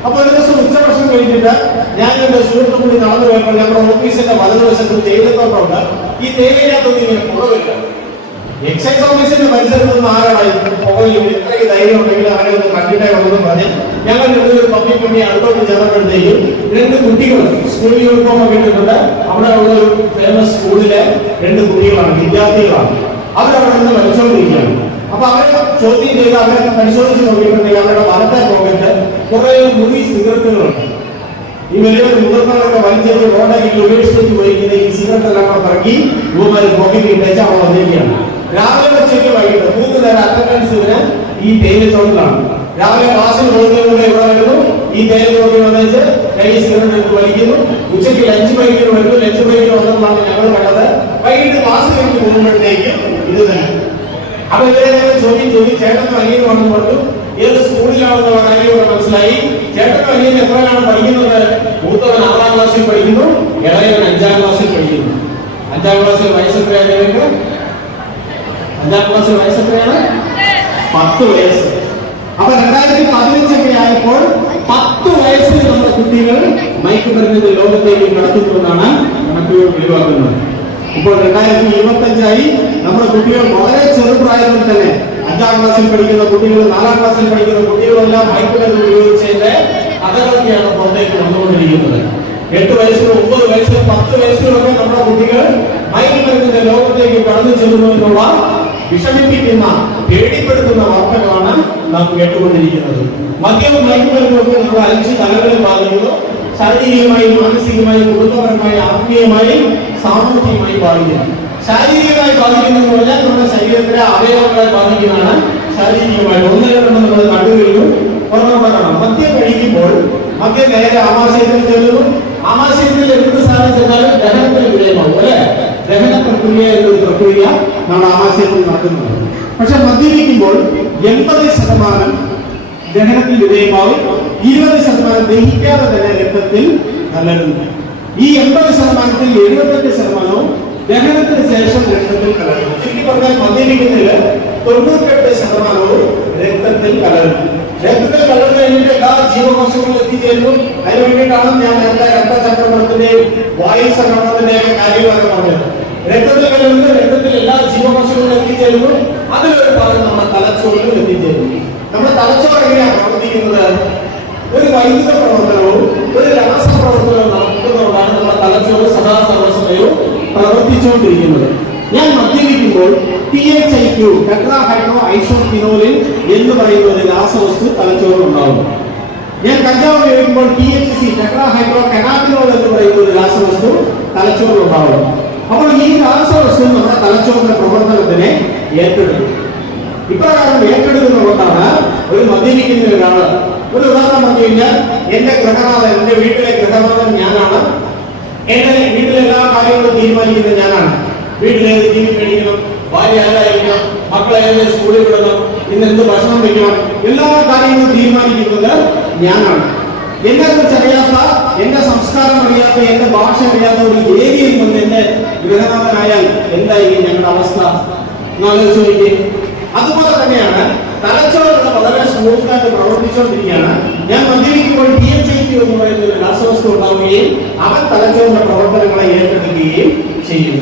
അപ്പൊ ഒരു ദിവസം ഉച്ചഭക്ഷണം കഴിഞ്ഞിട്ട് ഞാൻ എന്റെ സുഹൃത്തു കൂടി നടന്നു പോയപ്പോൾ നമ്മുടെ ഓഫീസിന്റെ വലതുവശത്ത് തേയിലത്തോട്ടമുണ്ട്. ഈ തേയിലത്തൊന്നും ഇങ്ങനെ പുറവില്ല. എക്സൈസ് ഓഫീസിന്റെ പരിസരത്ത് നിന്ന് ആരാണ് പുകയിൽ ഇത്രയും ധൈര്യം ഉണ്ടെങ്കിൽ അവരെ ഒന്ന് കണ്ടിട്ടേ ഉള്ളതെന്ന് പറഞ്ഞ് ഞങ്ങൾ ഒരു പമ്മി അടുത്തോട്ട് ചെന്നപ്പോഴത്തേക്കും 2 കുട്ടികൾ സ്കൂൾ യൂണിഫോം ഒക്കെ ഇട്ടിട്ടുണ്ട്. അവിടെ ഉള്ള ഒരു ഫേമസ് സ്കൂളിലെ 2 കുട്ടികളാണ്, വിദ്യാർത്ഥികളാണ്. അവരവിടെ നിന്ന് പഠിച്ചുകൊണ്ടിരിക്കുകയാണ്. അപ്പൊ അവരെ ചോദ്യം ചെയ്ത് അവരെ പരിശോധിച്ച് നോക്കിയിട്ടുണ്ടെങ്കിൽ അവരുടെ വലത്തെ പോക്കറ്റ് കുറെ മുറി സിഗരറ്റുകളുണ്ട്. ഈ വലിയൊരു മുതിർന്നവരൊക്കെ വലിച്ചെടുത്ത് റോഡാക്കി ഉപേക്ഷിച്ച് പോയിരിക്കുന്ന ഈ സിഗരറ്റ് എല്ലാം കൂടെ ഇറക്കി ഇവന്മാര് പോക്കറ്റ് ഇട്ടേച്ച് അവിടെ വന്നിരിക്കുകയാണ്. രാവിലെ ഉച്ചയ്ക്ക് വൈകിട്ട് 3 നേരം അറ്റൻഡൻസ് ഇതിന് ഈ തേയിലത്തോട്ടിലാണ്. രാവിലെ ക്ലാസ്സിൽ പോകുന്നതിലൂടെ ഇവിടെ വരുന്നു, ഈ തേയിലത്തോട്ടിൽ വന്നേച്ച് കൈ സിഗരറ്റ് എടുത്ത് വലിക്കുന്നു. ഉച്ചയ്ക്ക് ലഞ്ച് ബ്രേക്കിന് വരുന്നു. ലഞ്ച് ബ്രേക്കിന് വന്നപ്പോഴാണ് ഞങ്ങൾ കണ്ടത്. വൈകിട്ട് ക്ലാസ് കഴിഞ്ഞ് പോകുമ്പോഴത്തേക്കും ഇത് തന്നെ. അപ്പൊ ഇവരെ ചോദ്യം ചെയ്ത് ചേട്ടനും അനിയനും വന്നു പറഞ്ഞു ഏത് സ്കൂളിലാണെന്നുള്ള കാര്യം ഇവിടെ മനസ്സിലായി. ചേട്ടനും അനിയനും എപ്പോഴാണ് പഠിക്കുന്നത്? മൂത്തവൻ 6ാം ക്ലാസ്സിൽ പഠിക്കുന്നു, ഇളയവൻ 5ാം ക്ലാസ്സിൽ പഠിക്കുന്നു. 5ാം ക്ലാസ്സിൽ വയസ്സ് എത്രയാണ്? 5ാം ക്ലാസ്സിൽ വയസ്സ് എത്രയാണ്? 10 വയസ്സ്. അപ്പൊ 2015 ആയപ്പോൾ 10 വയസ്സിൽ നമ്മുടെ കുട്ടികൾ മയക്കുമരുന്നിന്റെ ലോകത്തേക്ക് കടത്തുന്നുവെന്നാണ് കണക്കുകൾ വെളിവാക്കുന്നത്. ഇപ്പോൾ 2025 നമ്മുടെ കുട്ടികൾ വളരെ ചെറുപ്രായത്തിൽ തന്നെ 5ാം ക്ലാസ്സിൽ പഠിക്കുന്ന കുട്ടികൾ, 4ാം ക്ലാസ്സിൽ പഠിക്കുന്ന കുട്ടികളെല്ലാം മയക്കുമരുന്ന് ഉപയോഗിച്ചതിന്റെ കഥകളൊക്കെയാണ് പുറത്തേക്ക് വന്നുകൊണ്ടിരിക്കുന്നത്. 8 വയസ്സിലും 9 വയസ്സിലും 10 വയസ്സിലൊക്കെ നമ്മുടെ കുട്ടികൾ മയക്കുമരുന്നിന്റെ ലോകത്തേക്ക് കടന്നു ചെല്ലുന്നു എന്നുള്ള വിഷമിപ്പിക്കുന്ന, പേടിപ്പെടുത്തുന്ന വാർത്തകളാണ് നാം കേട്ടുകൊണ്ടിരിക്കുന്നത്. മദ്യവും മയക്കുമരുന്നും ഒക്കെ നമ്മുടെ 5 തലങ്ങളിൽ ബാധിക്കുന്നു. ശാരീരികമായി, മാനസികമായി, കുടുംബപരമായി, ആത്മീയമായി, സാമൂഹികമായി ബാധിക്കുന്നു. ശാരീരികമായി ബാധിക്കുന്നത് പറഞ്ഞാൽ നമ്മുടെ ശരീരത്തിലെ അവയവങ്ങളെ ബാധിക്കുന്നതാണ്. ശാരീരികമായി 1-2 നമ്മൾ കണ്ടുകഴിഞ്ഞു. ഒരെണ്ണം മദ്യം കഴിക്കുമ്പോൾ മദ്യം നേരെ ആമാശയത്തിൽ ചെല്ലുന്നു. ആമാശയത്തിൽ എന്ത് സാധനം ചെന്നാലും ദഹനത്തിന് വിധേയമാവും അല്ലെ. ദഹന പ്രക്രിയ എന്നൊരു പ്രക്രിയ നമ്മുടെ ആമാശയത്തിൽ നടക്കുന്നത്. പക്ഷെ മദ്യപിക്കുമ്പോൾ 80% ദഹനത്തിൽ വിധേയമാവും, 20% ദഹിക്കാതെ തന്നെ രക്തത്തിൽ കലരുന്നു. ഈ 80%-ൽ 78% ദഹനത്തിന് ശേഷം രക്തത്തിൽ കലരുന്നു. ശരിക്കും പറഞ്ഞാൽ മദ്യപിക്കുന്നതിൽ 98% രക്തത്തിൽ കലരുന്നു. രക്തത്തിൽ കലർന്നു കഴിഞ്ഞിട്ട് എല്ലാ ജീവകോശങ്ങളും എത്തിച്ചേരുന്നു. അതിനു വേണ്ടിയിട്ടാണ് ഞാൻ നേരത്തെ രക്തചക്രമണത്തിന്റെയും വായു സംക്രമണത്തിന്റെയും കാര്യങ്ങളൊക്കെ പറഞ്ഞത്. രക്തത്തിൽ കലർന്ന് രക്തത്തിൽ എല്ലാ ജീവകോശങ്ങളും എത്തിച്ചേരുന്നു. അതിലൊരു ഭാഗം നമ്മുടെ തലച്ചോറിലും എത്തിച്ചേരുന്നു. ചെയ്യുമ്പോൾ THIQ ടെട്രാ ഹൈഡ്രോ ഐസോക്വിനോലിൻ എന്ന് പറയുന്ന ഒരു രാസവസ്തു തലച്ചോറിൽ ഉണ്ടാവും. ഞാൻ കഞ്ചാവ് ഉപയോഗിക്കുമ്പോൾ THC ടെട്രാ ഹൈഡ്രോ കനാബിനോൾ എന്ന് പറയുന്ന ഒരു രാസവസ്തു തലച്ചോറിൽ ഉണ്ടാവും. അപ്പോൾ ഈ രാസവസ്തു നമ്മുടെ തലച്ചോറിന്റെ പ്രവർത്തനത്തിനെ ഏറ്റെടുക്കും. ഇപ്രകാരം ഏറ്റെടുക്കുന്നതുകൊണ്ടാണ് ഒരു മദ്യപിക്കുന്ന ഒരാള്, ഒരു ഉദാഹരണം പറഞ്ഞു കഴിഞ്ഞാൽ, എന്റെ ഗ്രഹനാഥൻ, എന്റെ വീട്ടിലെ ഗ്രഹനാഥൻ ഞാനാണ്, എന്റെ വീട്ടിലെ എല്ലാ കാര്യങ്ങളും തീരുമാനിക്കുന്നത് ഞാനാണ്. വീട്ടിലേത് ടി വി മേടിക്കണം, ഭാര്യ ആരായിരിക്കണം, മക്കളെ ഏത് സ്കൂളിൽ വിടണം, ഇന്ന് എന്ത് ഭക്ഷണം വയ്ക്കണം, എല്ലാ കാര്യങ്ങളും തീരുമാനിക്കുന്നത് ഞാനാണ്. എന്നെ കുറിച്ച് അറിയാത്ത, എന്റെ സംസ്കാരം അറിയാത്ത, എന്റെ ഭാഷ അറിയാത്ത ഒരു ഏരിയയിൽ നിന്ന് എന്റെ ഗൃഹനാഥനായാൽ എന്തായിരിക്കും ഞങ്ങളുടെ അവസ്ഥ എന്നാലോചിച്ച്. അതുപോലെ തന്നെയാണ് തലച്ചോറിന് വളരെ സ്മൂത്തായിട്ട് പ്രവർത്തിച്ചുകൊണ്ടിരിക്കുകയാണ്. ഞാൻ മദ്യപിക്കുമ്പോൾ THIQ എന്ന് പറയുന്ന ഒരു രാസവസ്തു ഉണ്ടാവുകയും അവൻ തലച്ചോറിന്റെ പ്രവർത്തനങ്ങളെ ഏറ്റെടുക്കുകയും ചെയ്യും.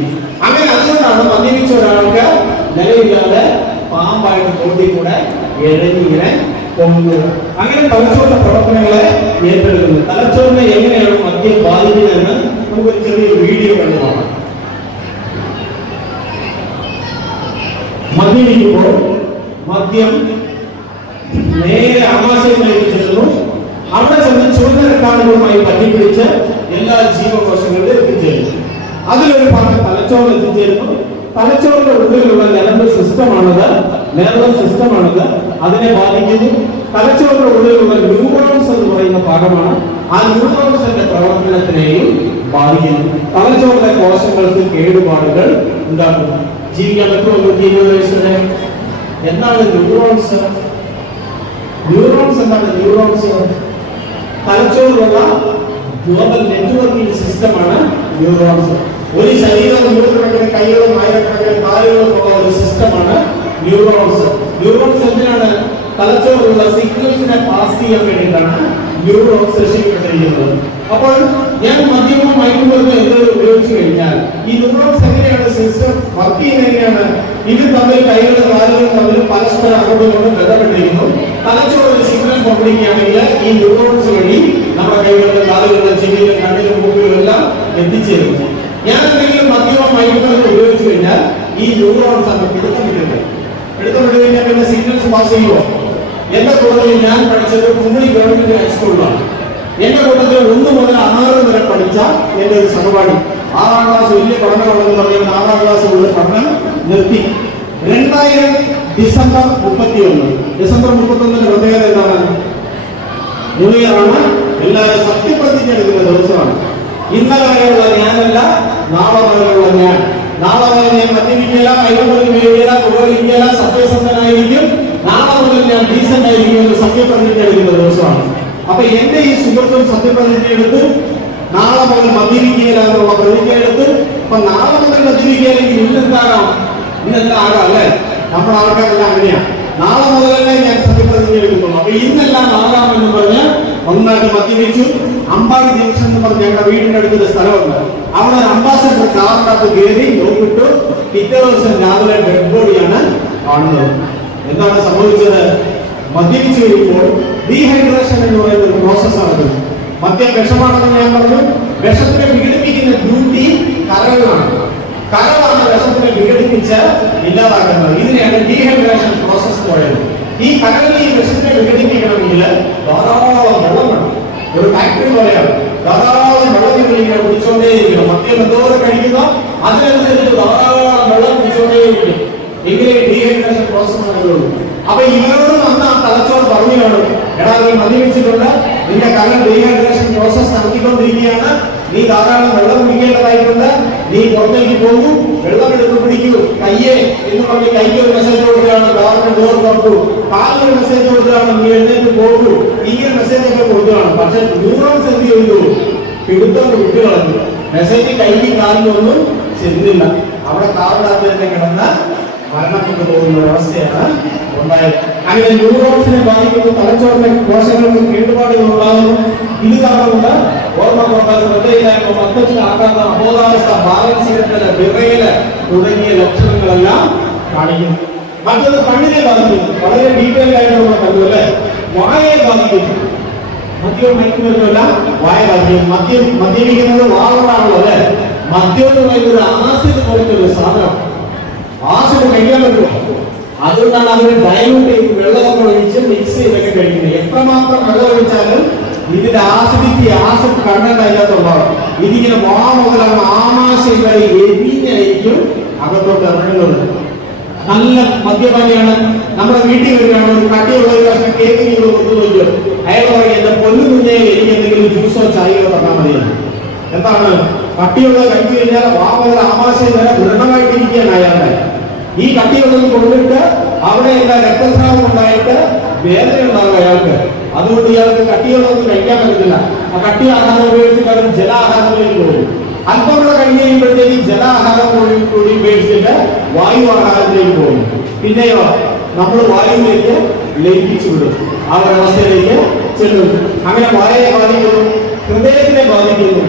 അങ്ങനെ അതുകൊണ്ടാണ് മദ്യപിച്ച ഒരാൾക്ക് നിലയില്ലാതെ പാമ്പായിട്ട് തോട്ടി കൂടെ ഇഴഞ്ഞിങ്ങനെ പോകുന്നത്. അങ്ങനെ തലച്ചോറിന്റെ പ്രവർത്തനങ്ങളെ ഏറ്റെടുക്കുന്നത്. തലച്ചോറിനെ എങ്ങനെയാണ് മദ്യം ബാധിക്കുന്നതെന്ന് നമുക്കൊരു ചെറിയ വീഡിയോ കണ്ടു നോക്കാം. മദ്യപിക്കുമ്പോൾ മദ്യം നേരെ ആമാശയത്തിലേക്ക് ചെല്ലുന്നു. അവിടെ ചെന്ന് ചുവന്നരക്കാടുകളുമായി പറ്റിപ്പിടിച്ച് എല്ലാ ജീവകോശങ്ങളിലും എത്തിച്ചേരുന്നു. അതിലൊരു ഭാഗം തലച്ചോറിൽ എത്തിച്ചേരുന്നു. തലച്ചോറിന്റെ ഉള്ളിലുള്ള നെർവസ് സിസ്റ്റമാണത് അതിനെ ബാധിക്കുന്നു. തലച്ചോറിന്റെ ഉള്ളിലുള്ള ന്യൂറോൺസ് എന്ന് പറയുന്ന ഭാഗമാണ്. ആ ന്യൂറോൺസിന്റെ പ്രവർത്തനത്തിനെയും ബാധിക്കുന്നു. തലച്ചോറിലെ കോശങ്ങൾക്ക് കേടുപാടുകൾ ഉണ്ടാക്കുന്നു. ജീവിക്കാൻ പറ്റുമോ? 20 വയസ്സ് വരെ. എന്താണ് ന്യൂറോൺസ്? എന്താണ് ന്യൂറോൺസ്? തലച്ചോറിലുള്ള ഗ്ലോബൽ നെറ്റ്വർക്കിംഗ് സിസ്റ്റമാണ് ന്യൂറോൺസ്. ഒരു ശരീരം 100 കൈകളും 1000 കാലുകളും ഉള്ള ഒരു സിസ്റ്റമാണ് ന്യൂറോൺസ്. ന്യൂറോൺസ് എന്തിനാണ്? തലച്ചോറിലുള്ള സിഗ്നൽസിനെ പാസ് ചെയ്യാൻ വേണ്ടിയിട്ടാണ് ന്യൂറോൺസ് സൃഷ്ടിക്കപ്പെട്ടിരിക്കുന്നത്. അപ്പോൾ ഞാൻ മദ്യമോ മയക്കുമരുന്നോ എന്തെങ്കിലും ഉപയോഗിച്ചു കഴിഞ്ഞാൽ ഈ ന്യൂറോൺസ് എങ്ങനെയാണ് സിസ്റ്റം വർക്ക് ചെയ്യുന്നത്? എങ്ങനെയാണ് ഇത് തമ്മിൽ കൈകളും കാലുകളും തമ്മിൽ പരസ്പരം അങ്ങോട്ടും ബന്ധപ്പെട്ടിരിക്കുന്നു. തലച്ചോറിൽ സിഗ്നൽ പബ്ലിക്കുകയാണെങ്കിൽ ഈ ന്യൂറോൺസ് വഴി നമ്മുടെ കൈകളിലും കാലുകളിലും ചെവിയിലും കണ്ണിലും മൂക്കിലും എല്ലാം എത്തിച്ചേരുന്നു. ഞാൻ എന്തെങ്കിലും മദ്യമോ മയക്കുമരുന്നോ ഉപയോഗിച്ചു കഴിഞ്ഞാൽ ഈ ന്യൂറോൺസ് അങ്ങ് പിടുത്തം കഴിഞ്ഞാൽ പിന്നെ സിഗ്നൽസ് പാസ് ചെയ്യുമോ? എന്റെ കൂട്ടത്തിൽ ഞാൻ പഠിച്ചത് കുമളി ഗവൺമെന്റ് ഹൈസ്കൂളിലാണ്. എന്റെ കൂട്ടത്തിൽ 1 മുതൽ 6 വരെ പഠിച്ച എന്റെ ഒരു സഹപാഠി 6ാം ക്ലാസ് വലിയ പഠനമുള്ളതെന്ന് പറഞ്ഞാൽ 6ാം ക്ലാസ് ഉള്ള പഠനം നിർത്തി. 2000 ഡിസംബർ 31 പ്രത്യേകത എന്താണ്? ന്യൂ ഇയർ ആണ്. എല്ലാവരും സത്യപ്രതിജ്ഞ എടുക്കുന്ന ദിവസമാണ്. ഇന്നലെ വരെയുള്ള ഞാനല്ല, നാളെ വരെയുള്ള ഞാൻ. നാളെ വരെ ഞാൻ മദ്യപിക്കില്ല, കൈകൊണ്ടു ഉപയോഗിക്കില്ല, പുകവലിക്കില്ല, സത്യസന്ധനായിരിക്കും. നാളെ മുതൽ ഞാൻ ഡീസന്റ് ആയിരിക്കും എന്ന് സത്യപ്രതിജ്ഞ എടുക്കുന്ന ദിവസമാണ്. അപ്പൊ എന്റെ ഈ സുഹൃത്തും സത്യപ്രതിജ്ഞ എടുത്തു, നാളെ മുതൽ മദ്യപിക്കുകയില്ല എന്നുള്ള പ്രതിജ്ഞ എടുത്തു. അപ്പൊ നാളെ മുതൽ മദ്യപിക്കുകയില്ലെങ്കിൽ ഇന്നെന്താകാം? ഇന്നെന്താ ആകാം അല്ലെ? നമ്മുടെ ആൾക്കാരെല്ലാം അങ്ങനെയാണ്. നാളെ മുതലല്ലേ ഞാൻ സത്യപ്രതിജ്ഞ എടുക്കുന്നു. അപ്പൊ ഇന്നെല്ലാം ആകാമെന്ന് പറഞ്ഞ് ഒന്നായിട്ട് മദ്യപിച്ചു. അമ്പാടി ജംഗ്ഷൻ എന്ന് പറഞ്ഞ ഞങ്ങളുടെ വീടിന്റെ അടുത്തൊരു സ്ഥലമുണ്ട്. അവിടെ അംബാസഡർ കാറിനകത്ത് കയറി നോക്കിട്ടു. പിറ്റേ ദിവസം രാവിലെ ഡെഡ് ബോഡിയാണ് കാണുന്നത്. എന്താണ് സംഭവിച്ചത്? മദ്യപിച്ചു കഴിയുമ്പോൾ ഡീഹൈഡ്രേഷൻ എന്ന് പറയുന്ന ഒരു പ്രോസസ്സാണ്. മദ്യം വിഷമാണെന്ന് ഞാൻ പറഞ്ഞു. വിഷത്തിനെ വിഘടിപ്പിക്കുന്ന ഡ്യൂട്ടി കരകളാണ്. കരളാണ് വിഷത്തിനെ വിഘടിപ്പിച്ച് ഇല്ലാതാക്കുന്നത്. ഇതിനെയാണ് ഡീഹൈഡ്രേഷൻ പ്രോസസ് പറയുന്നത്. ഈ കരളിൽ ഈ വിഷത്തിനെ വിഘടിപ്പിക്കണമെങ്കിൽ ധാരാളം വെള്ളം വേണം. ഒരു ഫാക്ടറി പോലെയാണ്. ധാരാളം വെള്ളം ഇങ്ങനെ കുടിച്ചോണ്ടേയിരിക്കണം. മദ്യം എന്തോരം കഴിക്കുന്നോ അതിനനുസരിച്ച് ധാരാളം വെള്ളം കുടിച്ചോണ്ടേയിരിക്കും. എങ്ങനെ ഡീഹൈഡ്രേഷൻ പ്രോസസ് നടക്കുള്ളൂ. അപ്പൊ ഇവരോട് അന്ന് ആ തലച്ചോറ് പറഞ്ഞു കാണും, എടാ നീ മദ്യപിച്ചിട്ടുണ്ട്, നിന്റെ കരൾ ഡീഹൈഡ്രേഷൻ പ്രോസസ് നടത്തിക്കൊണ്ടിരിക്കുകയാണ്, നീ ധാരാളം വെള്ളം കുടിക്കേണ്ടതായിട്ടുണ്ട്, നീ പുറത്തേക്ക് പോകൂ, വെള്ളം എടുത്ത് പിടിക്കൂ, കയ്യേ എന്ന് പറഞ്ഞ് കൈക്ക് ഒരു മെസ്സേജ് കൊടുക്കുകയാണ്, കാറിന്റെ ഡോർ തുറക്കൂ, കാലിനൊരു മെസ്സേജ് കൊടുക്കുകയാണ്, നീ എഴുന്നേറ്റ് പോകൂ, ഇങ്ങനെ മെസ്സേജ് ഒക്കെ കൊടുക്കുകയാണ്. പക്ഷെ ന്യൂറോൺസ് എന്ത് ചെയ്തു? പിടുത്തം വിട്ടുകളഞ്ഞു. മെസ്സേജ് കൈക്ക് കാലിലൊന്നും ചെന്നില്ല. അവിടെ കാറിനകത്ത് തന്നെ കിടന്ന മരണപ്പെട്ടു പോകുന്ന ഒരവസ്ഥയാണ് ഉണ്ടായത്. അങ്ങനെ ന്യൂറോൺസിനെ ബാധിക്കുന്ന തലച്ചോറിന്റെ കോശങ്ങൾക്ക് കേടുപാടുകൾ ഉണ്ടാകുന്നു. ഇത് കാരണമുണ്ട് ഓർമ്മക്കുറവ്, ശ്രദ്ധയില്ലായ്മ, മൊത്തത്തിലാക്കാത്ത അബോധാവസ്ഥ, ബാലൻസ് കിട്ടല്, വിറയല് തുടങ്ങിയ ലക്ഷണങ്ങളെല്ലാം കാണിക്കുന്നു. മറ്റത് കണ്ണിനെ ബാധിക്കുന്നു. വളരെ ഡീറ്റെയിൽ ആയിട്ട് നമ്മൾ കണ്ടു അല്ലെ? വായയെ ബാധിക്കുന്നു. മദ്യവും മയക്കുമരുന്നുമല്ല, വായ ബാധിക്കും. മദ്യപിക്കുന്നത് വാളാണല്ലോ അല്ലെ? മദ്യം എന്ന് പറയുന്നത് ആസിഡ് പോലത്തെ ഒരു സാധനം. ആസിഡ് അതുകൊണ്ടാണ് അവർ ഡൈലൂട്ട് ചെയ്ത് വെള്ളമൊക്കെ ഒഴിച്ച് മിക്സ് ചെയ്തൊക്കെ കഴിക്കുന്നത്. എത്രമാത്രം വെള്ളം ഒഴിച്ചാലും ഇതിന്റെ ആസിഡ് കണ്ടന്റ് അതിനകത്തുണ്ടാവും. ഇതിങ്ങനെ മുതലാണ് ആമാശയം വരെ എരിഞ്ഞായിരിക്കും അകത്തോട്ട് ഇറങ്ങുന്നത്. നല്ല മദ്യപാനിയാണ്. നമ്മുടെ വീട്ടിൽ വരികയാണ്, ഒരു കട്ടിയുള്ള ഒരു കഷ്ണം കേക്ക് നിങ്ങൾ കൊണ്ടുപോയി അയാൾ പറയും എന്റെ പൊന്നു കുഞ്ഞെ എനിക്ക് എന്തെങ്കിലും ജ്യൂസോ ചായയോ തന്നാൽ മതിയാണ്. എന്താണ് കട്ടിയുള്ളത് കഴിച്ചു കഴിഞ്ഞാൽ മുതൽ ആമാശയം വരെ ദൃഢമായിട്ടിരിക്കുകയാണ് അയാളുടെ. ഈ കട്ടിയുള്ളത് കൊണ്ടിട്ട് അവിടെ എന്താ രക്തസ്രാവം ഉണ്ടായിട്ട് വേദന ഉണ്ടാകും അയാൾക്ക്. അതുകൊണ്ട് ഇയാൾക്ക് കട്ടിയുള്ളതൊന്നും കഴിക്കാൻ പറ്റത്തില്ല. ആ കട്ടി ആഹാരം ഉപയോഗിച്ചിട്ട് അവർ ജലാഹാരത്തിലേക്ക് പോകും. അല്പം കൂടെ കഴിഞ്ഞ് കഴിയുമ്പോഴത്തേക്കും ജലാഹാരം കൂടി ഉപയോഗിച്ചിട്ട് വായു ആഹാരത്തിലേക്ക് പോകും. പിന്നെയോ നമ്മൾ വായുവിലേക്ക് ലയിപ്പിച്ചു വിടും, ആ ഒരവസ്ഥയിലേക്ക് ചെല്ലും. അങ്ങനെ വായയെ ബാധിക്കുന്നു, ഹൃദയത്തിനെ ബാധിക്കുന്നു.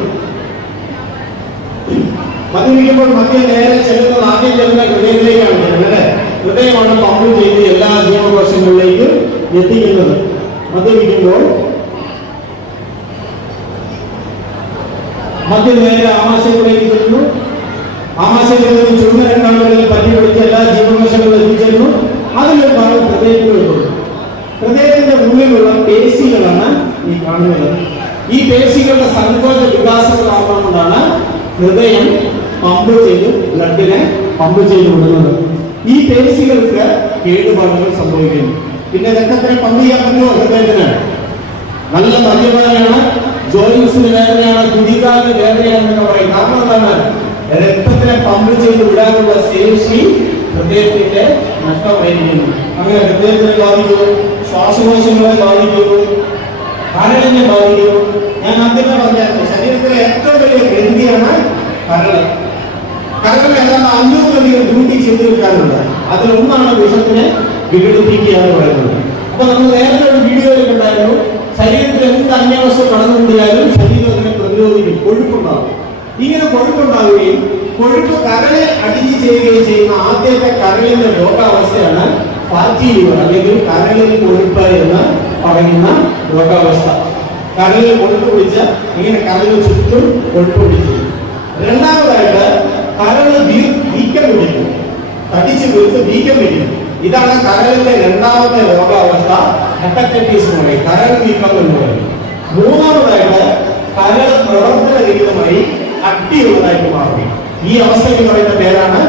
മദ്യപിക്കുമ്പോൾ മദ്യം നേരെ ചെല്ലുന്നത് ആദ്യം ചെല്ലുന്ന ഹൃദയത്തിലേക്കാണ് ചെല്ലുന്നത്. ഹൃദയമാണ് പമ്പ് ചെയ്ത് എല്ലാ ജീവകോശങ്ങളിലേക്കും എത്തിക്കുന്നത്. മദ്യപിക്കുമ്പോൾ മദ്യം നേരെ ആമാശയത്തിലേക്ക് ചെല്ലുന്നു. ആമാശയത്തിൽ നിന്ന് ചുരുങ്ങ രണ്ടാളുകളിൽ പറ്റി പിടിച്ച് എല്ലാ ജീവകോശങ്ങളിലും എത്തിച്ചേരുന്നു. അതിലൊരു ഭാഗം ഹൃദയത്തിൽ വരുന്നു. ഹൃദയത്തിന്റെ ഉള്ളിലുള്ള പേശികളാണ് ഈ കാണുന്നത്. ഈ പേശികളുടെ സങ്കോച വികാസം കാരണമാണ് ഹൃദയം പമ്പ് ചെയ്ത് ബ്ലഡിനെ പമ്പ് ചെയ്ത് വിടുന്നത്. ഈ പേശികൾക്ക് കേടുപാടുകൾ സംഭവിക്കുന്നു. പിന്നെ രക്തത്തിനെ പമ്പ് ചെയ്യാൻ പറ്റുമോ? ഹൃദയത്തിന് നല്ല മദ്യപാനിയാണ്, ജോയിൻസിന് വേദനയാണ്, കുടികാലിന് വേദനയാണെന്നൊക്കെ പറയും. കാരണം എന്താണ്? രക്തത്തിനെ പമ്പ് ചെയ്ത് വിടാനുള്ള ശേഷി ഹൃദയത്തിന്റെ നഷ്ടമായിരിക്കുന്നു. അങ്ങനെ ഹൃദയത്തിനെ ബാധിക്കുന്നു, ശ്വാസകോശങ്ങളെ ബാധിക്കുന്നു, കരളിനെ ബാധിക്കുന്നു. ഞാൻ ആദ്യമേ പറഞ്ഞായിരുന്നു, ശരീരത്തിലെ ഏറ്റവും വലിയ ഗ്രന്ഥിയാണ് കരള്. കരളിൽ ഏതാണ്ട് 500 ഡ്യൂട്ടി ചെയ്തു വെക്കാറുണ്ട്. അതിലൊന്നാണ് വിഷത്തിനെ വിഘടിപ്പിക്കുക എന്ന് പറയുന്നത്. അപ്പൊ നമ്മൾ നേരത്തെ ഒരു വീഡിയോയിൽ ഉണ്ടായിരുന്നു, ശരീരത്തിൽ എന്ത് അന്യവസ്ഥ കടന്നുകൂടിയാലും ശരീരം അതിനെ പ്രതിരോധിക്കും, കൊഴുപ്പുണ്ടാകും. ഇങ്ങനെ കൊഴുപ്പുണ്ടാവുകയും കൊഴുപ്പ് കരളെ അടിഞ്ഞു ചെയ്യുകയും ചെയ്യുന്ന ആദ്യത്തെ കരളിന്റെ രോഗാവസ്ഥയാണ് ഫാറ്റി ലിവർ, അല്ലെങ്കിൽ കരളിൽ കൊഴുപ്പ് എന്ന് പറയുന്ന രോഗാവസ്ഥ. കരളിൽ കൊഴുപ്പ് പിടിച്ച് ഇങ്ങനെ കരളിന് ചുറ്റും കൊഴുപ്പ് പിടിച്ചു. രണ്ടാമതായിട്ട് കരള് വീക്കം പിടിക്കും, തടിച്ചു വീർത്ത് വീക്കം പിടിക്കും. ഇതാണ് കരളിന്റെ രണ്ടാമത്തെ രോഗാവസ്ഥ, ഹെപ്പറ്റൈറ്റിസ് എന്ന് പറയും, കരൾ വീക്കം എന്ന് പറയും. മൂന്നാമതായിട്ട് കരൾ പ്രവർത്തനരഹിതമായി കട്ടിയുള്ളതായിട്ട് മാറും. ഈ അവസ്ഥയ്ക്ക് പറയുന്ന പേരാണ്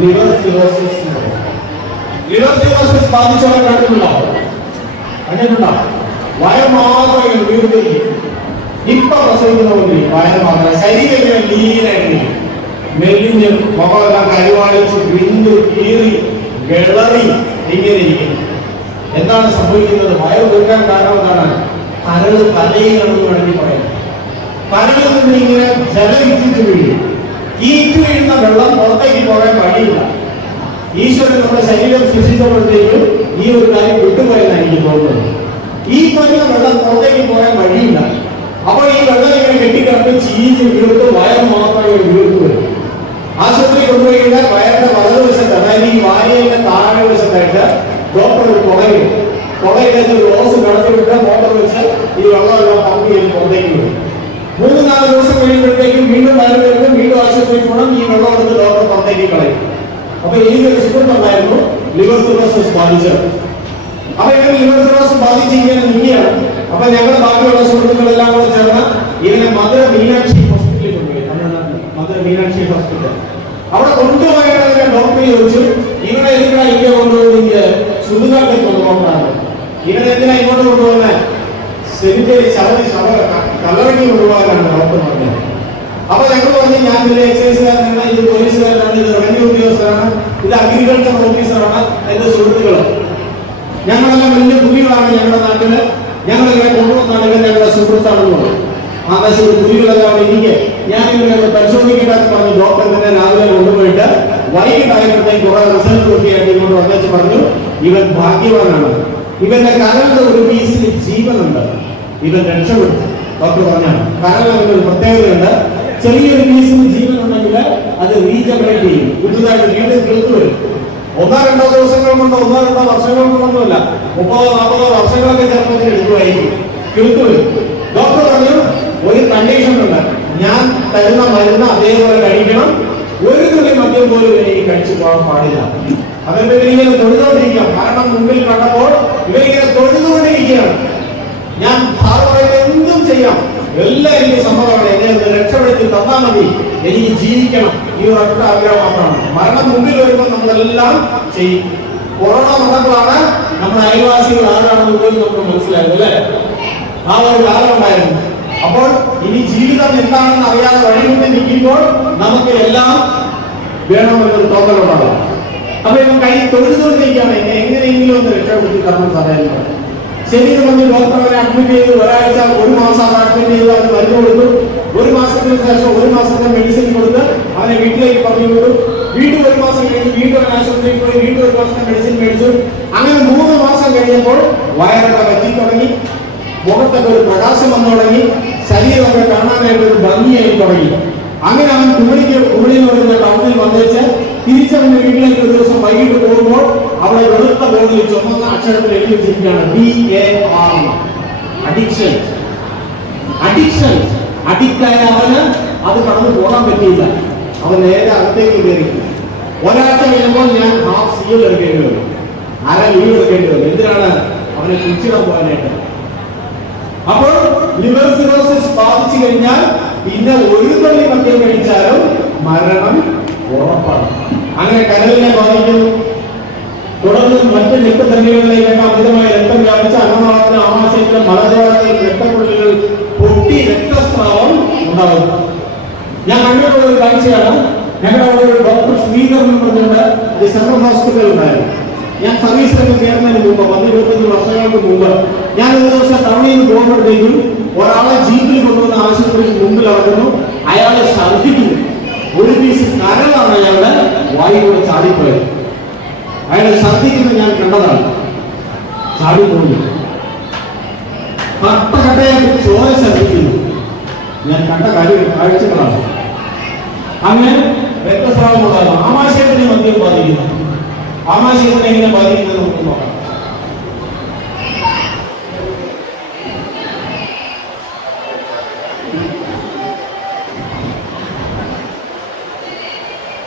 ലിവർ സിറോസിസ്. ലിവർ സിറോസിസ് ബാധിച്ചവരെ കണ്ടിട്ടുണ്ടോ? വയർ മാത്രം വീർത്തിരിക്കും. ഇപ്പൊ പ്രസവിക്കുന്ന പോലെ വയർ മാത്രം, ശരീരം ലീനായിട്ട് മെലിഞ്ഞ് മുഖമെല്ലാം കരുവാളിച്ച് വിണ്ടു കീറി വിളറി ഇങ്ങനെ ഇരിക്കും. എന്താണ് സംഭവിക്കുന്നത്? വയർ വീർക്കാൻ കാരണം എന്താണ്? കരള് കലയിലാണെന്ന് വേണമെങ്കിൽ പറയാം. കരളിൽ നിന്ന് ഇങ്ങനെ ജലം ഇറ്റിട്ട് വീഴും. ഈ ഇറ്റ് വീഴുന്ന വെള്ളം പുറത്തേക്ക് പോകാൻ വഴിയില്ല. ഈശ്വരൻ നമ്മുടെ ശരീരം സൃഷ്ടിച്ചപ്പോഴത്തേക്കും ഈ ഒരു കാര്യം വിട്ടുപോയെന്നാണ് എനിക്ക് തോന്നുന്നത്. ഈ പറയുന്ന വെള്ളം പുറത്തേക്ക് പോകാൻ വഴിയില്ല. അപ്പോൾ ഈ വെള്ളം ഇങ്ങനെ കെട്ടിക്കിടന്ന് ചീഞ്ഞ് വീർത്ത് വയർ മാത്രമേ വീർത്തു വരും. ആശുപത്രി കൊണ്ടുപോയി കഴിഞ്ഞാൽ വയറിന്റെ വലതുവശത്ത്, അതായത് ഈ വായയുടെ താഴെ വശത്തായിട്ട് ഡോക്ടർ ഒരു കൊടയിലേക്ക് ഒരു റോസ് കടത്തിവിട്ട് മോട്ടർ വെച്ച് ഈ വെള്ളമെല്ലാം പമ്പ് ചെയ്ത് പുറത്തേക്ക് വരും. 3-4 ദിവസം കഴിയുമ്പോഴത്തേക്കും വീണ്ടും വയറ് വരുമ്പോൾ വീണ്ടും ആശുപത്രിയിൽ പോകണം. ഈ വെള്ളം എടുത്ത് ഡോക്ടർ പുറത്തേക്ക് കളയും. അപ്പൊ എനിക്കൊരു സുഹൃത്തുണ്ടായിരുന്നു ലിവർ സിറോസിസ് ബാധിച്ചത്. അപ്പൊ ഇവന് ലിവർ സിറോസിസ് ബാധിച്ച് ഇങ്ങനെ നീങ്ങിയാണ്. അപ്പൊ ഞങ്ങളുടെ ബാക്കിയുള്ള സുഹൃത്തുക്കളെല്ലാം കൂടെ ചേർന്ന് ഇവനെ മധുര മീനാക്ഷി ഹോസ്പിറ്റലിൽ കൊണ്ടുപോയി. തമിഴ്നാട്ടിൽ മധുര മീനാക്ഷി ഹോസ്പിറ്റൽ. അവിടെ കൊണ്ടുപോയതിനെ ഡോക്ടർ ചോദിച്ചു, ഇവനെ എന്തിനാ ഇങ്ങനെ കൊണ്ടുപോയി സുടുകാട്ടിൽ കൊണ്ടുപോകാനാണ്? ഇവനെ എന്തിനാ ഇങ്ങോട്ട് കൊണ്ടുപോകുന്നത്? സെമിത്തേരി കല്ലറക്കി കൊണ്ടുപോകാനാണ് ഡോക്ടർ പറഞ്ഞത്. അപ്പൊ ഞങ്ങൾ പറഞ്ഞു, ഞാൻ ഇതിലെ എക്സൈസുകാരനാണ്, ഇത് പോലീസുകാരനാണ്, ഇത് റവന്യൂ ഉദ്യോഗസ്ഥരാണ്, ഇത് അഗ്രികൾച്ചർ ഓഫീസറാണ് എന്റെ സുഹൃത്തുക്കള്. ഞങ്ങളെല്ലാം വലിയ കുട്ടികളാണ് ഞങ്ങളുടെ നാട്ടില്. ഞങ്ങളിങ്ങനെ കൊണ്ടുവന്നാണെങ്കിൽ ഞങ്ങളുടെ സുഹൃത്താണെന്നുള്ളത്. ആ നശിച്ച് കുട്ടികളെല്ലാം ഇരിക്കെ ഞാൻ ഇവരെ പരിശോധിക്കട്ടെ പറഞ്ഞു. ഡോക്ടർ തന്നെ രാവിലെ കൊണ്ടുപോയിട്ട് വൈകിട്ടായപ്പോഴത്തേക്ക് കുറെ റിസൾട്ട് നോക്കിയായിട്ട് ഇങ്ങോട്ട് വന്നേച്ച് പറഞ്ഞു, ഇവൻ ഭാഗ്യവാനാണ്, ഇവന്റെ കരളിന്റെ ഒരു പീസിൽ ജീവനുണ്ട്, ഇവൻ രക്ഷപ്പെട്ടു. ഡോക്ടർ പറഞ്ഞാണ് കരളിന് ഒരു പ്രത്യേകതയുണ്ട്, ചെറിയൊരു പീസിൽ ജീവനുണ്ടെങ്കിൽ അത് റീജനറേറ്റ് ചെയ്യും, പുതുതായിട്ട് വീണ്ടും കിളുത്തു വരും. 1-2 ദിവസങ്ങൾ കൊണ്ടോ 1-2 വർഷങ്ങൾ കൊണ്ടൊന്നുമല്ല, 30-40 വർഷങ്ങളൊക്കെ ചിലപ്പോൾ എടുക്കുമായിരിക്കും, കിളുത്തു വരും. ഡോക്ടർ പറഞ്ഞു ഒരു കണ്ടീഷൻ ഉണ്ട്, ഞാൻ തരുന്ന മരുന്ന് അതേപോലെ കഴിക്കണം, ഒരു തുള്ളി മദ്യം മദ്യം പോലും എനിക്ക് കഴിച്ചു പോകാൻ പാടില്ല. അതുകൊണ്ട് ഇവരിങ്ങനെ തൊഴുതുകൊണ്ടിരിക്കാം. മരണം മുമ്പിൽ കണ്ടപ്പോൾ ഇവരിങ്ങനെ തൊഴുതുകൊണ്ടിരിക്കുകയാണ്. ഞാൻ സാർ പറയുന്നത് എന്തും ചെയ്യാം, എല്ലാം എനിക്ക് സമ്മതമാണ്, എന്നെ ഒന്ന് രക്ഷപ്പെടുത്തി തന്നാൽ മതി, എനിക്ക് ജീവിക്കണം, ഈ ഒരൊറ്റ ആഗ്രഹം മാത്രമാണ്. മരണം മുമ്പിൽ വരുമ്പോൾ നമ്മളെല്ലാം ചെയ്യും. കൊറോണ വന്നപ്പോഴാണ് നമ്മുടെ അയൽവാസികൾ ആരാണെന്ന് പോലും നമുക്ക് മനസ്സിലായത്, അല്ലേ? ആ ഒരു കാലം ഉണ്ടായിരുന്നു. അപ്പോൾ ഇനി ജീവിതം എന്താണെന്ന് അറിയാതെ വഴിമുട്ടി നിൽക്കുമ്പോൾ നമുക്ക് എല്ലാം വേണമെന്നൊരു തോന്നലുണ്ടാകും. അപ്പൊ ഇവൻ കൈ തൊഴുതുകൊണ്ടിരിക്കുകയാണ്, എന്നെ എങ്ങനെയെങ്കിലും ഒന്ന് രക്ഷപ്പെടുത്തി തരണം സാറേന്ന്. ശരീരം വന്ന് ഡോക്ടർ അവനെ അഡ്മിറ്റ് ചെയ്തു. ഒരാഴ്ച, ഒരു മാസം അത് അഡ്മിറ്റ് ചെയ്തു. അവന് മരുന്ന് കൊടുത്തു. ഒരു മാസത്തിന് ശേഷം 1 മാസത്തെ മെഡിസിൻ കൊടുത്ത് അവനെ വീട്ടിലേക്ക് പറഞ്ഞു വിട്ടു. വീണ്ടും 1 മാസം കഴിഞ്ഞ് വീണ്ടും അവൻ ആശുപത്രിയിൽ പോയി വീണ്ടും 1 മാസത്തെ മെഡിസിൻ മേടിച്ചു. അങ്ങനെ 3 മാസം കഴിഞ്ഞപ്പോൾ വയറൊക്കെ വറ്റി തുടങ്ങി, മുഖത്തൊക്കെ ഒരു പ്രകാശം വന്നു തുടങ്ങി, ശരീരമൊക്കെ കാണാനായിട്ട് ഒരു ഭംഗിയായി തുടങ്ങി. അങ്ങനെ അവൻ കുമളി എന്ന് പറയുന്ന ടൗണിൽ വന്നേച്ച് തിരിച്ചവന്റെ വീട്ടിലേക്ക് ഒരു ദിവസം വൈകിട്ട് പോകുമ്പോൾ അവിടെ വെളുത്ത ബോർഡിൽ ചുമന്ന അക്ഷരത്തിൽ എഴുതി വെച്ചിരിക്കുകയാണ് DAR, അഡിക്ഷൻ. അഡിക്ഷൻ അഡിക്റ്റായ അവന് അത് കടന്നു പോകാൻ പറ്റിയില്ല. അവൻ നേരെ അകത്തേക്ക് കയറി. ഒരാഴ്ച കഴിയുമ്പോൾ ഞാൻ ഹാഫ് CO എടുക്കേണ്ടി വരും, അര ലീവ് എടുക്കേണ്ടി വരും. എന്തിനാണ്? അവനെ കുടിച്ചിടാൻ പോകാനായിട്ട്. അപ്പോൾ ലിവർ സിറോസിസ് ബാധിച്ചു കഴിഞ്ഞാൽ പിന്നെ ഒരു തള്ളി മദ്യം കഴിച്ചാലും മരണം ഉറപ്പാണ്. അങ്ങനെ കരളിനെ ബാധിക്കുന്നു. തുടർന്ന് മറ്റ് രക്തധമനികളിലേക്ക് അമിതമായ രക്തം വ്യാപിച്ച് അന്നനാളത്തിന്, ആമാശയത്തിലും മലദ്വാരത്തിലും രക്തക്കുഴലുകൾ പൊട്ടി രക്തസ്രാവം ഉണ്ടാകും. ഞാൻ കണ്ടിട്ടുള്ള ഒരു കാഴ്ചയാണ്. ഞങ്ങളുടെ അവിടെ ഒരു ഡോക്ടർ ശ്രീധർ എന്ന് പറഞ്ഞുകൊണ്ട് അത് സെൻട്രൽ ഹോസ്പിറ്റൽ ഉണ്ടായിരുന്നു. ഞാൻ സർവീസിലൊക്കെ ചേർന്നതിന് മുമ്പ് 10-25 വർഷങ്ങൾക്ക് മുമ്പ് ഞാൻ ഒരു ദിവസം ടൗണിൽ നിന്ന് പോകുമ്പോഴത്തേക്കും ഒരാളെ ജീപ്പിൽ കൊണ്ടുവന്ന ആശുപത്രിക്ക് മുമ്പിൽ ഇറങ്ങുന്നു. അയാളെ ഛർദ്ദിക്കുന്നു. ഒരു പീസ് കരളാണ് അയാളുടെ വായിലൂടെ ചാടിപ്പോയത്. അയാളെ ഛർദ്ദിക്കുന്നത് ഞാൻ കണ്ടതാണ്. ചാടിപ്പോയി കട്ടകട്ടയായിട്ട് ചോര ഛർദ്ദിക്കുന്നു. ഞാൻ കണ്ട കാഴ്ചകളാണ്. അങ്ങനെ രക്തസ്രാവം ഉണ്ടാകും. ആമാശയത്തിനെ മദ്യം ബാധിക്കുന്നു. ആമാശയത്തിനെ എങ്ങനെ ബാധിക്കുന്നത് നമുക്ക് നോക്കാം.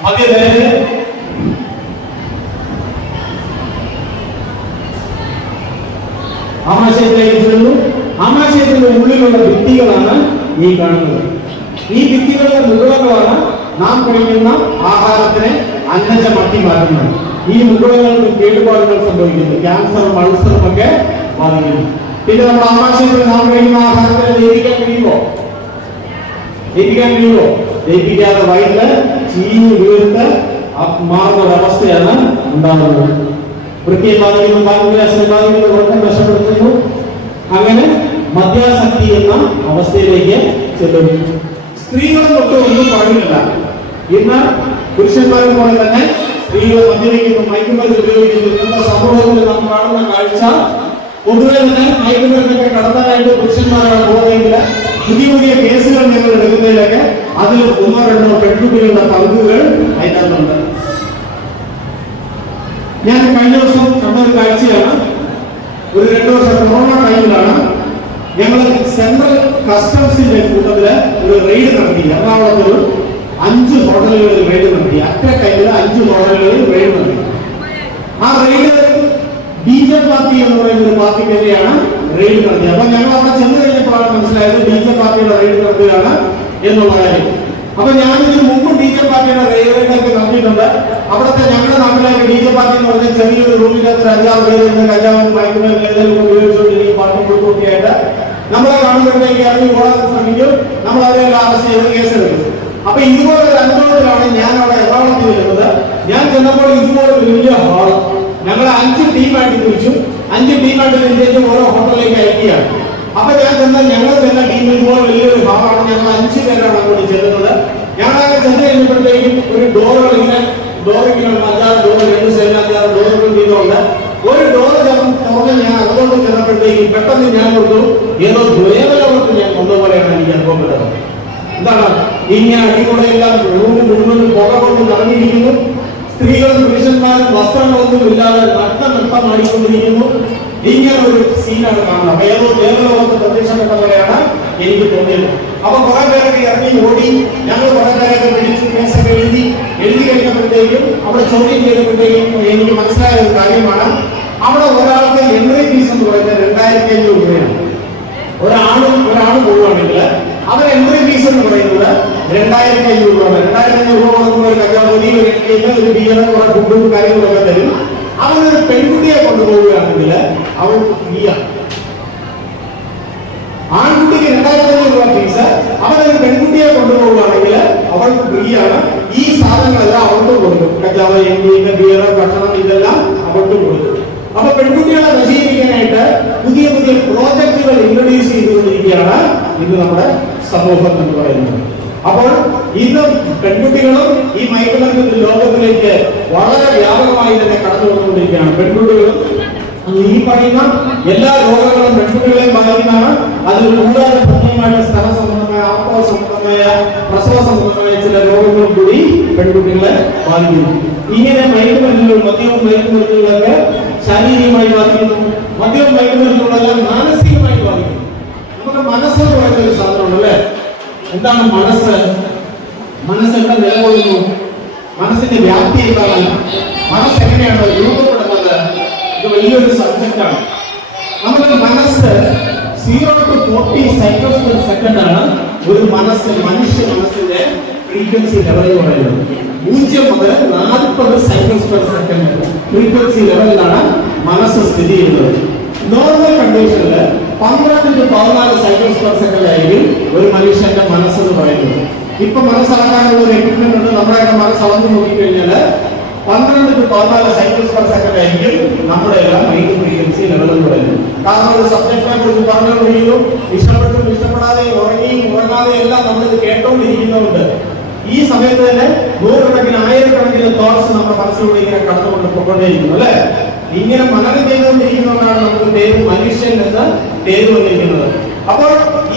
മദ്യത്തിന് ആമാശയത്തിലേക്ക് ചെല്ലുന്നു. ആമാശയത്തിന്റെ ഉള്ളിലുള്ള ഭിത്തികളാണ് ഈ കാണുന്നത്. ഈ ഭിത്തികളുടെ മുകുളങ്ങളാണ് നാം കഴിക്കുന്ന ആഹാരത്തിനെ അന്നജമാക്കി മാറ്റുന്നത്. ഈ മുകുളങ്ങൾക്ക് കേടുപാടുകൾ സംഭവിക്കുന്നു. ക്യാൻസറും അൾസറും ഒക്കെ ബാധിക്കുന്നു. പിന്നെ നമ്മുടെ ആമാശയത്തിൽ നാം കഴിക്കുന്ന ആഹാരത്തിനെ ദഹിപ്പിക്കാൻ കഴിയുമോ? ദഹിപ്പിക്കാതെ വയറ്റില് ചീഞ്ഞ് വീർത്ത് മാറുന്ന ഒരവസ്ഥയാണ് ഉണ്ടാകുന്നത്. വൃത്തിയെ ബാധിക്കുന്നു, പാങ്ക്രിയാസിനെ ബാധിക്കുന്നു, ഉറക്കം നഷ്ടപ്പെടുത്തുന്നു. അങ്ങനെ മദ്യാസക്തി എന്ന അവസ്ഥയിലേക്ക് ചെല്ലുന്നു. സ്ത്രീകളും ഒക്കെ ഒന്നും പാടില്ല. ഇന്ന് പുരുഷന്മാരും പോലെ തന്നെ സ്ത്രീകൾ മദ്യപിക്കുന്നു, മയക്കുമരുന്ന് ഉപയോഗിക്കുന്നു. നമ്മുടെ സമൂഹത്തിൽ നാം കാണുന്ന കാഴ്ച പൊതുവെ തന്നെ മയക്കുമരുന്നൊക്കെ കടത്താനായിട്ട് പുരുഷന്മാരാണ് പോകുന്നതെങ്കിൽ പുതിയ പുതിയ കേസുകൾ നിങ്ങൾ എടുക്കുന്നതിലൊക്കെ അതിൽ 1-2 പെൺകുട്ടികളുടെ പങ്കുകൾ അതിനകത്തുണ്ട്. ഞാൻ കഴിഞ്ഞ ദിവസം കണ്ട ഒരു കാഴ്ചയാണ്. ഒരു 2 വർഷം കൊറോണ ടൈമിലാണ് ഞങ്ങൾ സെൻട്രൽ കസ്റ്റംസിന്റെ കൂട്ടത്തില് ഒരു റെയ്ഡ് നടത്തി. എറണാകുളത്തൊരു 5 ഹോട്ടലുകളിൽ റെയ്ഡ് നടത്തി. അറ്റ ടൈമിൽ 5 ഹോട്ടലുകളിൽ റെയ്ഡ് നടത്തി. ആ റെയ്ഡ് DJ പാർട്ടി എന്ന് പറയുന്ന ഒരു പാർട്ടിക്കെതിരെയാണ് റെയ്ഡ് നടത്തിയത്. അപ്പൊ ഞങ്ങൾ അവിടെ ചെന്ന് കഴിഞ്ഞപ്പോഴാണ് മനസ്സിലായത് DJ പാർട്ടിയുടെ റെയ്ഡ് നടത്തുകയാണ് എന്നുള്ള കാര്യം. അപ്പൊ ഞാനിതിന് മുമ്പ് DJ പാർട്ടിയുടെ റെയ്ഡൊക്കെ നടത്തിയിട്ടുണ്ട്. അവിടുത്തെ ഞങ്ങളുടെ നാട്ടിലേക്ക് DJ പാർട്ടി എന്ന് പറഞ്ഞ ചെറിയൊരു റൂമിനകത്ത് 5-6 പേര് ഇന്ന് കഞ്ചാവും മയക്കുമരുന്നും ഉപയോഗിച്ചുകൊണ്ടിരിക്കും. പാർട്ടി കൊടുക്കുകയായിട്ട് നമ്മളെ കാണുമ്പോഴത്തേക്ക് ഇറങ്ങി ഓടാൻ ശ്രമിക്കും. നമ്മൾ അവരെല്ലാം അറസ്റ്റ് ചെയ്ത് കേസെടുക്കും. അപ്പൊ ഇതുപോലെ ഒരു അനുഭവത്തിലാണ് ഞാൻ അവിടെ എറണാകുളത്ത് വരുന്നത്. ഞാൻ ചെന്നപ്പോൾ ഇതുപോലെ ഒരു വലിയ ഹാള് ഞങ്ങൾ 5 ടീമായിട്ട് തിരിച്ചു. 5 ടീമായിട്ട് തിരിച്ചു ഓരോ ഹോട്ടലിലേക്ക് അയക്കുകയാണ്. അപ്പൊ ഞാൻ ചെന്നാൽ ഞങ്ങൾ ചെന്ന ടീമിൽ ഇതുപോലെ വലിയൊരു ഹാളാണ്. ഞങ്ങൾ 5 പേരാണ് അങ്ങോട്ട് ചെല്ലുന്നത്. ഞങ്ങളങ്ങനെ ചെന്ന് കഴിഞ്ഞപ്പോഴത്തേക്കും ഒരു ഡോറുകൾ ഇങ്ങനെ 5-6 ഡോർ 2 സൈഡിൽ 5-6 ഡോറുകൾ ചെയ്തുകൊണ്ട് ഒരു ഡോർ തുറന്ന് ഞാൻ അതുകൊണ്ട് ചെന്നപ്പോഴത്തേക്കും പെട്ടെന്ന് ഞാൻ കൊടുത്തു ഏതോ ദ്വയവലവർക്ക് ഞാൻ കൊണ്ടുപോലെയാണ് എനിക്ക് അനുഭവപ്പെട്ടത്. എന്താണ് ഇങ്ങനെ അടികൂടെയെല്ലാം റൂമിൽ മുഴുവൻ പുക കൊണ്ട് നിറഞ്ഞിരിക്കുന്നു. സ്ത്രീകളും പുരുഷന്മാരും വസ്ത്രങ്ങളൊന്നും ഇല്ലാതെ നൃത്തമാടിക്കൊണ്ടിരിക്കുന്നു. ഇങ്ങനെ ഒരു സീനാണ് കാണുന്നത്. അപ്പൊ ഏതോ ദേവലോകത്ത് പ്രത്യക്ഷപ്പെട്ട പോലെയാണ് എനിക്ക് തോന്നിയത്. അപ്പൊ കുറെ പേരൊക്കെ ഇറങ്ങി ഓടി. ഞങ്ങൾ കുറെ പേരൊക്കെ പിടിച്ചു കേസൊക്കെ എഴുതി. എഴുതി കഴിഞ്ഞപ്പോഴത്തേക്കും അവിടെ ചോദ്യം ചെയ്തപ്പോഴത്തേക്കും എനിക്ക് മനസ്സിലായ ഒരു കാര്യമാണ്, അവിടെ ഒരാൾക്ക് എൻട്രി ഫീസ് എന്ന് പറയുന്നത് 2500 രൂപയാണ്. ഒരാൾ പോവുകയാണെങ്കിൽ അവർ എൻട്രി ഫീസ് എന്ന് പറയുന്നത് 2500 രൂപ. 2500 രൂപ കൊടുക്കുന്ന ഒരു കല്യാണി ഒരു ബിയർ കുറെ ഫുഡും കാര്യങ്ങളൊക്കെ തരും. അവനൊരു പെൺകുട്ടിയെ കൊണ്ടുപോവുകയാണെങ്കിൽ അവൾക്ക് ഫ്രീയാണ്. ആൺകുട്ടിക്ക് 2500 രൂപ ഫീസ്, അവനൊരു പെൺകുട്ടിയെ കൊണ്ടുപോവുകയാണെങ്കിൽ അവൾക്ക് ഫ്രീയാണ്. ഈ സാധനങ്ങളെല്ലാം അവൾക്ക് കൊടുക്കും. കഞ്ചാവ്, എൻഗേജ്, ബിയർ, ഭക്ഷണം ഇതെല്ലാം അവൾക്ക് കൊടുക്കും. അപ്പൊ പെൺകുട്ടികളെ നശീകരിക്കാനായിട്ട് പുതിയ പുതിയ പ്രോജക്റ്റുകൾ ഇൻട്രൊഡ്യൂസ് ചെയ്തുകൊണ്ടിരിക്കുകയാണ് ഇന്ന് നമ്മുടെ സമൂഹം എന്ന് പറയുന്നത്. അപ്പോൾ ഇന്ന് പെൺകുട്ടികളും ഈ മയക്കുമരുന്ന് ലോകത്തിലേക്ക് വളരെ വ്യാപകമായി തന്നെ കടന്നു വന്നുകൊണ്ടിരിക്കുകയാണ്. പെൺകുട്ടികളും ഈ പറയുന്ന എല്ലാ രോഗങ്ങളും പെൺകുട്ടികളെയും ബാധിക്കുന്നതാണ്. അതിൽ കൂടാതെ പ്രത്യേകമായിട്ട് സ്ഥല സംബന്ധമായ, ആർത്തവ സംബന്ധമായ, പ്രസവ സംബന്ധമായ ചില രോഗങ്ങളും കൂടി പെൺകുട്ടികളെ ബാധിക്കുന്നു. ഇങ്ങനെ മയക്കുമരുന്നുകൾ, മദ്യവും മയക്കുമരുന്നുകളൊക്കെ ശാരീരികമായി ബാധിക്കുന്നു. മദ്യവും മയക്കുമരുന്നുകളെല്ലാം മാനസികമായി ബാധിക്കുന്നു. നമുക്ക് മനസ്സെന്ന് പറയുന്ന ഒരു സാധനമുണ്ട് അല്ലേ? എന്താണ് മനസ്സ്? മനസ്സെവിടെ നിലകൊള്ളുന്നു? മനസ്സിന്റെ വ്യാപ്തി എന്താണ്? മനസ്സ് എങ്ങനെയാണ് രൂപപ്പെടുന്നത്? ഇത് വലിയൊരു സബ്ജക്റ്റാണ്. നമ്മുടെ മനസ്സ് 0 to 40 സൈക്കിൾസ് പെർ സെക്കൻഡ് ആണ് ഒരു മനുഷ്യ മനസ്സിന്റെ ഫ്രീക്വൻസി ലെവൽ എന്ന് പറയുന്നത്. 0 മുതൽ 40 സൈക്കിൾസ് പെർ സെക്കൻഡ് ഫ്രീക്വൻസി ലെവലിലാണ് മനസ്സ് സ്ഥിതി ചെയ്യുന്നത്. നോർമൽ കണ്ടീഷനിൽ 12 to 14 സൈക്കിൾസ് പെർ സെക്കൻഡ് ആയിരിക്കും ഒരു മനുഷ്യന്റെ മനസ്സെന്ന് പറയുന്നത്. ഇപ്പൊ മനസ്സളക്കാനുള്ള ഒരു എക്യുപ്മെന്റ് ഉണ്ട്. നമ്മുടെയൊക്കെ മനസ്സ് അളന്ന് നോക്കിക്കഴിഞ്ഞാൽ 12 to 14 സൈക്കിൾസ് പെർ സെക്കൻഡ് ആയിരിക്കും നമ്മുടെ എല്ലാം മൈൻഡ് ഫ്രീക്വൻസി ലെവൽ എന്ന് പറയുന്നത്. കാരണം ഒരു സബ്ജക്റ്റിനെ കുറിച്ച് പറഞ്ഞുകൊണ്ടിരിക്കുന്നു, ഇഷ്ടപ്പെട്ടും ഇഷ്ടപ്പെടാതെയും ഉറങ്ങിയും ഉറങ്ങാതെയും എല്ലാം നമ്മളിത് കേട്ടോണ്ടിരിക്കുന്നുണ്ട്. ഈ സമയത്ത് തന്നെ നൂറുകണക്കിന് ആയിരക്കണക്കിന് തോട്ട്സ് നമ്മുടെ മനസ്സിലൂടെ ഇങ്ങനെ കടന്നുകൊണ്ട് പോയിക്കൊണ്ടേയിരിക്കുന്നു അല്ലെ? ഇങ്ങനെ മനനം ചെയ്തുകൊണ്ടിരിക്കുന്നതുകൊണ്ടാണ് നമുക്ക് പേര് മനുഷ്യൻ എന്ന് പേര് വന്നിരിക്കുന്നത്. അപ്പോൾ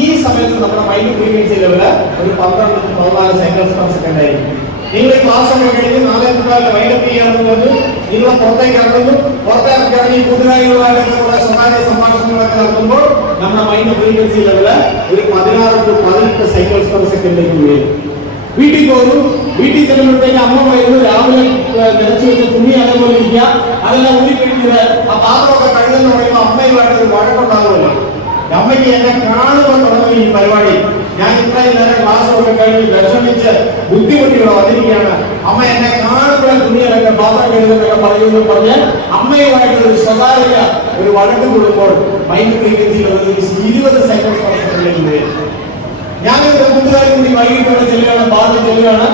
ഈ സമയത്ത് നമ്മുടെ മൈൻഡ് ഫ്രീക്വൻസി ലെവല് ഒരു 12 to 14 സൈക്കിൾസ് പെർ സെക്കൻഡ് ആയിരിക്കും. നിങ്ങൾ ഈ ക്ലാസ് ഒക്കെ കഴിഞ്ഞ് 4:30 വൈൻഡപ്പ് ചെയ്യാന്ന് പറഞ്ഞ് നിങ്ങൾ പുറത്തേക്ക് ഇറങ്ങുന്നു. പുറത്തേക്ക് ഇറങ്ങി കൂട്ടുകാരികളുമായിട്ടൊക്കെ കൂടെ സ്വകാര്യ സംഭാഷണങ്ങളൊക്കെ നടത്തുമ്പോൾ നമ്മുടെ മൈൻഡ് ഫ്രീക്വൻസി ലെവല് ഒരു 16 to 18 സൈക്കിൾസ് പെർ സെക്കൻഡിലേക്ക് ഉയരും. വീട്ടിൽ പോകുന്നു. വീട്ടിൽ ചെല്ലുമ്പോഴത്തേക്ക് അമ്മ പറയുന്നു രാവിലെ നിറച്ചു വെച്ച തുണി അതേപോലെ ഇരിക്കുക, അതെല്ലാം ഊരിക്കഴിഞ്ഞത് ആ പാത്രമൊക്കെ കഴുകുന്ന പറയുമ്പോൾ അമ്മയുമായിട്ട് ഒരു വഴക്കുണ്ടാകുമല്ലോ. അമ്മയ്ക്ക് എന്നെ കാണുമ്പോൾ തുടങ്ങും ഈ പരിപാടി. ഞാൻ ഇത്രയും നേരം ക്ലാസ് ഒക്കെ കഴിഞ്ഞ് വിഷമിച്ച് ബുദ്ധിമുട്ടികൾ വന്നിരിക്കുകയാണ്. അമ്മ എന്നെ കാണുമ്പോൾ തുണികളൊക്കെ പാത്രം കഴുകുന്നൊക്കെ പറയുന്നു പറഞ്ഞ് അമ്മയുമായിട്ട് ഒരു സ്വകാര്യ ഒരു വഴക്ക് കൂടുമ്പോൾ മൈൻഡ് ഫ്രീക്വൻസിയിൽ 20 സൈക്കിൾസ് പെർ സെക്കൻഡിലേക്ക് വരും. ഞാനൊരു കൂട്ടുകാരി കൂടി വൈകിട്ട് ചെല്ലുകയാണ്, ബാറിൽ ചെല്ലുകയാണ്.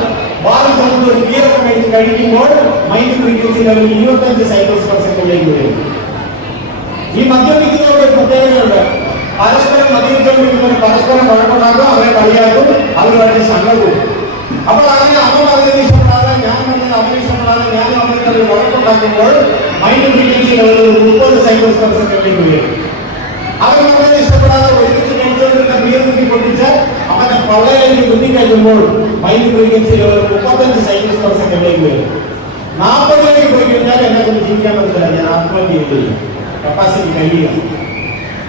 ബാറിൽ ചെല്ലുന്ന ഒരു ബിയറൊക്കെ കഴിക്കുമ്പോൾ mind frequency level 25 cycles per സെക്കൻഡിലേക്ക് വരും. ഈ മദ്യപിക്കുന്നവരുടെ പ്രത്യേകതയുണ്ട്. പരസ്പരം മദ്യപിച്ചുകൊണ്ടിരിക്കുന്നവർ പരസ്പരം വഴക്കുണ്ടാക്കും, അവരെ കളിയാക്കും, അവരുമായിട്ട് ശങ്കവും. അപ്പോൾ അങ്ങനെ അമ്മ പറഞ്ഞത് ഇഷ്ടപ്പെടാതെ, ഞാൻ പറഞ്ഞത് അവരെ ഇഷ്ടപ്പെടാതെ, ഞാൻ അവരുടെ വഴക്കുണ്ടാക്കുമ്പോൾ mind frequency level 30 cycles per സെക്കൻഡിലേക്ക് വരും. അവർ പറഞ്ഞത് ഇഷ്ടപ്പെടാതെ ഒരുമിച്ച് കഴിച്ചുകൊണ്ടിരുന്ന ബിയർ കുത്തി പൊട്ടിച്ച് അവന്റെ പള്ളയിലേക്ക് കുത്തിക്കഴിയുമ്പോൾ mind frequency level 35 cycles per സെക്കൻഡിലേക്ക് വരും. 40ലേക്ക് പോയി കഴിഞ്ഞാൽ എന്നെ കൊണ്ട് ജീവിക്കാൻ പറ്റില്ല, ഞാൻ ആത്മഹത്യ ചെയ്യും, കപ്പാസിറ്റി കഴിയുക.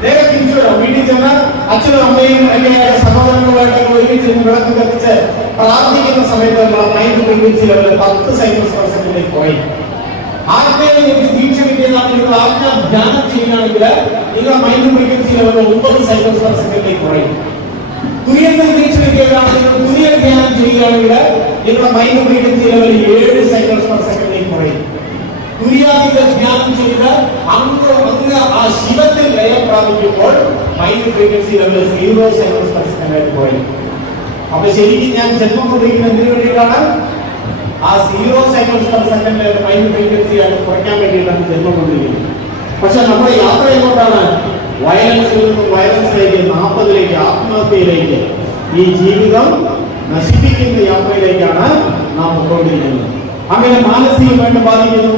നേരെ തിരിച്ചു വരാം. വീട്ടിൽ ചെന്ന് അച്ഛനും അമ്മയും അല്ലെങ്കിൽ സഹോദരങ്ങളുമായിട്ടൊക്കെ ഒരുമിച്ച് വിളക്ക് കത്തിച്ച് പ്രാർത്ഥിക്കുന്ന സമയത്ത് mind frequency level 10 cycles per സെക്കൻഡിലേക്ക് കുറയും. ആത്മീയ ദീക്ഷ കിട്ടിയതാണ് നിങ്ങൾ ആത്മ ധ്യാനം ചെയ്യുകയാണെങ്കിൽ നിങ്ങളുടെ mind frequency level 9 cycles per സെക്കൻഡിലേക്ക് കുറയും. തുര്യത്തിൽ ദീക്ഷ കിട്ടിയതാണെങ്കിൽ തുര്യ ധ്യാനം ചെയ്യുകയാണെങ്കിൽ നിങ്ങളുടെ mind frequency level 7 cycles per സെക്കൻഡിലേക്ക് കുറയും. തുര്യാതിന്റെ ധ്യാനം ചെയ്ത് അങ്ങ് ആ ശിവത്തിൽ ലയം പ്രാപിക്കുമ്പോൾ mind frequency level 0 cycles per സെക്കൻഡിലേക്ക് കുറയും. അപ്പൊ ശരിക്കും ഞാൻ ജന്മം കൊണ്ടിരിക്കുന്ന എന്തിനു വേണ്ടിയിട്ടാണ്? ആ 0 cycles per second mind frequency ആയിട്ട് കുറയ്ക്കാൻ വേണ്ടിയിട്ടാണ് ജന്മം കൊണ്ടിരിക്കുന്നത്. പക്ഷെ നമ്മുടെ യാത്ര എങ്ങോട്ടാണ്? വയലൻസിൽ നിന്നും വയലൻസിലേക്ക്, 40ലേക്ക്, ആത്മഹത്യയിലേക്ക്, ഈ ജീവിതം നശിപ്പിക്കുന്ന യാത്രയിലേക്കാണ് നാം പോയിക്കൊണ്ടിരിക്കുന്നത്. അങ്ങനെ മാനസികമായിട്ട് ബാധിക്കുന്നു,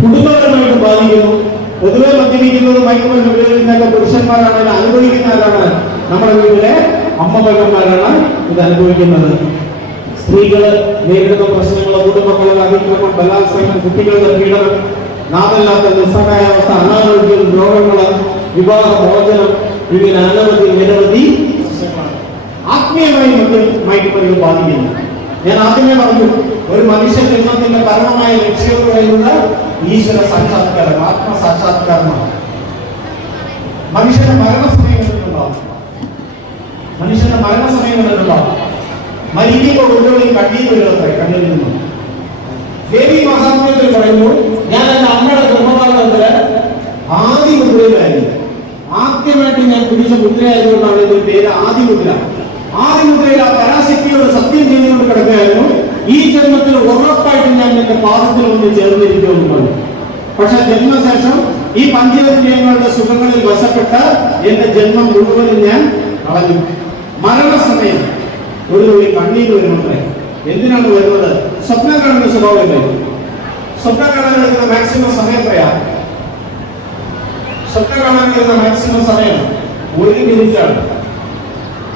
കുടുംബപരമായിട്ട് ബാധിക്കുന്നു. പൊതുവെ മദ്യപിക്കുന്നത്, മയക്കുമരുന്ന് ഉപയോഗിക്കുന്നതൊക്കെ പുരുഷന്മാരാണ് അനുഭവിക്കുന്നവരാണ്. നമ്മുടെ വീട്ടിലെ അമ്മമാരാണ് ഇത് അനുഭവിക്കുന്നത്. സ്ത്രീകള് നേരിടുന്ന പ്രശ്നങ്ങൾ, കുടുംബങ്ങളുടെ അതിക്രമം, ബലാത്സംഗം, കുട്ടികളുടെ പീഡനം, നാമല്ലാത്ത നിസ്സഹായാവസ്ഥ, അനാരോഗ്യം, രോഗങ്ങള്, വിവാഹ മോചനം, ഇങ്ങനെ അനവധി നിരവധി പ്രശ്നങ്ങളാണ് ആത്മീയമായി മയക്കുമരുന്ന് ബാധിക്കുന്നു. ഞാൻ ആദ്യമേ പറഞ്ഞു, ഒരു മനുഷ്യ ജന്മത്തിന്റെ പരമമായ ലക്ഷ്യം എന്ന് പറയുന്നത് ഈശ്വര സാക്ഷാത്കാരം, ആത്മസാക്ഷാത്കാരമാണ്. മനുഷ്യന്റെ മരണസമയം കണ്ടിട്ടുണ്ടാവും. മനുഷ്യന്റെ മരണസമയം കണ്ടിട്ടുണ്ടാവും. മരിക്കുമ്പോൾ ഉള്ളിൽ കണ്ണീർ വരുന്നത് കണ്ണിൽ നിന്നും. ദേവി മഹാത്മ്യത്തിൽ പറയുന്നു, ഞാൻ എന്റെ അമ്മയുടെ ഗർഭപാത്രത്തില് ആദിമുദ്രയിലായിരുന്നു. ആദ്യമായിട്ട് ഞാൻ പിടിച്ച മുദ്രയായതുകൊണ്ടാണ് ഇതിന്റെ പേര് ആദിമുദ്ര. ആദിമുദ്രയിൽ ആ പരാശക്തിയോട് സത്യം ചെയ്തുകൊണ്ട് കിടക്കുകയായിരുന്നു, ഈ ജന്മത്തിൽ ഉറപ്പായിട്ട് ഞാൻ എന്റെ പാദത്തിൽ ഒന്ന് ചേർന്നിരിക്കുമെന്ന് പറഞ്ഞു. പക്ഷെ ജന്മശേഷം ഈ പഞ്ചേന്ദ്രിയങ്ങളുടെ സുഖങ്ങളിൽ വശപ്പെട്ട് എന്റെ ജന്മം മുഴുവനും ഞാൻ കളഞ്ഞു. മരണസമയം ഒരു തുള്ളി കണ്ണീര് വരുന്നുണ്ട്. എന്തിനാണ് വരുന്നത്? സ്വപ്നം കാണുന്ന സ്വഭാവമല്ലേ? സ്വപ്നം കാണാൻ എടുക്കുന്ന മാക്സിമം സമയം എത്രയാണ്? സ്വപ്നം കാണാൻ എടുക്കുന്ന മാക്സിമം സമയം 1 മിനിറ്റാണ്.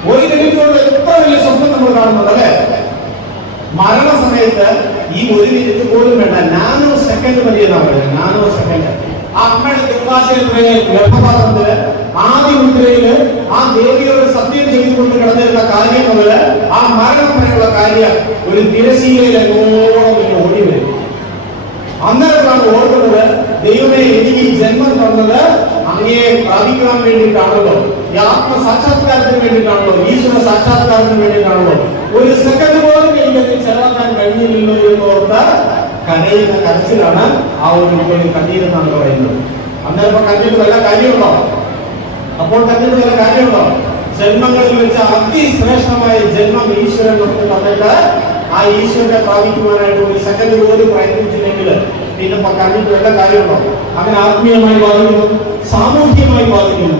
1 മിനിറ്റ് കൊണ്ട് എത്ര വലിയ സ്വപ്നം നമ്മൾ കാണുന്നത് അല്ലേ? മരണസമയത്ത് ഈ 1 മിനിറ്റ് പോലും വേണ്ട, നാനോ സെക്കൻഡ് മതി എന്നാണ് പറയുന്നത്. Nano second. ആ അമ്മയുടെ ഗർഭാശയത്തിലെ ഗർഭപാത്രത്തില് ആദിമുദ്രയില് ആ ദേവിയോട് സത്യം ചെയ്തുകൊണ്ട് കിടന്നിരുന്ന കാര്യം മുതൽ ആ മരണം വരെയുള്ള കാര്യം ഒരു തിരശീലയിൽ എങ്ങോളം ഓടി വരും. അന്നേരമാണ് ഓർക്കുന്നത്, ദൈവമേ എനിക്ക് ഈ ജന്മം തന്നത് അങ്ങയെ പ്രാപിക്കുവാൻ വേണ്ടിയിട്ടാണല്ലോ, ഈ ആത്മസാക്ഷാത്കാരത്തിന് വേണ്ടിയിട്ടാണല്ലോ, ഈശ്വര സാക്ഷാത്കാരത്തിന് വേണ്ടിയിട്ടാണല്ലോ. 1 സെക്കൻഡ് പോലും എനിക്ക് ചെലവാക്കാൻ കഴിഞ്ഞില്ലല്ലോ എന്ന് ഓർത്ത് കരയുന്ന കരച്ചിലാണ് ആ ഒരു കണ്ണീരെന്നാണ് പറയുന്നത്. അന്നേരം കരഞ്ഞിട്ട് വല്ല കാര്യമുണ്ടോ? അപ്പോൾ കരഞ്ഞിട്ട് വല്ല കാര്യമുണ്ടോ? ജന്മങ്ങളിൽ വെച്ച് അതിശ്രേഷ്ഠമായ ജന്മം ഈശ്വരൻ നമുക്ക് തന്നിട്ട് ആ ഈശ്വരനെ പ്രാപിക്കുവാനായിട്ട് 1 സെക്കൻഡ് പോലും പ്രയത്നിച്ചില്ലെങ്കിൽ പിന്നെ കരഞ്ഞിട്ട് വല്ല കാര്യമുണ്ടോ? അങ്ങനെ ആത്മീയമായി ബാധിക്കുന്നു, സാമൂഹ്യമായി ബാധിക്കുന്നു.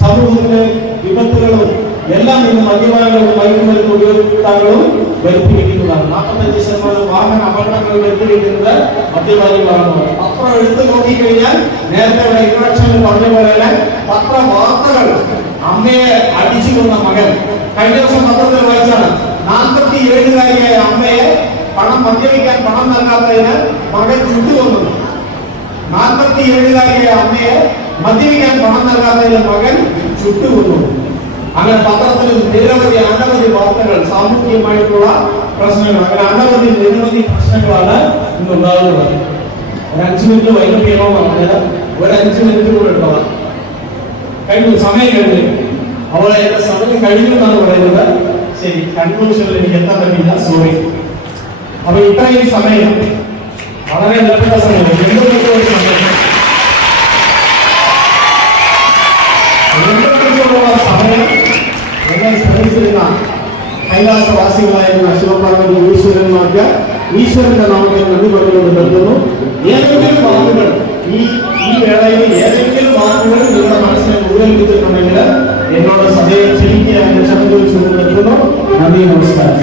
സമൂഹത്തിലെ വിപത്തുകളും എല്ലാം ഇന്ന് മദ്യപാനങ്ങളും മയക്കുമരുന്ന് ഉപയോഗിക്കുന്നതാകളും വരുത്തിയിരിക്കുന്നതാണ്. 45% വാഹന അപകടങ്ങൾ വരുത്തിയിരിക്കുന്നത് മദ്യപാനികളാണ്. പത്രം എടുത്തു നോക്കിക്കഴിഞ്ഞാൽ നേരത്തെ ഇൻട്രൊഡക്ഷനിൽ പറഞ്ഞ പോലെ പത്രവാർത്തകൾ, അമ്മയെ അടിച്ചു കൊന്ന മകൻ. കഴിഞ്ഞ ദിവസം പത്രത്തിൽ വായിച്ചാണ്, 47-കാരിയായ അമ്മയെ മദ്യപിക്കാൻ പണം നൽകാത്തതിന് മകൻ ചുട്ടുകൊന്നു. 47-കാരിയായ അമ്മയെ മദ്യപിക്കാൻ പണം നൽകാത്തതിന് മകൻ ചുട്ടുകൊന്നു. അങ്ങനെ പത്രത്തിൽ അനവധി വാർത്തകൾ, സാമൂഹികമായിട്ടുള്ള പ്രശ്നങ്ങൾ, അങ്ങനെ നിരവധി പ്രശ്നങ്ങളാണ് ഇന്ന് ഉണ്ടാകുന്നത്. 5 മിനിറ്റ് വൈകിട്ടോ പറഞ്ഞത് 5 മിനിറ്റ് കൂടെ എടുത്തതാണ്. കഴിഞ്ഞു, സമയം കഴിഞ്ഞു. അവളെ എന്റെ സമയം കഴിഞ്ഞു എന്നാണ് പറയുന്നത്. ശരി, കൺക്ലൂഷനിൽ എനിക്ക് എത്താൻ പറ്റില്ല, സോറി. അപ്പൊ ഇത്രയും സമയം വളരെ വിലപ്പെട്ട സമയം, സമയം എന്നെ ശ്രമിച്ചിരുന്ന കൈലാസവാസികളായിരുന്ന ശിവപാർവതി ഈശ്വരന്മാർക്ക് ഈശ്വരന്റെ നാമത്തിൽ നന്ദി പറഞ്ഞുകൊണ്ട് നിർത്തുന്നു. ഏതെങ്കിലും വാക്കുകൾ ഈ വേളയിൽ ഏതെങ്കിലും വാക്കുകൾ നിങ്ങളുടെ മനസ്സിനെ മുതലെടുത്തിട്ടുണ്ടെങ്കിൽ എന്നോട് സദയം ക്ഷണിക്കുക എന്ന് ക്ഷണിച്ചു നിർത്തുന്നു. നന്ദി, നമസ്കാരം.